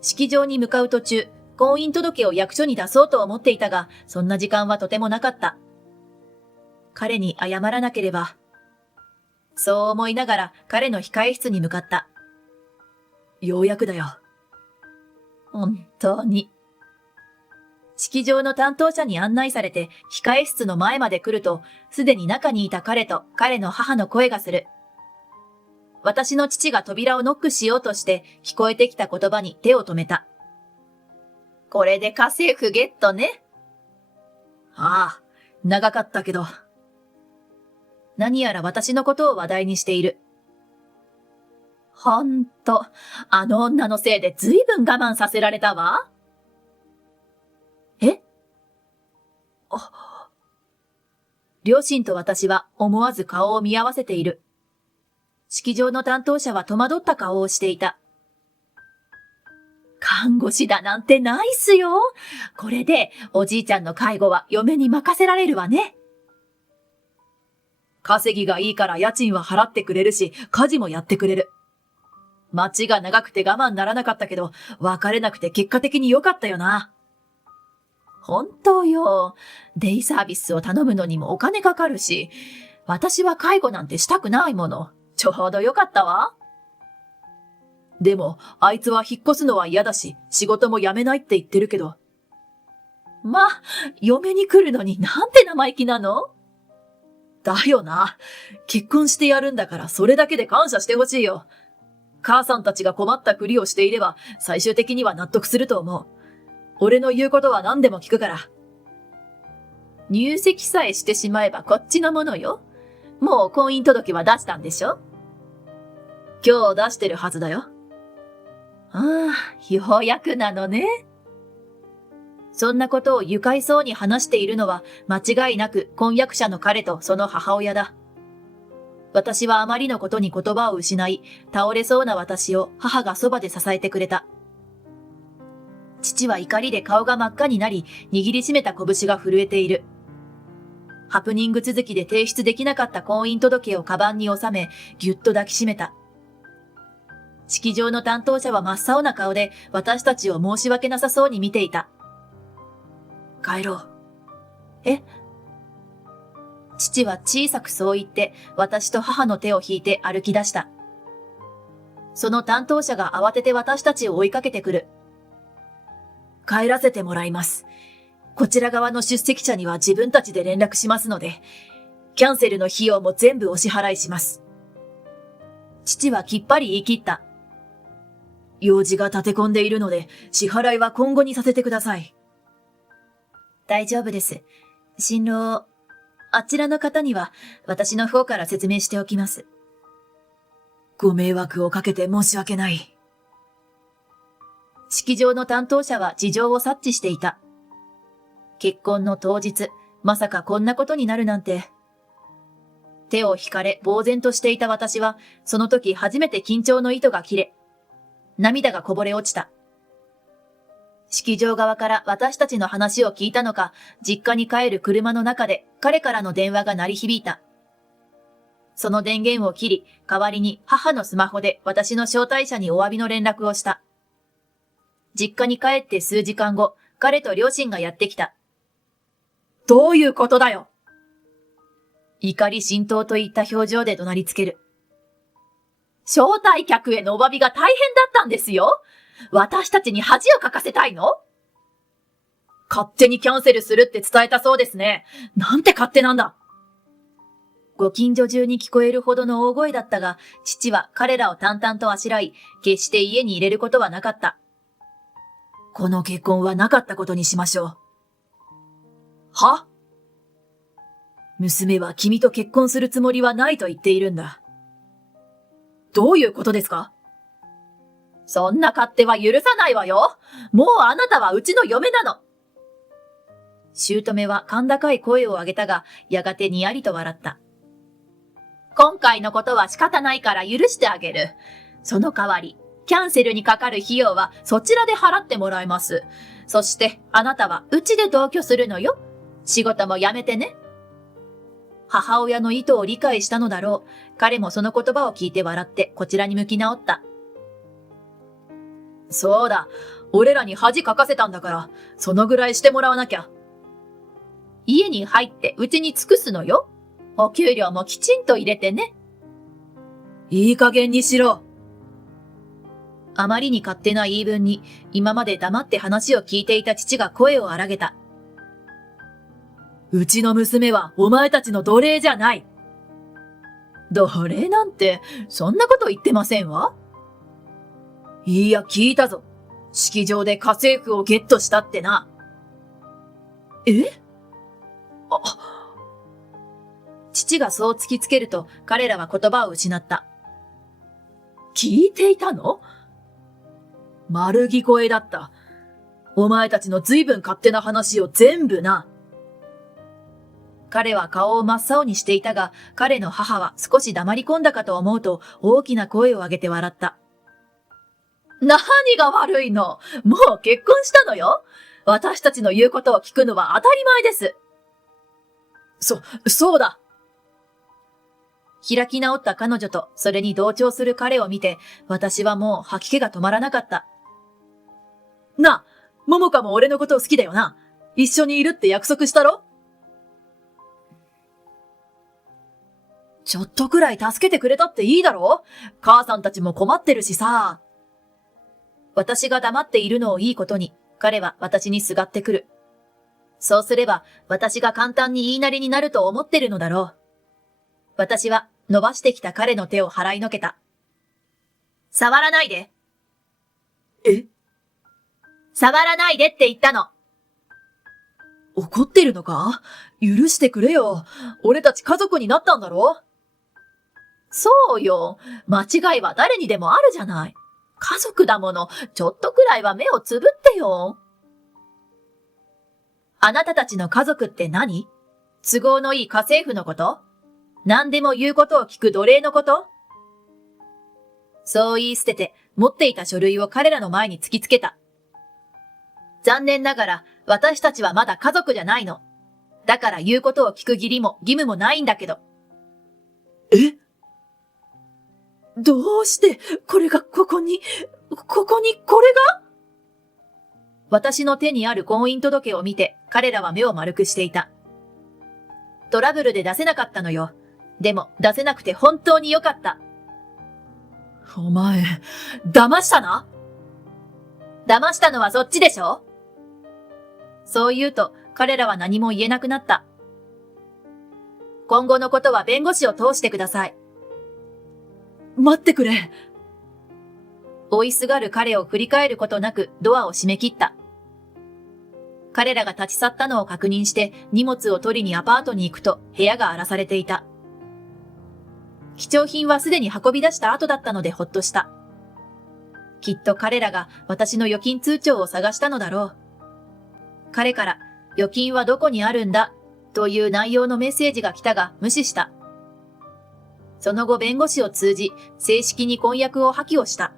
式場に向かう途中、婚姻届を役所に出そうと思っていたが、そんな時間はとてもなかった。彼に謝らなければ。そう思いながら彼の控え室に向かった。ようやくだよ。本当に。式場の担当者に案内されて控え室の前まで来ると、すでに中にいた彼と彼の母の声がする。私の父が扉をノックしようとして聞こえてきた言葉に手を止めた。これで家政婦ゲットね。ああ、長かったけど。何やら私のことを話題にしている。ほんと、あの女のせいでずいぶん我慢させられたわ。両親と私は思わず顔を見合わせている。式場の担当者は戸惑った顔をしていた。看護師だなんてナイスよ。これでおじいちゃんの介護は嫁に任せられるわね。稼ぎがいいから家賃は払ってくれるし、家事もやってくれる。待ちが長くて我慢ならなかったけど、別れなくて結果的に良かったよな。本当よ。デイサービスを頼むのにもお金かかるし、私は介護なんてしたくないもの。ちょうどよかったわ。でも、あいつは引っ越すのは嫌だし、仕事も辞めないって言ってるけど。ま、嫁に来るのになんて生意気なの？だよな。結婚してやるんだからそれだけで感謝してほしいよ。母さんたちが困ったふりをしていれば、最終的には納得すると思う。俺の言うことは何でも聞くから。入籍さえしてしまえばこっちのものよ。もう婚姻届は出したんでしょ？今日出してるはずだよ。ああ、ようやくなのね。そんなことを愉快そうに話しているのは間違いなく婚約者の彼とその母親だ。私はあまりのことに言葉を失い、倒れそうな私を母がそばで支えてくれた。父は怒りで顔が真っ赤になり、握りしめた拳が震えている。ハプニング続きで提出できなかった婚姻届をカバンに収め、ぎゅっと抱きしめた。式場の担当者は真っ青な顔で私たちを申し訳なさそうに見ていた。帰ろう。父は小さくそう言って私と母の手を引いて歩き出した。その担当者が慌てて私たちを追いかけてくる。帰らせてもらいます。こちら側の出席者には自分たちで連絡しますので、キャンセルの費用も全部お支払いします。父はきっぱり言い切った。用事が立て込んでいるので、支払いは今後にさせてください。大丈夫です。新郎、あちらの方には私の方から説明しておきます。ご迷惑をかけて申し訳ない。式場の担当者は事情を察知していた。結婚の当日、まさかこんなことになるなんて。手を引かれ呆然としていた私は、その時初めて緊張の糸が切れ、涙がこぼれ落ちた。式場側から私たちの話を聞いたのか、実家に帰る車の中で彼からの電話が鳴り響いた。その電源を切り、代わりに母のスマホで私の招待者にお詫びの連絡をした。実家に帰って数時間後、彼と両親がやってきた。どういうことだよ。怒り心頭といった表情で怒鳴りつける。招待客へのお詫びが大変だったんですよ。私たちに恥をかかせたいの？勝手にキャンセルするって伝えたそうですね。なんて勝手なんだ。ご近所中に聞こえるほどの大声だったが、父は彼らを淡々とあしらい、決して家に入れることはなかった。この結婚はなかったことにしましょう。は？娘は君と結婚するつもりはないと言っているんだ。どういうことですか？そんな勝手は許さないわよ。もうあなたはうちの嫁なの。姑は甲高い声を上げたが、やがてにやりと笑った。今回のことは仕方ないから許してあげる。その代わり、キャンセルにかかる費用はそちらで払ってもらいます。そしてあなたはうちで同居するのよ。仕事もやめてね。母親の意図を理解したのだろう。彼もその言葉を聞いて笑ってこちらに向き直った。そうだ。俺らに恥かかせたんだから、そのぐらいしてもらわなきゃ。家に入ってうちに尽くすのよ。お給料もきちんと入れてね。いい加減にしろ。あまりに勝手な言い分に、今まで黙って話を聞いていた父が声を荒げた。うちの娘はお前たちの奴隷じゃない。奴隷なんて、そんなこと言ってませんわ。いや、聞いたぞ。式場で家政婦をゲットしたってな。え？父がそう突きつけると、彼らは言葉を失った。聞いていたの？丸聞こえだった。お前たちの随分勝手な話を全部な。彼は顔を真っ青にしていたが、彼の母は少し黙り込んだかと思うと、大きな声を上げて笑った。何が悪いの？もう結婚したのよ。私たちの言うことを聞くのは当たり前です。そうだ。開き直った彼女とそれに同調する彼を見て、私はもう吐き気が止まらなかった。なあ、桃香も俺のことを好きだよな。一緒にいるって約束したろ？ちょっとくらい助けてくれたっていいだろ？母さんたちも困ってるしさ。私が黙っているのをいいことに、彼は私にすがってくる。そうすれば、私が簡単に言いなりになると思ってるのだろう。私は伸ばしてきた彼の手を払いのけた。触らないで。え？触らないでって言ったの。怒ってるのか？許してくれよ。俺たち家族になったんだろ？そうよ。間違いは誰にでもあるじゃない。家族だもの。ちょっとくらいは目をつぶってよ。あなたたちの家族って何？都合のいい家政婦のこと？何でも言うことを聞く奴隷のこと？そう言い捨てて、持っていた書類を彼らの前に突きつけた。残念ながら、私たちはまだ家族じゃないの。だから言うことを聞く義理も義務もないんだけど。え？どうして、これがここにこれが？私の手にある婚姻届を見て、彼らは目を丸くしていた。トラブルで出せなかったのよ。でも、出せなくて本当によかった。お前、騙したな？騙したのはそっちでしょ？そう言うと、彼らは何も言えなくなった。今後のことは弁護士を通してください。待ってくれ。追いすがる彼を振り返ることなくドアを閉め切った。彼らが立ち去ったのを確認して荷物を取りにアパートに行くと部屋が荒らされていた。貴重品はすでに運び出した後だったのでほっとした。きっと彼らが私の預金通帳を探したのだろう。彼から預金はどこにあるんだという内容のメッセージが来たが無視した。その後弁護士を通じ正式に婚約を破棄をした。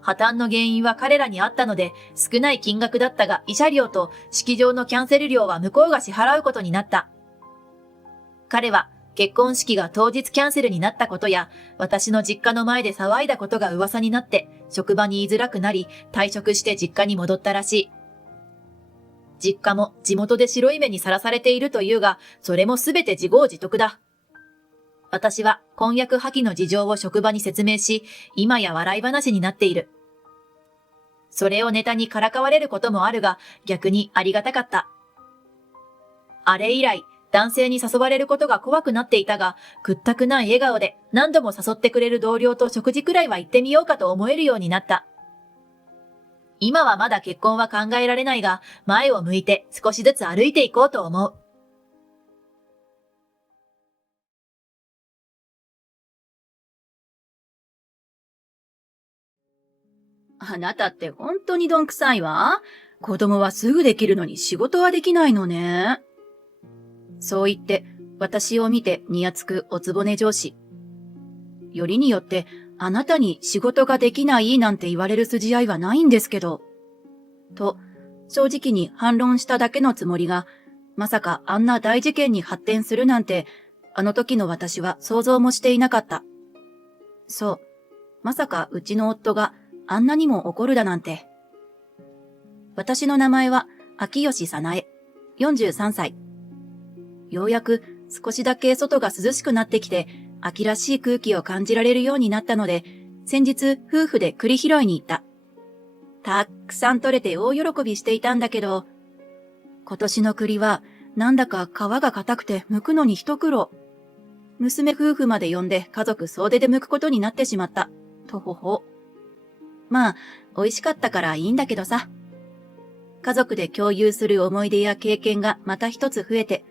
破綻の原因は彼らにあったので少ない金額だったが慰謝料と式場のキャンセル料は向こうが支払うことになった。彼は結婚式が当日キャンセルになったことや私の実家の前で騒いだことが噂になって職場に言いづらくなり退職して実家に戻ったらしい。実家も地元で白い目にさらされているというがそれもすべて自業自得だ。私は婚約破棄の事情を職場に説明し今や笑い話になっている。それをネタにからかわれることもあるが、逆にありがたかった。あれ以来、男性に誘われることが怖くなっていたが、屈託ない笑顔で何度も誘ってくれる同僚と食事くらいは行ってみようかと思えるようになった。今はまだ結婚は考えられないが、前を向いて少しずつ歩いていこうと思う。あなたって本当にどんくさいわ。子供はすぐできるのに仕事はできないのね。そう言って、私を見てにやつくおつぼね上司。よりによって、あなたに仕事ができないなんて言われる筋合いはないんですけど。と、正直に反論しただけのつもりが、まさかあんな大事件に発展するなんて、あの時の私は想像もしていなかった。そう、まさかうちの夫が、あんなにも怒るだなんて。私の名前は、秋吉早苗、43歳。ようやく少しだけ外が涼しくなってきて、秋らしい空気を感じられるようになったので、先日夫婦で栗拾いに行った。たくさん取れて大喜びしていたんだけど、今年の栗はなんだか皮が硬くて剥くのに一苦労。娘夫婦まで呼んで家族総出で剥くことになってしまった。とほほ。まあ、美味しかったからいいんだけどさ。家族で共有する思い出や経験がまた一つ増えて、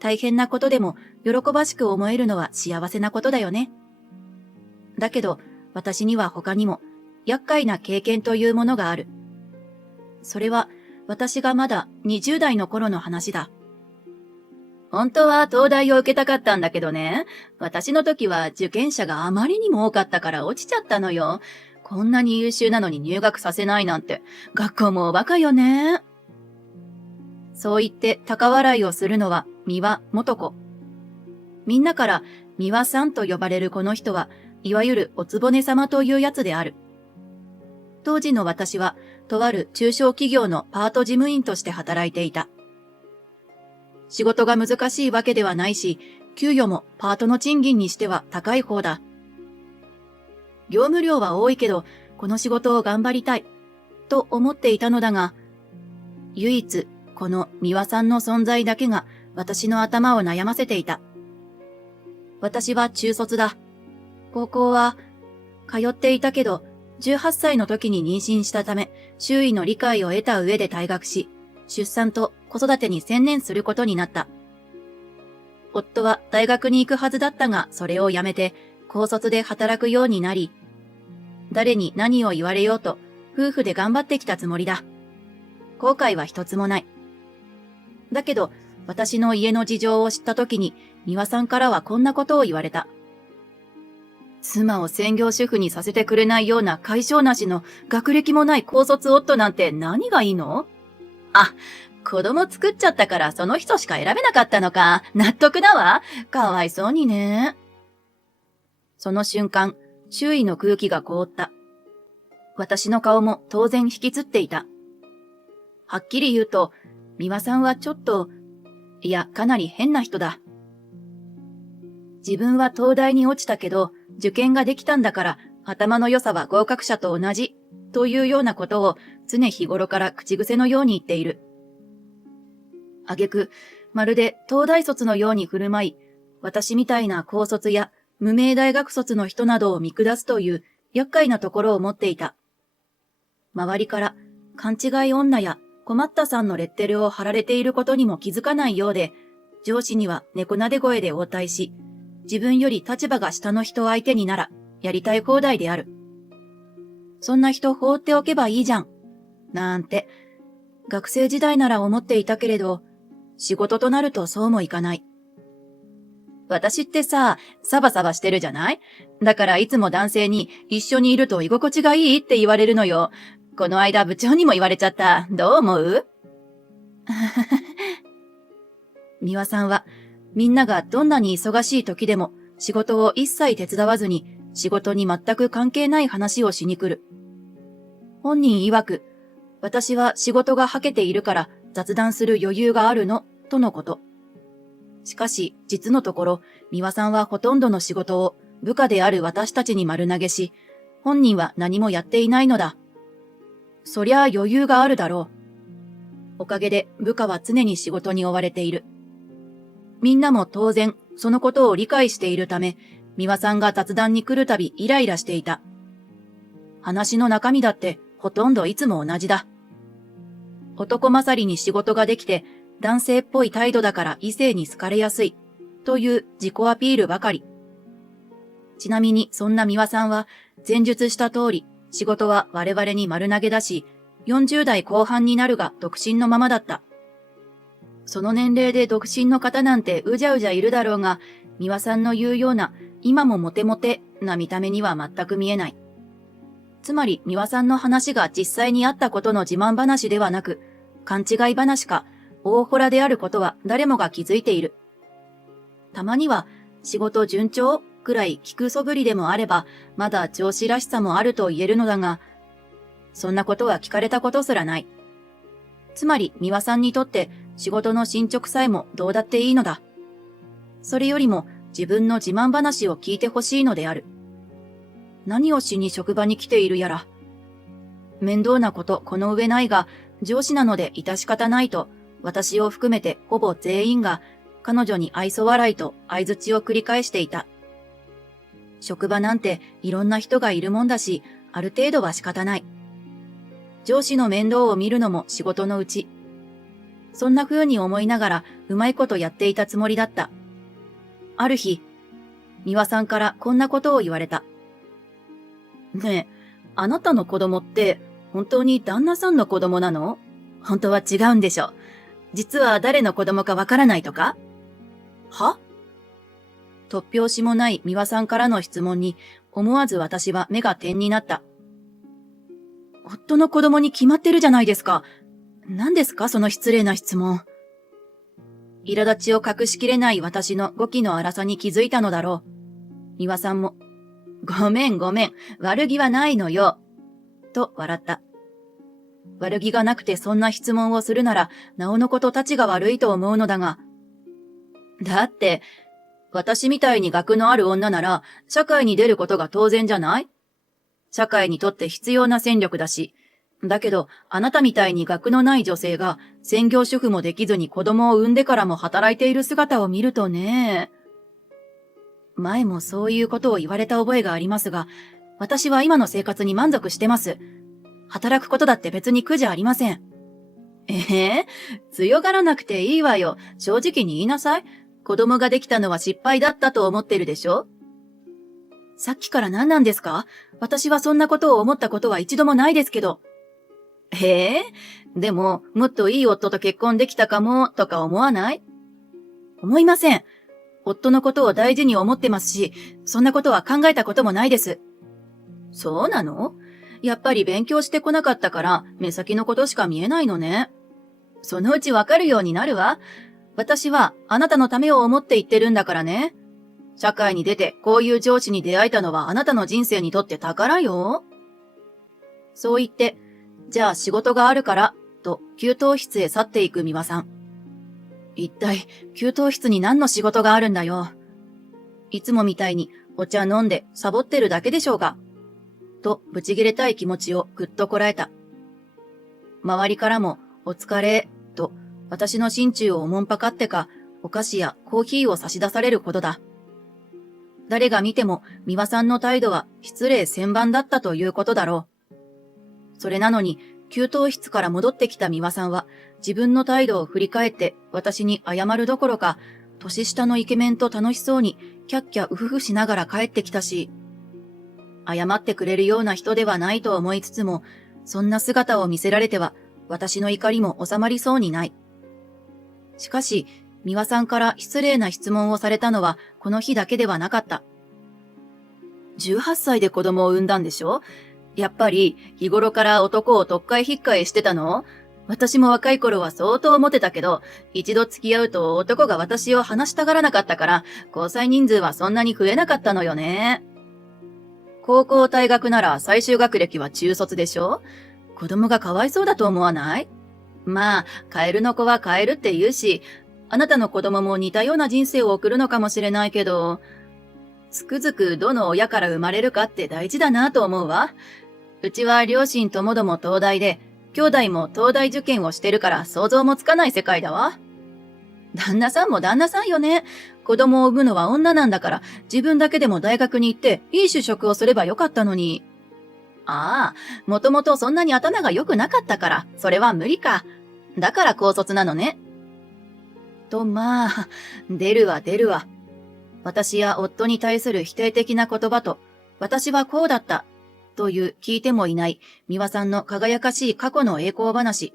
大変なことでも喜ばしく思えるのは幸せなことだよね。だけど、私には他にも厄介な経験というものがある。それは私がまだ20代の頃の話だ。本当は東大を受けたかったんだけどね。私の時は受験者があまりにも多かったから落ちちゃったのよ。こんなに優秀なのに入学させないなんて、学校もおバカよね。そう言って高笑いをするのは三輪元子。みんなから三輪さんと呼ばれるこの人は、いわゆるおつぼね様というやつである。当時の私は、とある中小企業のパート事務員として働いていた。仕事が難しいわけではないし、給与もパートの賃金にしては高い方だ。業務量は多いけど、この仕事を頑張りたい、と思っていたのだが、唯一、この三輪さんの存在だけが私の頭を悩ませていた。私は中卒だ。高校は、通っていたけど、18歳の時に妊娠したため、周囲の理解を得た上で退学し、出産と子育てに専念することになった。夫は大学に行くはずだったが、それをやめて、高卒で働くようになり、誰に何を言われようと、夫婦で頑張ってきたつもりだ。後悔は一つもない。だけど、私の家の事情を知った時に、三輪さんからはこんなことを言われた。妻を専業主婦にさせてくれないような解消なしの学歴もない高卒夫なんて何がいいの？あ、子供作っちゃったからその人しか選べなかったのか。納得だわ。かわいそうにね。その瞬間、周囲の空気が凍った。私の顔も当然引きつっていた。はっきり言うと、三輪さんはちょっと、いや、かなり変な人だ。自分は東大に落ちたけど、受験ができたんだから、頭の良さは合格者と同じ、というようなことを常日頃から口癖のように言っている。挙句、まるで東大卒のように振る舞い、私みたいな高卒や無名大学卒の人などを見下すという厄介なところを持っていた。周りから勘違い女や困ったさんのレッテルを貼られていることにも気づかないようで、上司には猫なで声で応対し、自分より立場が下の人相手になら、やりたい放題である。そんな人放っておけばいいじゃん。なんて、学生時代なら思っていたけれど、仕事となるとそうもいかない。私ってさ、サバサバしてるじゃない？だからいつも男性に一緒にいると居心地がいいって言われるのよ。この間部長にも言われちゃった。どう思う？美和さんは、みんながどんなに忙しい時でも仕事を一切手伝わずに仕事に全く関係ない話をしに来る。本人曰く、私は仕事がはけているから雑談する余裕があるの、とのこと。しかし、実のところ、美和さんはほとんどの仕事を部下である私たちに丸投げし、本人は何もやっていないのだ。そりゃ余裕があるだろう。おかげで部下は常に仕事に追われている。みんなも当然そのことを理解しているため、美和さんが雑談に来るたびイライラしていた。話の中身だってほとんどいつも同じだ。男勝りに仕事ができて男性っぽい態度だから異性に好かれやすいという自己アピールばかり。ちなみにそんな美和さんは前述した通り仕事は我々に丸投げだし、40代後半になるが独身のままだった。その年齢で独身の方なんてうじゃうじゃいるだろうが、美和さんの言うような今もモテモテな見た目には全く見えない。つまり美和さんの話が実際にあったことの自慢話ではなく、勘違い話か大ホラであることは誰もが気づいている。たまには仕事順調くらい聞くそぶりでもあれば、まだ上司らしさもあると言えるのだが、そんなことは聞かれたことすらない。つまり美和さんにとって仕事の進捗さえもどうだっていいのだ。それよりも自分の自慢話を聞いてほしいのである。何をしに職場に来ているやら。面倒なことこの上ないが、上司なので致し方ないと、私を含めてほぼ全員が彼女に愛想笑いと相槌を繰り返していた。職場なんていろんな人がいるもんだし、ある程度は仕方ない。上司の面倒を見るのも仕事のうち。そんな風に思いながらうまいことやっていたつもりだった。ある日、美和さんからこんなことを言われた。ねえ、あなたの子供って本当に旦那さんの子供なの？本当は違うんでしょ。実は誰の子供かわからないとか？は？突拍子もない美和さんからの質問に思わず私は目が点になった。夫の子供に決まってるじゃないですか。何ですかその失礼な質問。苛立ちを隠しきれない私の語気の荒さに気づいたのだろう。美和さんも、ごめん、悪気はないのよ。と笑った。悪気がなくてそんな質問をするなら、なおのことたちが悪いと思うのだが。だって、私みたいに学のある女なら、社会に出ることが当然じゃない？社会にとって必要な戦力だし。だけど、あなたみたいに学のない女性が、専業主婦もできずに子供を産んでからも働いている姿を見るとね。前もそういうことを言われた覚えがありますが、私は今の生活に満足してます。働くことだって別に苦じゃありません。強がらなくていいわよ。正直に言いなさい。子供ができたのは失敗だったと思ってるでしょ？さっきから何なんですか？私はそんなことを思ったことは一度もないですけど。でも、もっといい夫と結婚できたかも、とか思わない？思いません。夫のことを大事に思ってますし、そんなことは考えたこともないです。そうなの？やっぱり勉強してこなかったから、目先のことしか見えないのね。そのうちわかるようになるわ。私はあなたのためを思って言ってるんだからね。社会に出てこういう上司に出会えたのはあなたの人生にとって宝よ。そう言って、じゃあ仕事があるから、と給湯室へ去っていく美和さん。一体、給湯室に何の仕事があるんだよ。いつもみたいにお茶飲んでサボってるだけでしょうが。と、ぶち切れたい気持ちをぐっとこらえた。周りからも、お疲れ、と、私の心中をおもんぱかってか、お菓子やコーヒーを差し出されるほどだ。誰が見ても、美和さんの態度は失礼千万だったということだろう。それなのに、給湯室から戻ってきた美輪さんは、自分の態度を振り返って私に謝るどころか、年下のイケメンと楽しそうにキャッキャウフフしながら帰ってきたし、謝ってくれるような人ではないと思いつつも、そんな姿を見せられては、私の怒りも収まりそうにない。しかし、美輪さんから失礼な質問をされたのはこの日だけではなかった。18歳で子供を産んだんでしょ？やっぱり日頃から男をとっかえひっかえしてたの？私も若い頃は相当モテたけど、一度付き合うと男が私を話したがらなかったから、交際人数はそんなに増えなかったのよね。高校退学なら最終学歴は中卒でしょ？子供がかわいそうだと思わない？まあ、カエルの子はカエルって言うし、あなたの子供も似たような人生を送るのかもしれないけど、つくづくどの親から生まれるかって大事だなと思うわ。うちは両親ともども東大で、兄弟も東大受験をしてるから想像もつかない世界だわ。旦那さんも旦那さんよね。子供を産むのは女なんだから、自分だけでも大学に行っていい就職をすればよかったのに。ああ、もともとそんなに頭が良くなかったから、それは無理か。だから高卒なのね。とまあ、出るわ。私や夫に対する否定的な言葉と、私はこうだった、という聞いてもいない美輪さんの輝かしい過去の栄光話。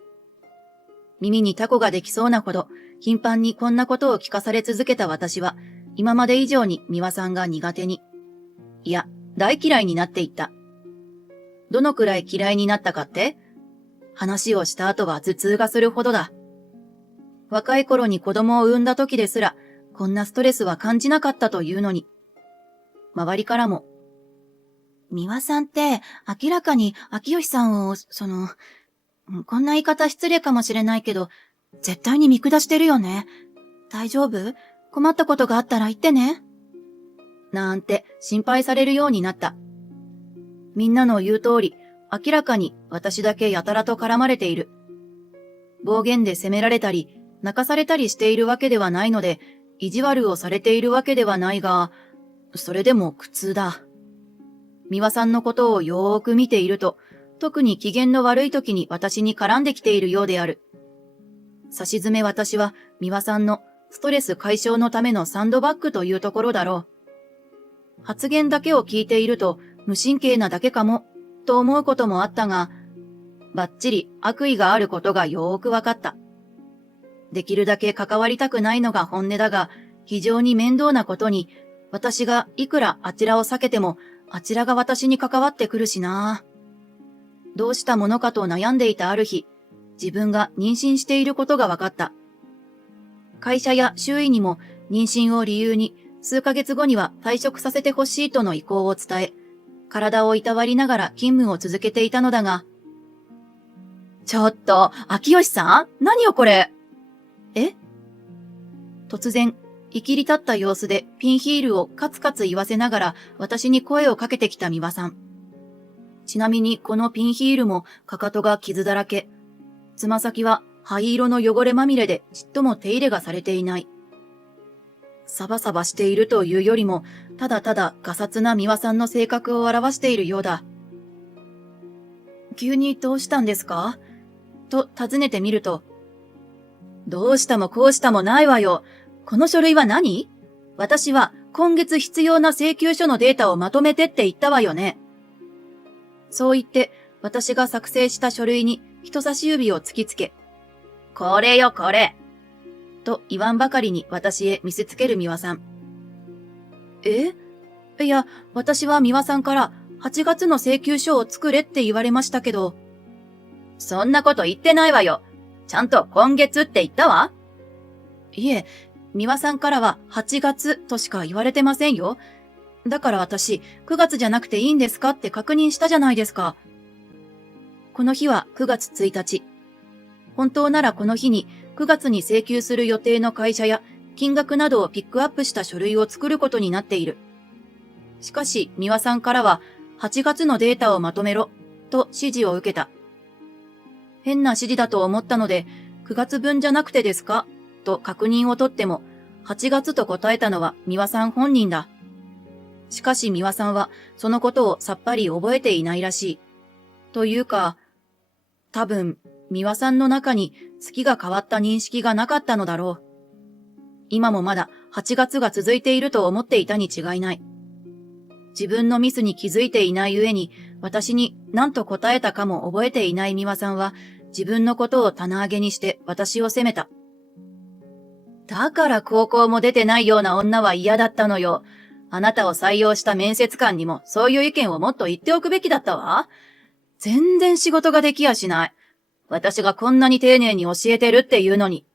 耳にタコができそうなほど、頻繁にこんなことを聞かされ続けた私は、今まで以上に美輪さんが苦手に、いや、大嫌いになっていった。どのくらい嫌いになったかって？話をした後は頭痛がするほどだ。若い頃に子供を産んだ時ですら、こんなストレスは感じなかったというのに。周りからも、美輪さんって、明らかに秋吉さんを、こんな言い方失礼かもしれないけど、絶対に見下してるよね。大丈夫？困ったことがあったら言ってね。なんて心配されるようになった。みんなの言う通り、明らかに私だけやたらと絡まれている。暴言で責められたり、泣かされたりしているわけではないので、意地悪をされているわけではないが、それでも苦痛だ。美輪さんのことをよーく見ていると、特に機嫌の悪い時に私に絡んできているようである。さしずめ私は美輪さんのストレス解消のためのサンドバッグというところだろう。発言だけを聞いていると無神経なだけかも、と思うこともあったが、ばっちり悪意があることがよーくわかった。できるだけ関わりたくないのが本音だが、非常に面倒なことに、私がいくらあちらを避けても、あちらが私に関わってくるしな。どうしたものかと悩んでいたある日、自分が妊娠していることが分かった。会社や周囲にも妊娠を理由に数ヶ月後には退職させてほしいとの意向を伝え、体をいたわりながら勤務を続けていたのだが、ちょっと、秋吉さん？何よこれ？え？突然、いきり立った様子でピンヒールをカツカツ言わせながら私に声をかけてきた美輪さん。ちなみにこのピンヒールもかかとが傷だらけ。つま先は灰色の汚れまみれでちっとも手入れがされていない。サバサバしているというよりも、ただただガサツな美輪さんの性格を表しているようだ。急にどうしたんですか？と尋ねてみると、どうしたもこうしたもないわよ。この書類は何？私は今月必要な請求書のデータをまとめてって言ったわよね。そう言って、私が作成した書類に人差し指を突きつけ、これよこれと言わんばかりに私へ見せつける美輪さん。いや、私は美輪さんから8月の請求書を作れって言われましたけど。そんなこと言ってないわよ。ちゃんと今月って言ったわ。いえ、美輪さんからは8月としか言われてませんよ。だから私、9月じゃなくていいんですかって確認したじゃないですか。この日は9月1日。本当ならこの日に9月に請求する予定の会社や金額などをピックアップした書類を作ることになっている。しかし、美輪さんからは8月のデータをまとめろと指示を受けた。変な指示だと思ったので、9月分じゃなくてですかと確認を取っても、8月と答えたのは美輪さん本人だ。しかし美輪さんはそのことをさっぱり覚えていないらしい。というか、多分、美輪さんの中に月が変わった認識がなかったのだろう。今もまだ8月が続いていると思っていたに違いない。自分のミスに気づいていない上に、私に何と答えたかも覚えていない美輪さんは、自分のことを棚上げにして私を責めた。だから高校も出てないような女は嫌だったのよ。あなたを採用した面接官にもそういう意見をもっと言っておくべきだったわ。全然仕事ができやしない。私がこんなに丁寧に教えてるっていうのに。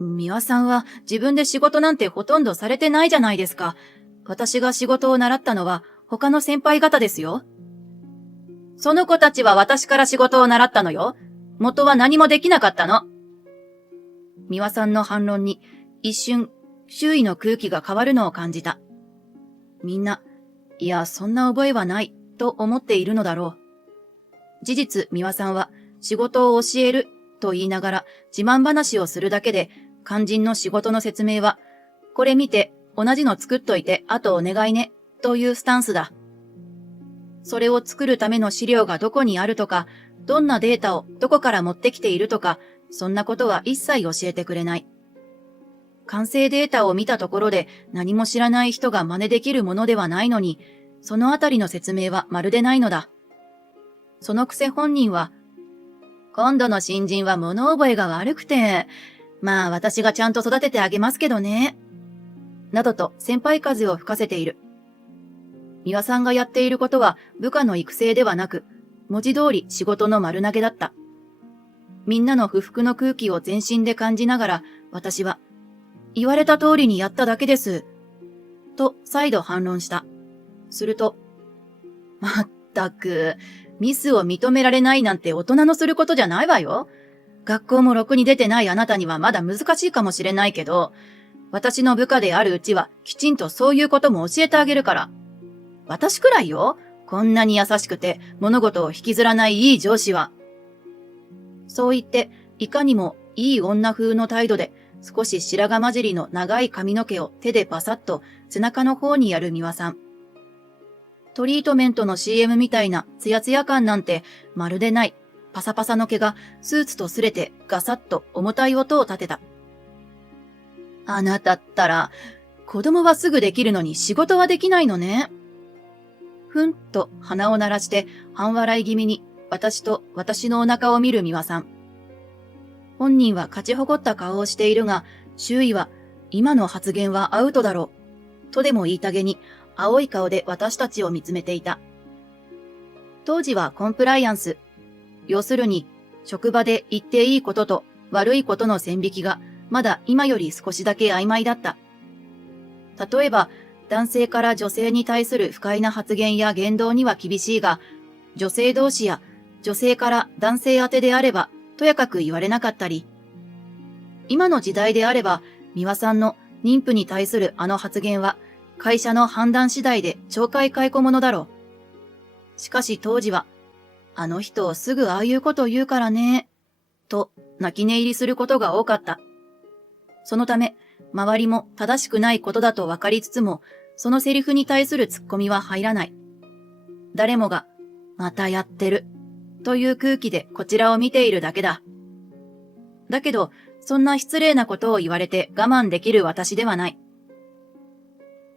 美輪さんは自分で仕事なんてほとんどされてないじゃないですか。私が仕事を習ったのは他の先輩方ですよ。その子たちは私から仕事を習ったのよ。元は何もできなかったの。美輪さんの反論に一瞬周囲の空気が変わるのを感じた。みんな、いやそんな覚えはないと思っているのだろう。事実美輪さんは仕事を教えると言いながら自慢話をするだけで肝心の仕事の説明はこれ見て同じの作っといてあとお願いねというスタンスだ。それを作るための資料がどこにあるとか、どんなデータをどこから持ってきているとか、そんなことは一切教えてくれない。完成データを見たところで何も知らない人が真似できるものではないのに、そのあたりの説明はまるでないのだ。そのくせ本人は、今度の新人は物覚えが悪くて、まあ私がちゃんと育ててあげますけどね。などと先輩風を吹かせている。美輪さんがやっていることは部下の育成ではなく、文字通り仕事の丸投げだった。みんなの不服の空気を全身で感じながら、私は、言われた通りにやっただけです。と再度反論した。すると、まったく、ミスを認められないなんて大人のすることじゃないわよ。学校もろくに出てないあなたにはまだ難しいかもしれないけど、私の部下であるうちはきちんとそういうことも教えてあげるから。私くらいよ。こんなに優しくて物事を引きずらないいい上司は。そう言って、いかにもいい女風の態度で、少し白髪混じりの長い髪の毛を手でバサッと背中の方にやる美輪さん。トリートメントの CM みたいなツヤツヤ感なんてまるでない。パサパサの毛がスーツと擦れてガサッと重たい音を立てた。あなたったら、子供はすぐできるのに仕事はできないのね。ふんと鼻を鳴らして半笑い気味に私と私のお腹を見る美輪さん。本人は勝ち誇った顔をしているが、周囲は今の発言はアウトだろう。とでも言いたげに青い顔で私たちを見つめていた。当時はコンプライアンス。要するに職場で言っていいことと悪いことの線引きがまだ今より少しだけ曖昧だった。例えば、男性から女性に対する不快な発言や言動には厳しいが、女性同士や女性から男性宛てであれば、とやかく言われなかったり、今の時代であれば、美輪さんの妊婦に対するあの発言は、会社の判断次第で懲戒解雇者だろう。しかし当時は、あの人をすぐああいうこと言うからね、と泣き寝入りすることが多かった。そのため、周りも正しくないことだと分かりつつも、そのセリフに対するツッコミは入らない。誰もが、またやってる、という空気でこちらを見ているだけだ。だけど、そんな失礼なことを言われて我慢できる私ではない。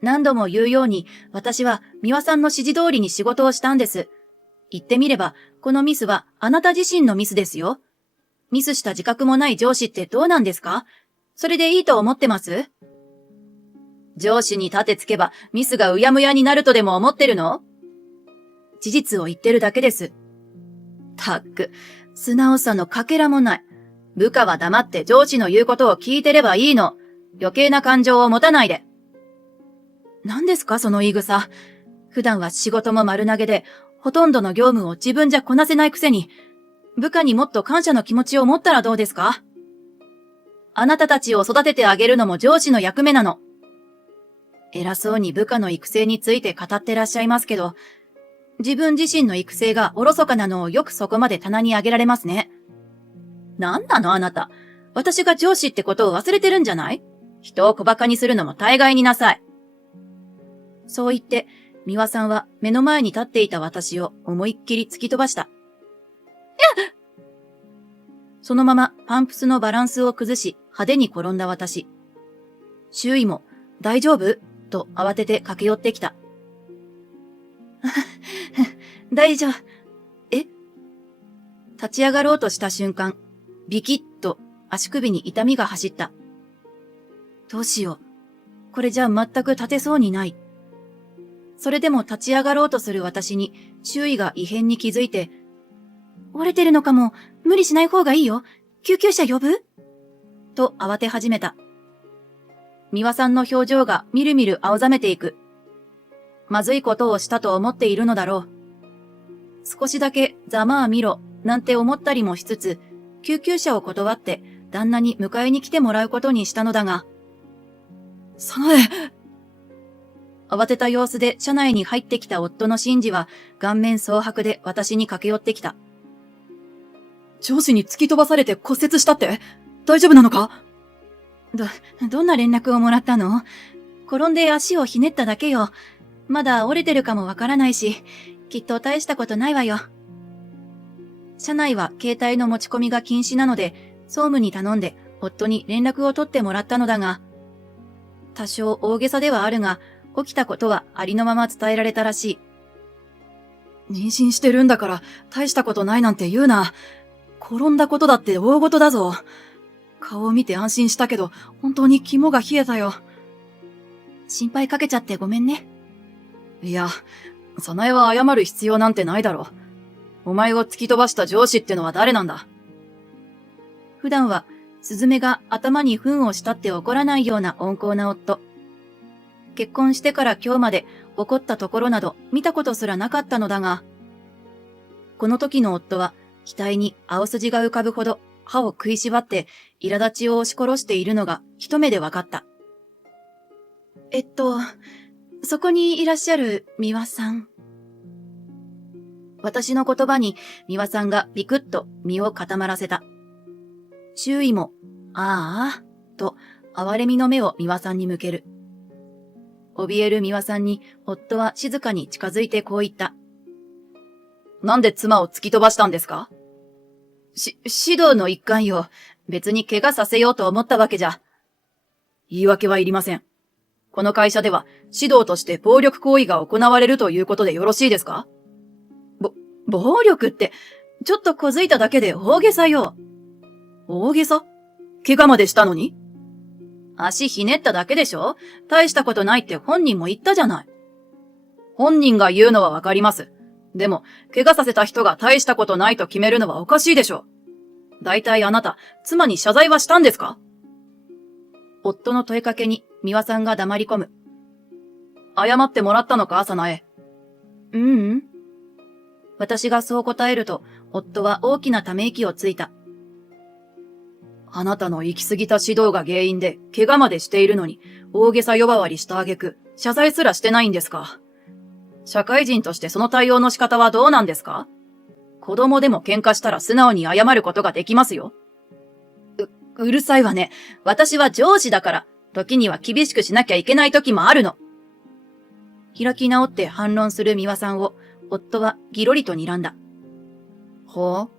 何度も言うように、私は美輪さんの指示通りに仕事をしたんです。言ってみれば、このミスはあなた自身のミスですよ。ミスした自覚もない上司ってどうなんですか？それでいいと思ってます？上司に立てつけばミスがうやむやになるとでも思ってるの？事実を言ってるだけです。たく、素直さのかけらもない。部下は黙って上司の言うことを聞いてればいいの。余計な感情を持たないで。何ですかその言い草。普段は仕事も丸投げで、ほとんどの業務を自分じゃこなせないくせに、部下にもっと感謝の気持ちを持ったらどうですか？あなたたちを育ててあげるのも上司の役目なの。偉そうに部下の育成について語ってらっしゃいますけど、自分自身の育成がおろそかなのをよくそこまで棚に上げられますね。なんなのあなた。私が上司ってことを忘れてるんじゃない？人を小馬鹿にするのも大概になさい。そう言って、美輪さんは目の前に立っていた私を思いっきり突き飛ばした。そのままパンプスのバランスを崩し派手に転んだ私。周囲も大丈夫と慌てて駆け寄ってきた。大丈夫。立ち上がろうとした瞬間、ビキッと足首に痛みが走った。どうしよう。これじゃ全く立てそうにない。それでも立ち上がろうとする私に周囲が異変に気づいて、折れてるのかも、無理しない方がいいよ。救急車呼ぶ？と慌て始めた。美和さんの表情がみるみる青ざめていく。まずいことをしたと思っているのだろう。少しだけざまあ見ろ、なんて思ったりもしつつ、救急車を断って旦那に迎えに来てもらうことにしたのだが、早苗！慌てた様子で車内に入ってきた夫の真治は顔面蒼白で私に駆け寄ってきた。上司に突き飛ばされて骨折したって大丈夫なのか？どんな連絡をもらったの？転んで足をひねっただけよ。まだ折れてるかもわからないし、きっと大したことないわよ。車内は携帯の持ち込みが禁止なので、総務に頼んで夫に連絡を取ってもらったのだが、多少大げさではあるが、起きたことはありのまま伝えられたらしい。妊娠してるんだから大したことないなんて言うな。転んだことだって大事だぞ。顔を見て安心したけど、本当に肝が冷えたよ。心配かけちゃってごめんね。いや、早苗は謝る必要なんてないだろう。お前を突き飛ばした上司ってのは誰なんだ？普段は、スズメが頭に糞をしたって怒らないような温厚な夫。結婚してから今日まで怒ったところなど見たことすらなかったのだが、この時の夫は額に青筋が浮かぶほど歯を食いしばって苛立ちを押し殺しているのが一目でわかった。そこにいらっしゃる美和さん。私の言葉に美和さんがビクッと身を固まらせた。周囲も、ああ、と哀れみの目を美和さんに向ける。怯える美和さんに夫は静かに近づいてこう言った。なんで妻を突き飛ばしたんですか？指導の一環よ。別に怪我させようと思ったわけじゃ。言い訳はいりません。この会社では指導として暴力行為が行われるということでよろしいですか？暴力って、ちょっと小づいただけで大げさよ。大げさ？怪我までしたのに？足ひねっただけでしょ？大したことないって本人も言ったじゃない。本人が言うのはわかります。でも、怪我させた人が大したことないと決めるのはおかしいでしょ。だいたいあなた、妻に謝罪はしたんですか？夫の問いかけに、美和さんが黙り込む。謝ってもらったのか、早苗。ううん。私がそう答えると、夫は大きなため息をついた。あなたの行き過ぎた指導が原因で、怪我までしているのに、大げさ呼ばわりした挙句、謝罪すらしてないんですか？社会人としてその対応の仕方はどうなんですか？子供でも喧嘩したら素直に謝ることができますよ。うるさいわね。私は上司だから、時には厳しくしなきゃいけない時もあるの。開き直って反論する美和さんを、夫はギロリと睨んだ。ほう？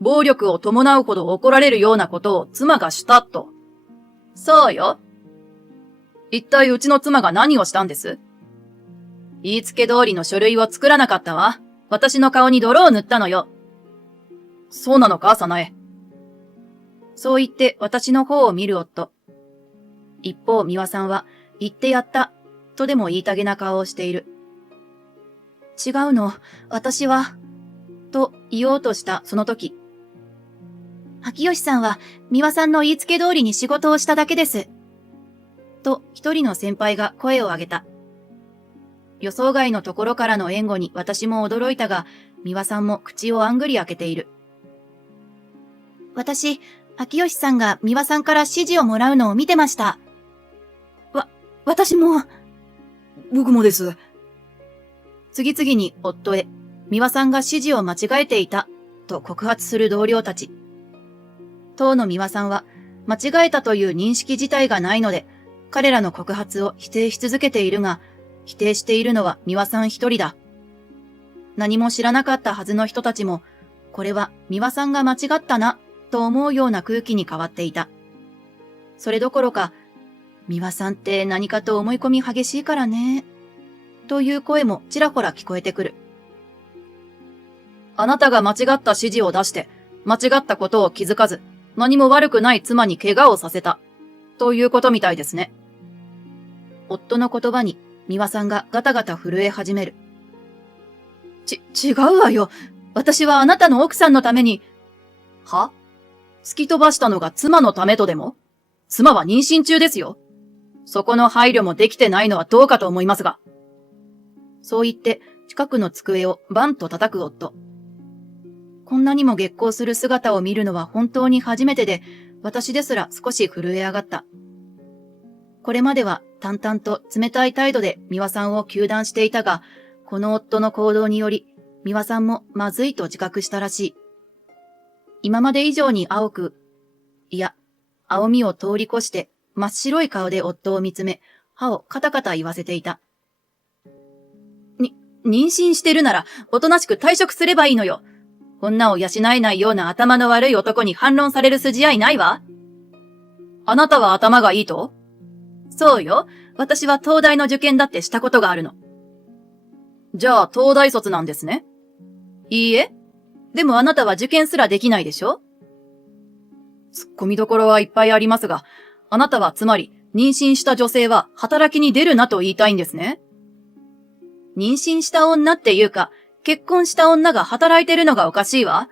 暴力を伴うほど怒られるようなことを妻がしたと。そうよ。一体うちの妻が何をしたんです？言いつけ通りの書類を作らなかったわ。私の顔に泥を塗ったのよ。そうなのか、早苗。そう言って私の方を見る夫。一方、美和さんは、言ってやった、とでも言いたげな顔をしている。違うの、私は、と言おうとしたその時。秋吉さんは、美和さんの言いつけ通りに仕事をしただけです。と、一人の先輩が声を上げた。予想外のところからの援護に私も驚いたが、美和さんも口をあんぐり開けている。私、秋吉さんが美和さんから指示をもらうのを見てました。私も。僕もです。次々に夫へ、美和さんが指示を間違えていた、と告発する同僚たち。当の美和さんは、間違えたという認識自体がないので、彼らの告発を否定し続けているが、否定しているのは美和さん一人だ。何も知らなかったはずの人たちも、これは美輪さんが間違ったな、と思うような空気に変わっていた。それどころか、美輪さんって何かと思い込み激しいからね、という声もちらほら聞こえてくる。あなたが間違った指示を出して、間違ったことを気づかず、何も悪くない妻に怪我をさせた、ということみたいですね。夫の言葉に美輪さんがガタガタ震え始める。違うわよ。私はあなたの奥さんのために。は？突き飛ばしたのが妻のためとでも？妻は妊娠中ですよ。そこの配慮もできてないのはどうかと思いますが。そう言って近くの机をバンと叩く夫。こんなにも激高する姿を見るのは本当に初めてで、私ですら少し震え上がった。これまでは淡々と冷たい態度で美輪さんを糾弾していたが、この夫の行動により、美輪さんもまずいと自覚したらしい。今まで以上に青く、いや、青みを通り越して真っ白い顔で夫を見つめ、歯をカタカタ言わせていた。妊娠してるなら、おとなしく退職すればいいのよ。女を養えないような頭の悪い男に反論される筋合いないわ。あなたは頭がいいと？そうよ。私は東大の受験だってしたことがあるの。じゃあ、東大卒なんですね。いいえ。でもあなたは受験すらできないでしょ？突っ込みどころはいっぱいありますが、あなたはつまり、妊娠した女性は働きに出るなと言いたいんですね。妊娠した女っていうか、結婚した女が働いてるのがおかしいわ。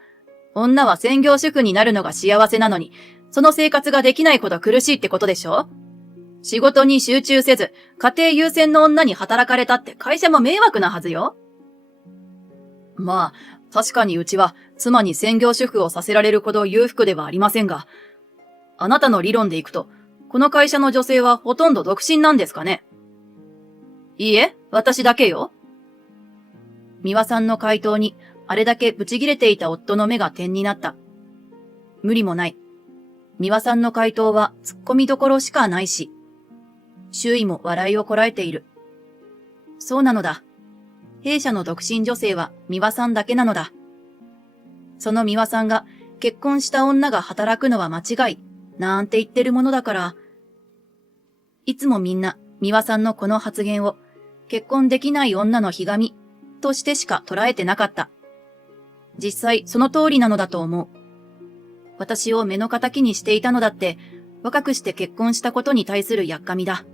女は専業主婦になるのが幸せなのに、その生活ができないほど苦しいってことでしょ？仕事に集中せず、家庭優先の女に働かれたって会社も迷惑なはずよ。まあ、確かにうちは妻に専業主婦をさせられるほど裕福ではありませんが、あなたの理論でいくと、この会社の女性はほとんど独身なんですかね？いいえ、私だけよ。美輪さんの回答に、あれだけブチ切れていた夫の目が点になった。無理もない。美輪さんの回答は突っ込みどころしかないし、周囲も笑いをこらえている。そうなのだ。弊社の独身女性は美輪さんだけなのだ。その美輪さんが結婚した女が働くのは間違い、なんて言ってるものだから、いつもみんな美輪さんのこの発言を結婚できない女のひがみとしてしか捉えてなかった。実際その通りなのだと思う。私を目の敵にしていたのだって、若くして結婚したことに対するやっかみだ。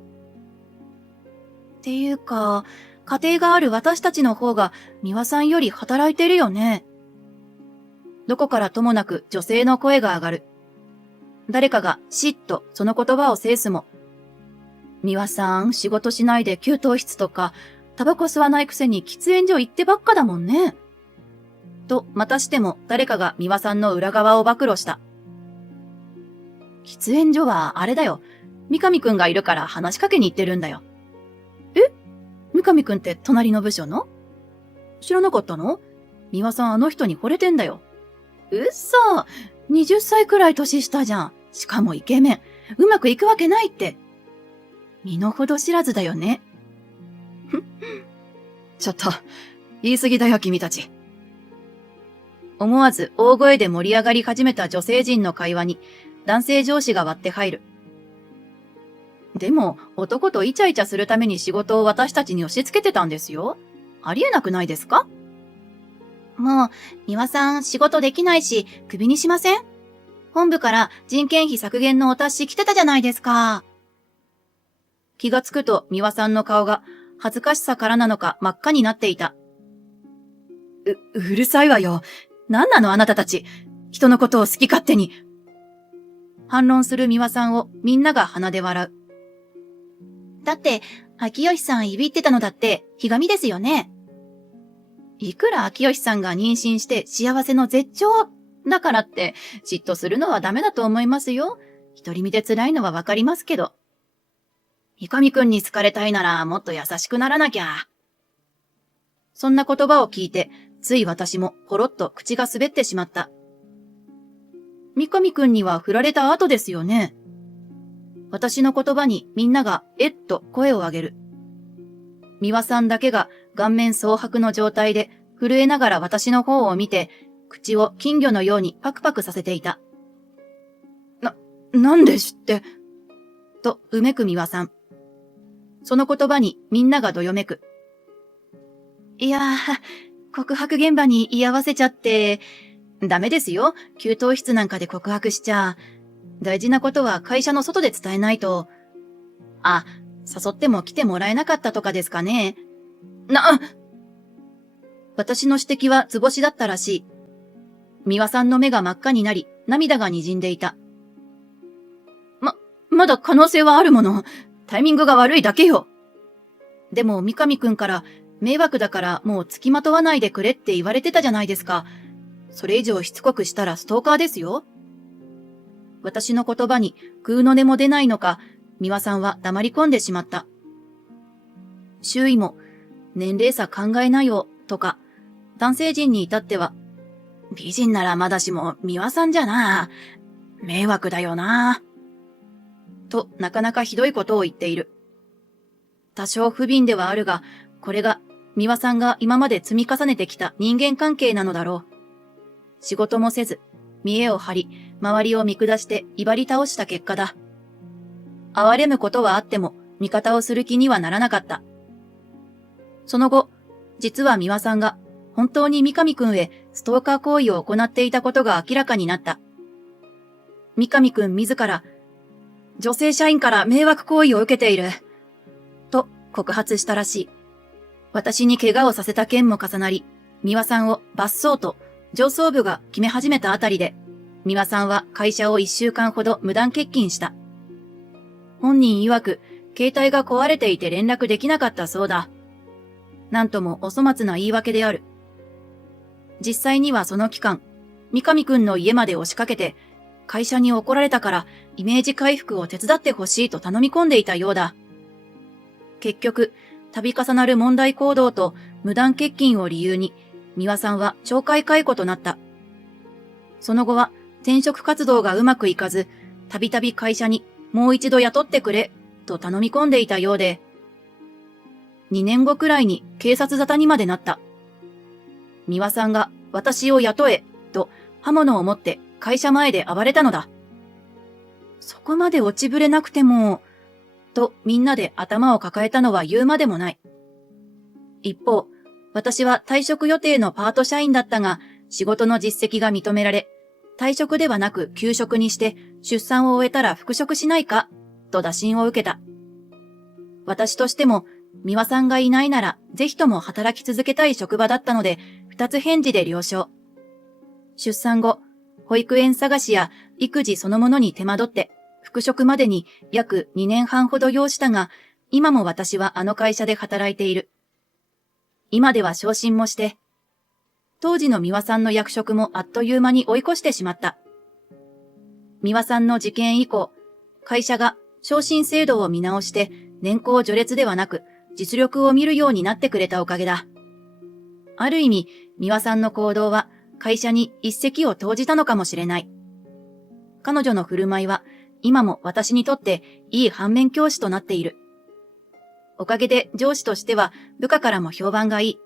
っていうか、家庭がある私たちの方が美輪さんより働いてるよね。どこからともなく女性の声が上がる。誰かがしっとその言葉を制すも。美輪さん、仕事しないで給湯室とか、タバコ吸わないくせに喫煙所行ってばっかだもんね。と、またしても誰かが美輪さんの裏側を暴露した。喫煙所はあれだよ。三上くんがいるから話しかけに行ってるんだよ。え？三上くんって隣の部署の？知らなかったの？美輪さんあの人に惚れてんだよ。うっそ！20歳くらい年下じゃん。しかもイケメン。うまくいくわけないって。身の程知らずだよね。ちょっと、言い過ぎだよ君たち。思わず大声で盛り上がり始めた女性陣の会話に、男性上司が割って入る。でも、男とイチャイチャするために仕事を私たちに押し付けてたんですよ。ありえなくないですか？もう、美輪さん仕事できないし、クビにしません？本部から人件費削減のお達し来てたじゃないですか。気がつくと美輪さんの顔が恥ずかしさからなのか真っ赤になっていた。うるさいわよ。何なのあなたたち。人のことを好き勝手に。反論する美輪さんをみんなが鼻で笑う。だって、秋吉さんいびってたのだってひがみですよね。いくら秋吉さんが妊娠して幸せの絶頂だからって嫉妬するのはダメだと思いますよ。独り身で辛いのはわかりますけど。三上くんに好かれたいならもっと優しくならなきゃ。そんな言葉を聞いて、つい私もポロッと口が滑ってしまった。三上くんには振られた後ですよね。私の言葉にみんながえっと声を上げる。美輪さんだけが顔面蒼白の状態で震えながら私の方を見て、口を金魚のようにパクパクさせていた。なんで知って、とうめく美輪さん。その言葉にみんながどよめく。いやー、告白現場に居合わせちゃって、ダメですよ。給湯室なんかで告白しちゃ。大事なことは会社の外で伝えないと。あ、誘っても来てもらえなかったとかですかね。私の指摘は図星だったらしい。美輪さんの目が真っ赤になり、涙が滲んでいた。まだ可能性はあるもの。タイミングが悪いだけよ。でも三上くんから迷惑だからもう付きまとわないでくれって言われてたじゃないですか。それ以上しつこくしたらストーカーですよ。私の言葉に空の音も出ないのか、美輪さんは黙り込んでしまった。周囲も年齢差考えなよとか、男性陣に至っては、美人ならまだしも美輪さんじゃな。迷惑だよな。となかなかひどいことを言っている。多少不憫ではあるが、これが美輪さんが今まで積み重ねてきた人間関係なのだろう。仕事もせず、見栄を張り、周りを見下して威張り倒した結果だ。哀れむことはあっても、味方をする気にはならなかった。その後、実は美輪さんが本当に三上くんへストーカー行為を行っていたことが明らかになった。三上くん自ら、女性社員から迷惑行為を受けている。と告発したらしい。私に怪我をさせた件も重なり、美輪さんを罰そうと上層部が決め始めたあたりで、美輪さんは会社を1週間ほど無断欠勤した。本人曰く、携帯が壊れていて連絡できなかったそうだ。なんともお粗末な言い訳である。実際にはその期間、三上くんの家まで押しかけて、会社に怒られたからイメージ回復を手伝ってほしいと頼み込んでいたようだ。結局、度重なる問題行動と無断欠勤を理由に、美輪さんは懲戒解雇となった。その後は転職活動がうまくいかず、たびたび会社にもう一度雇ってくれと頼み込んでいたようで、2年後くらいに警察沙汰にまでなった。美輪さんが私を雇えと刃物を持って会社前で暴れたのだ。そこまで落ちぶれなくても、とみんなで頭を抱えたのは言うまでもない。一方、私は退職予定のパート社員だったが、仕事の実績が認められ、退職ではなく休職にして出産を終えたら復職しないか、と打診を受けた。私としても、美輪さんがいないならぜひとも働き続けたい職場だったので、二つ返事で了承。出産後、保育園探しや育児そのものに手間取って、復職までに約2年半ほど要したが、今も私はあの会社で働いている。今では昇進もして、当時の美輪さんの役職もあっという間に追い越してしまった。美輪さんの事件以降、会社が昇進制度を見直して年功序列ではなく実力を見るようになってくれたおかげだ。ある意味、美輪さんの行動は会社に一石を投じたのかもしれない。彼女の振る舞いは今も私にとっていい反面教師となっている。おかげで上司としては部下からも評判がいい。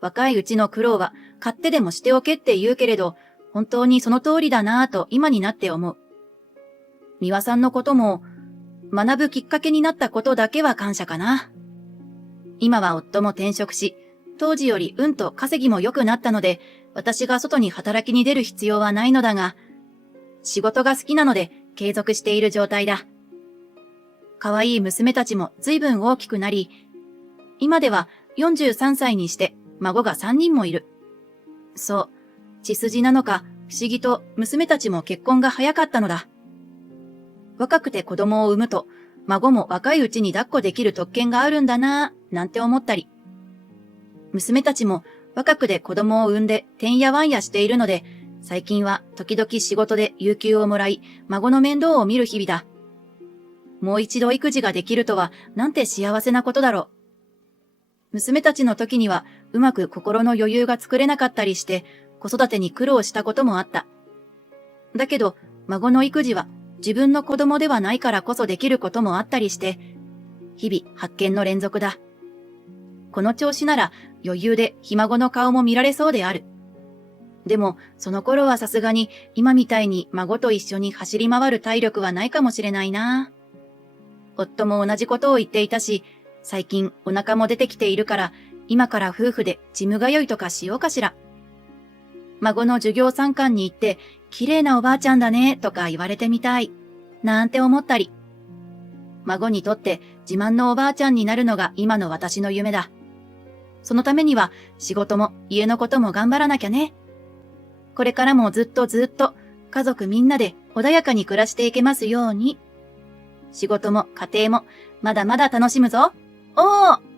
若いうちの苦労は勝手でもしておけって言うけれど、本当にその通りだなぁと今になって思う。美輪さんのことも学ぶきっかけになったことだけは感謝かな。今は夫も転職し、当時よりと稼ぎも良くなったので、私が外に働きに出る必要はないのだが、仕事が好きなので継続している状態だ。可愛い娘たちも随分大きくなり、今では43歳にして孫が3人もいる。そう、血筋なのか不思議と娘たちも結婚が早かったのだ。若くて子供を産むと、孫も若いうちに抱っこできる特権があるんだなぁ、なんて思ったり。娘たちも若くで子供を産んでてんやわんやしているので、最近は時々仕事で有給をもらい、孫の面倒を見る日々だ。もう一度育児ができるとは、なんて幸せなことだろう。娘たちの時には、うまく心の余裕が作れなかったりして、子育てに苦労したこともあった。だけど、孫の育児は自分の子供ではないからこそできることもあったりして、日々発見の連続だ。この調子なら余裕でひ孫の顔も見られそうである。でも、その頃はさすがに今みたいに孫と一緒に走り回る体力はないかもしれないな。夫も同じことを言っていたし、最近お腹も出てきているから、今から夫婦でジム通いとかしようかしら。孫の授業参観に行って、綺麗なおばあちゃんだねとか言われてみたい。なんて思ったり。孫にとって自慢のおばあちゃんになるのが今の私の夢だ。そのためには仕事も家のことも頑張らなきゃね。これからもずっと家族みんなで穏やかに暮らしていけますように。仕事も家庭もまだまだ楽しむぞ。おー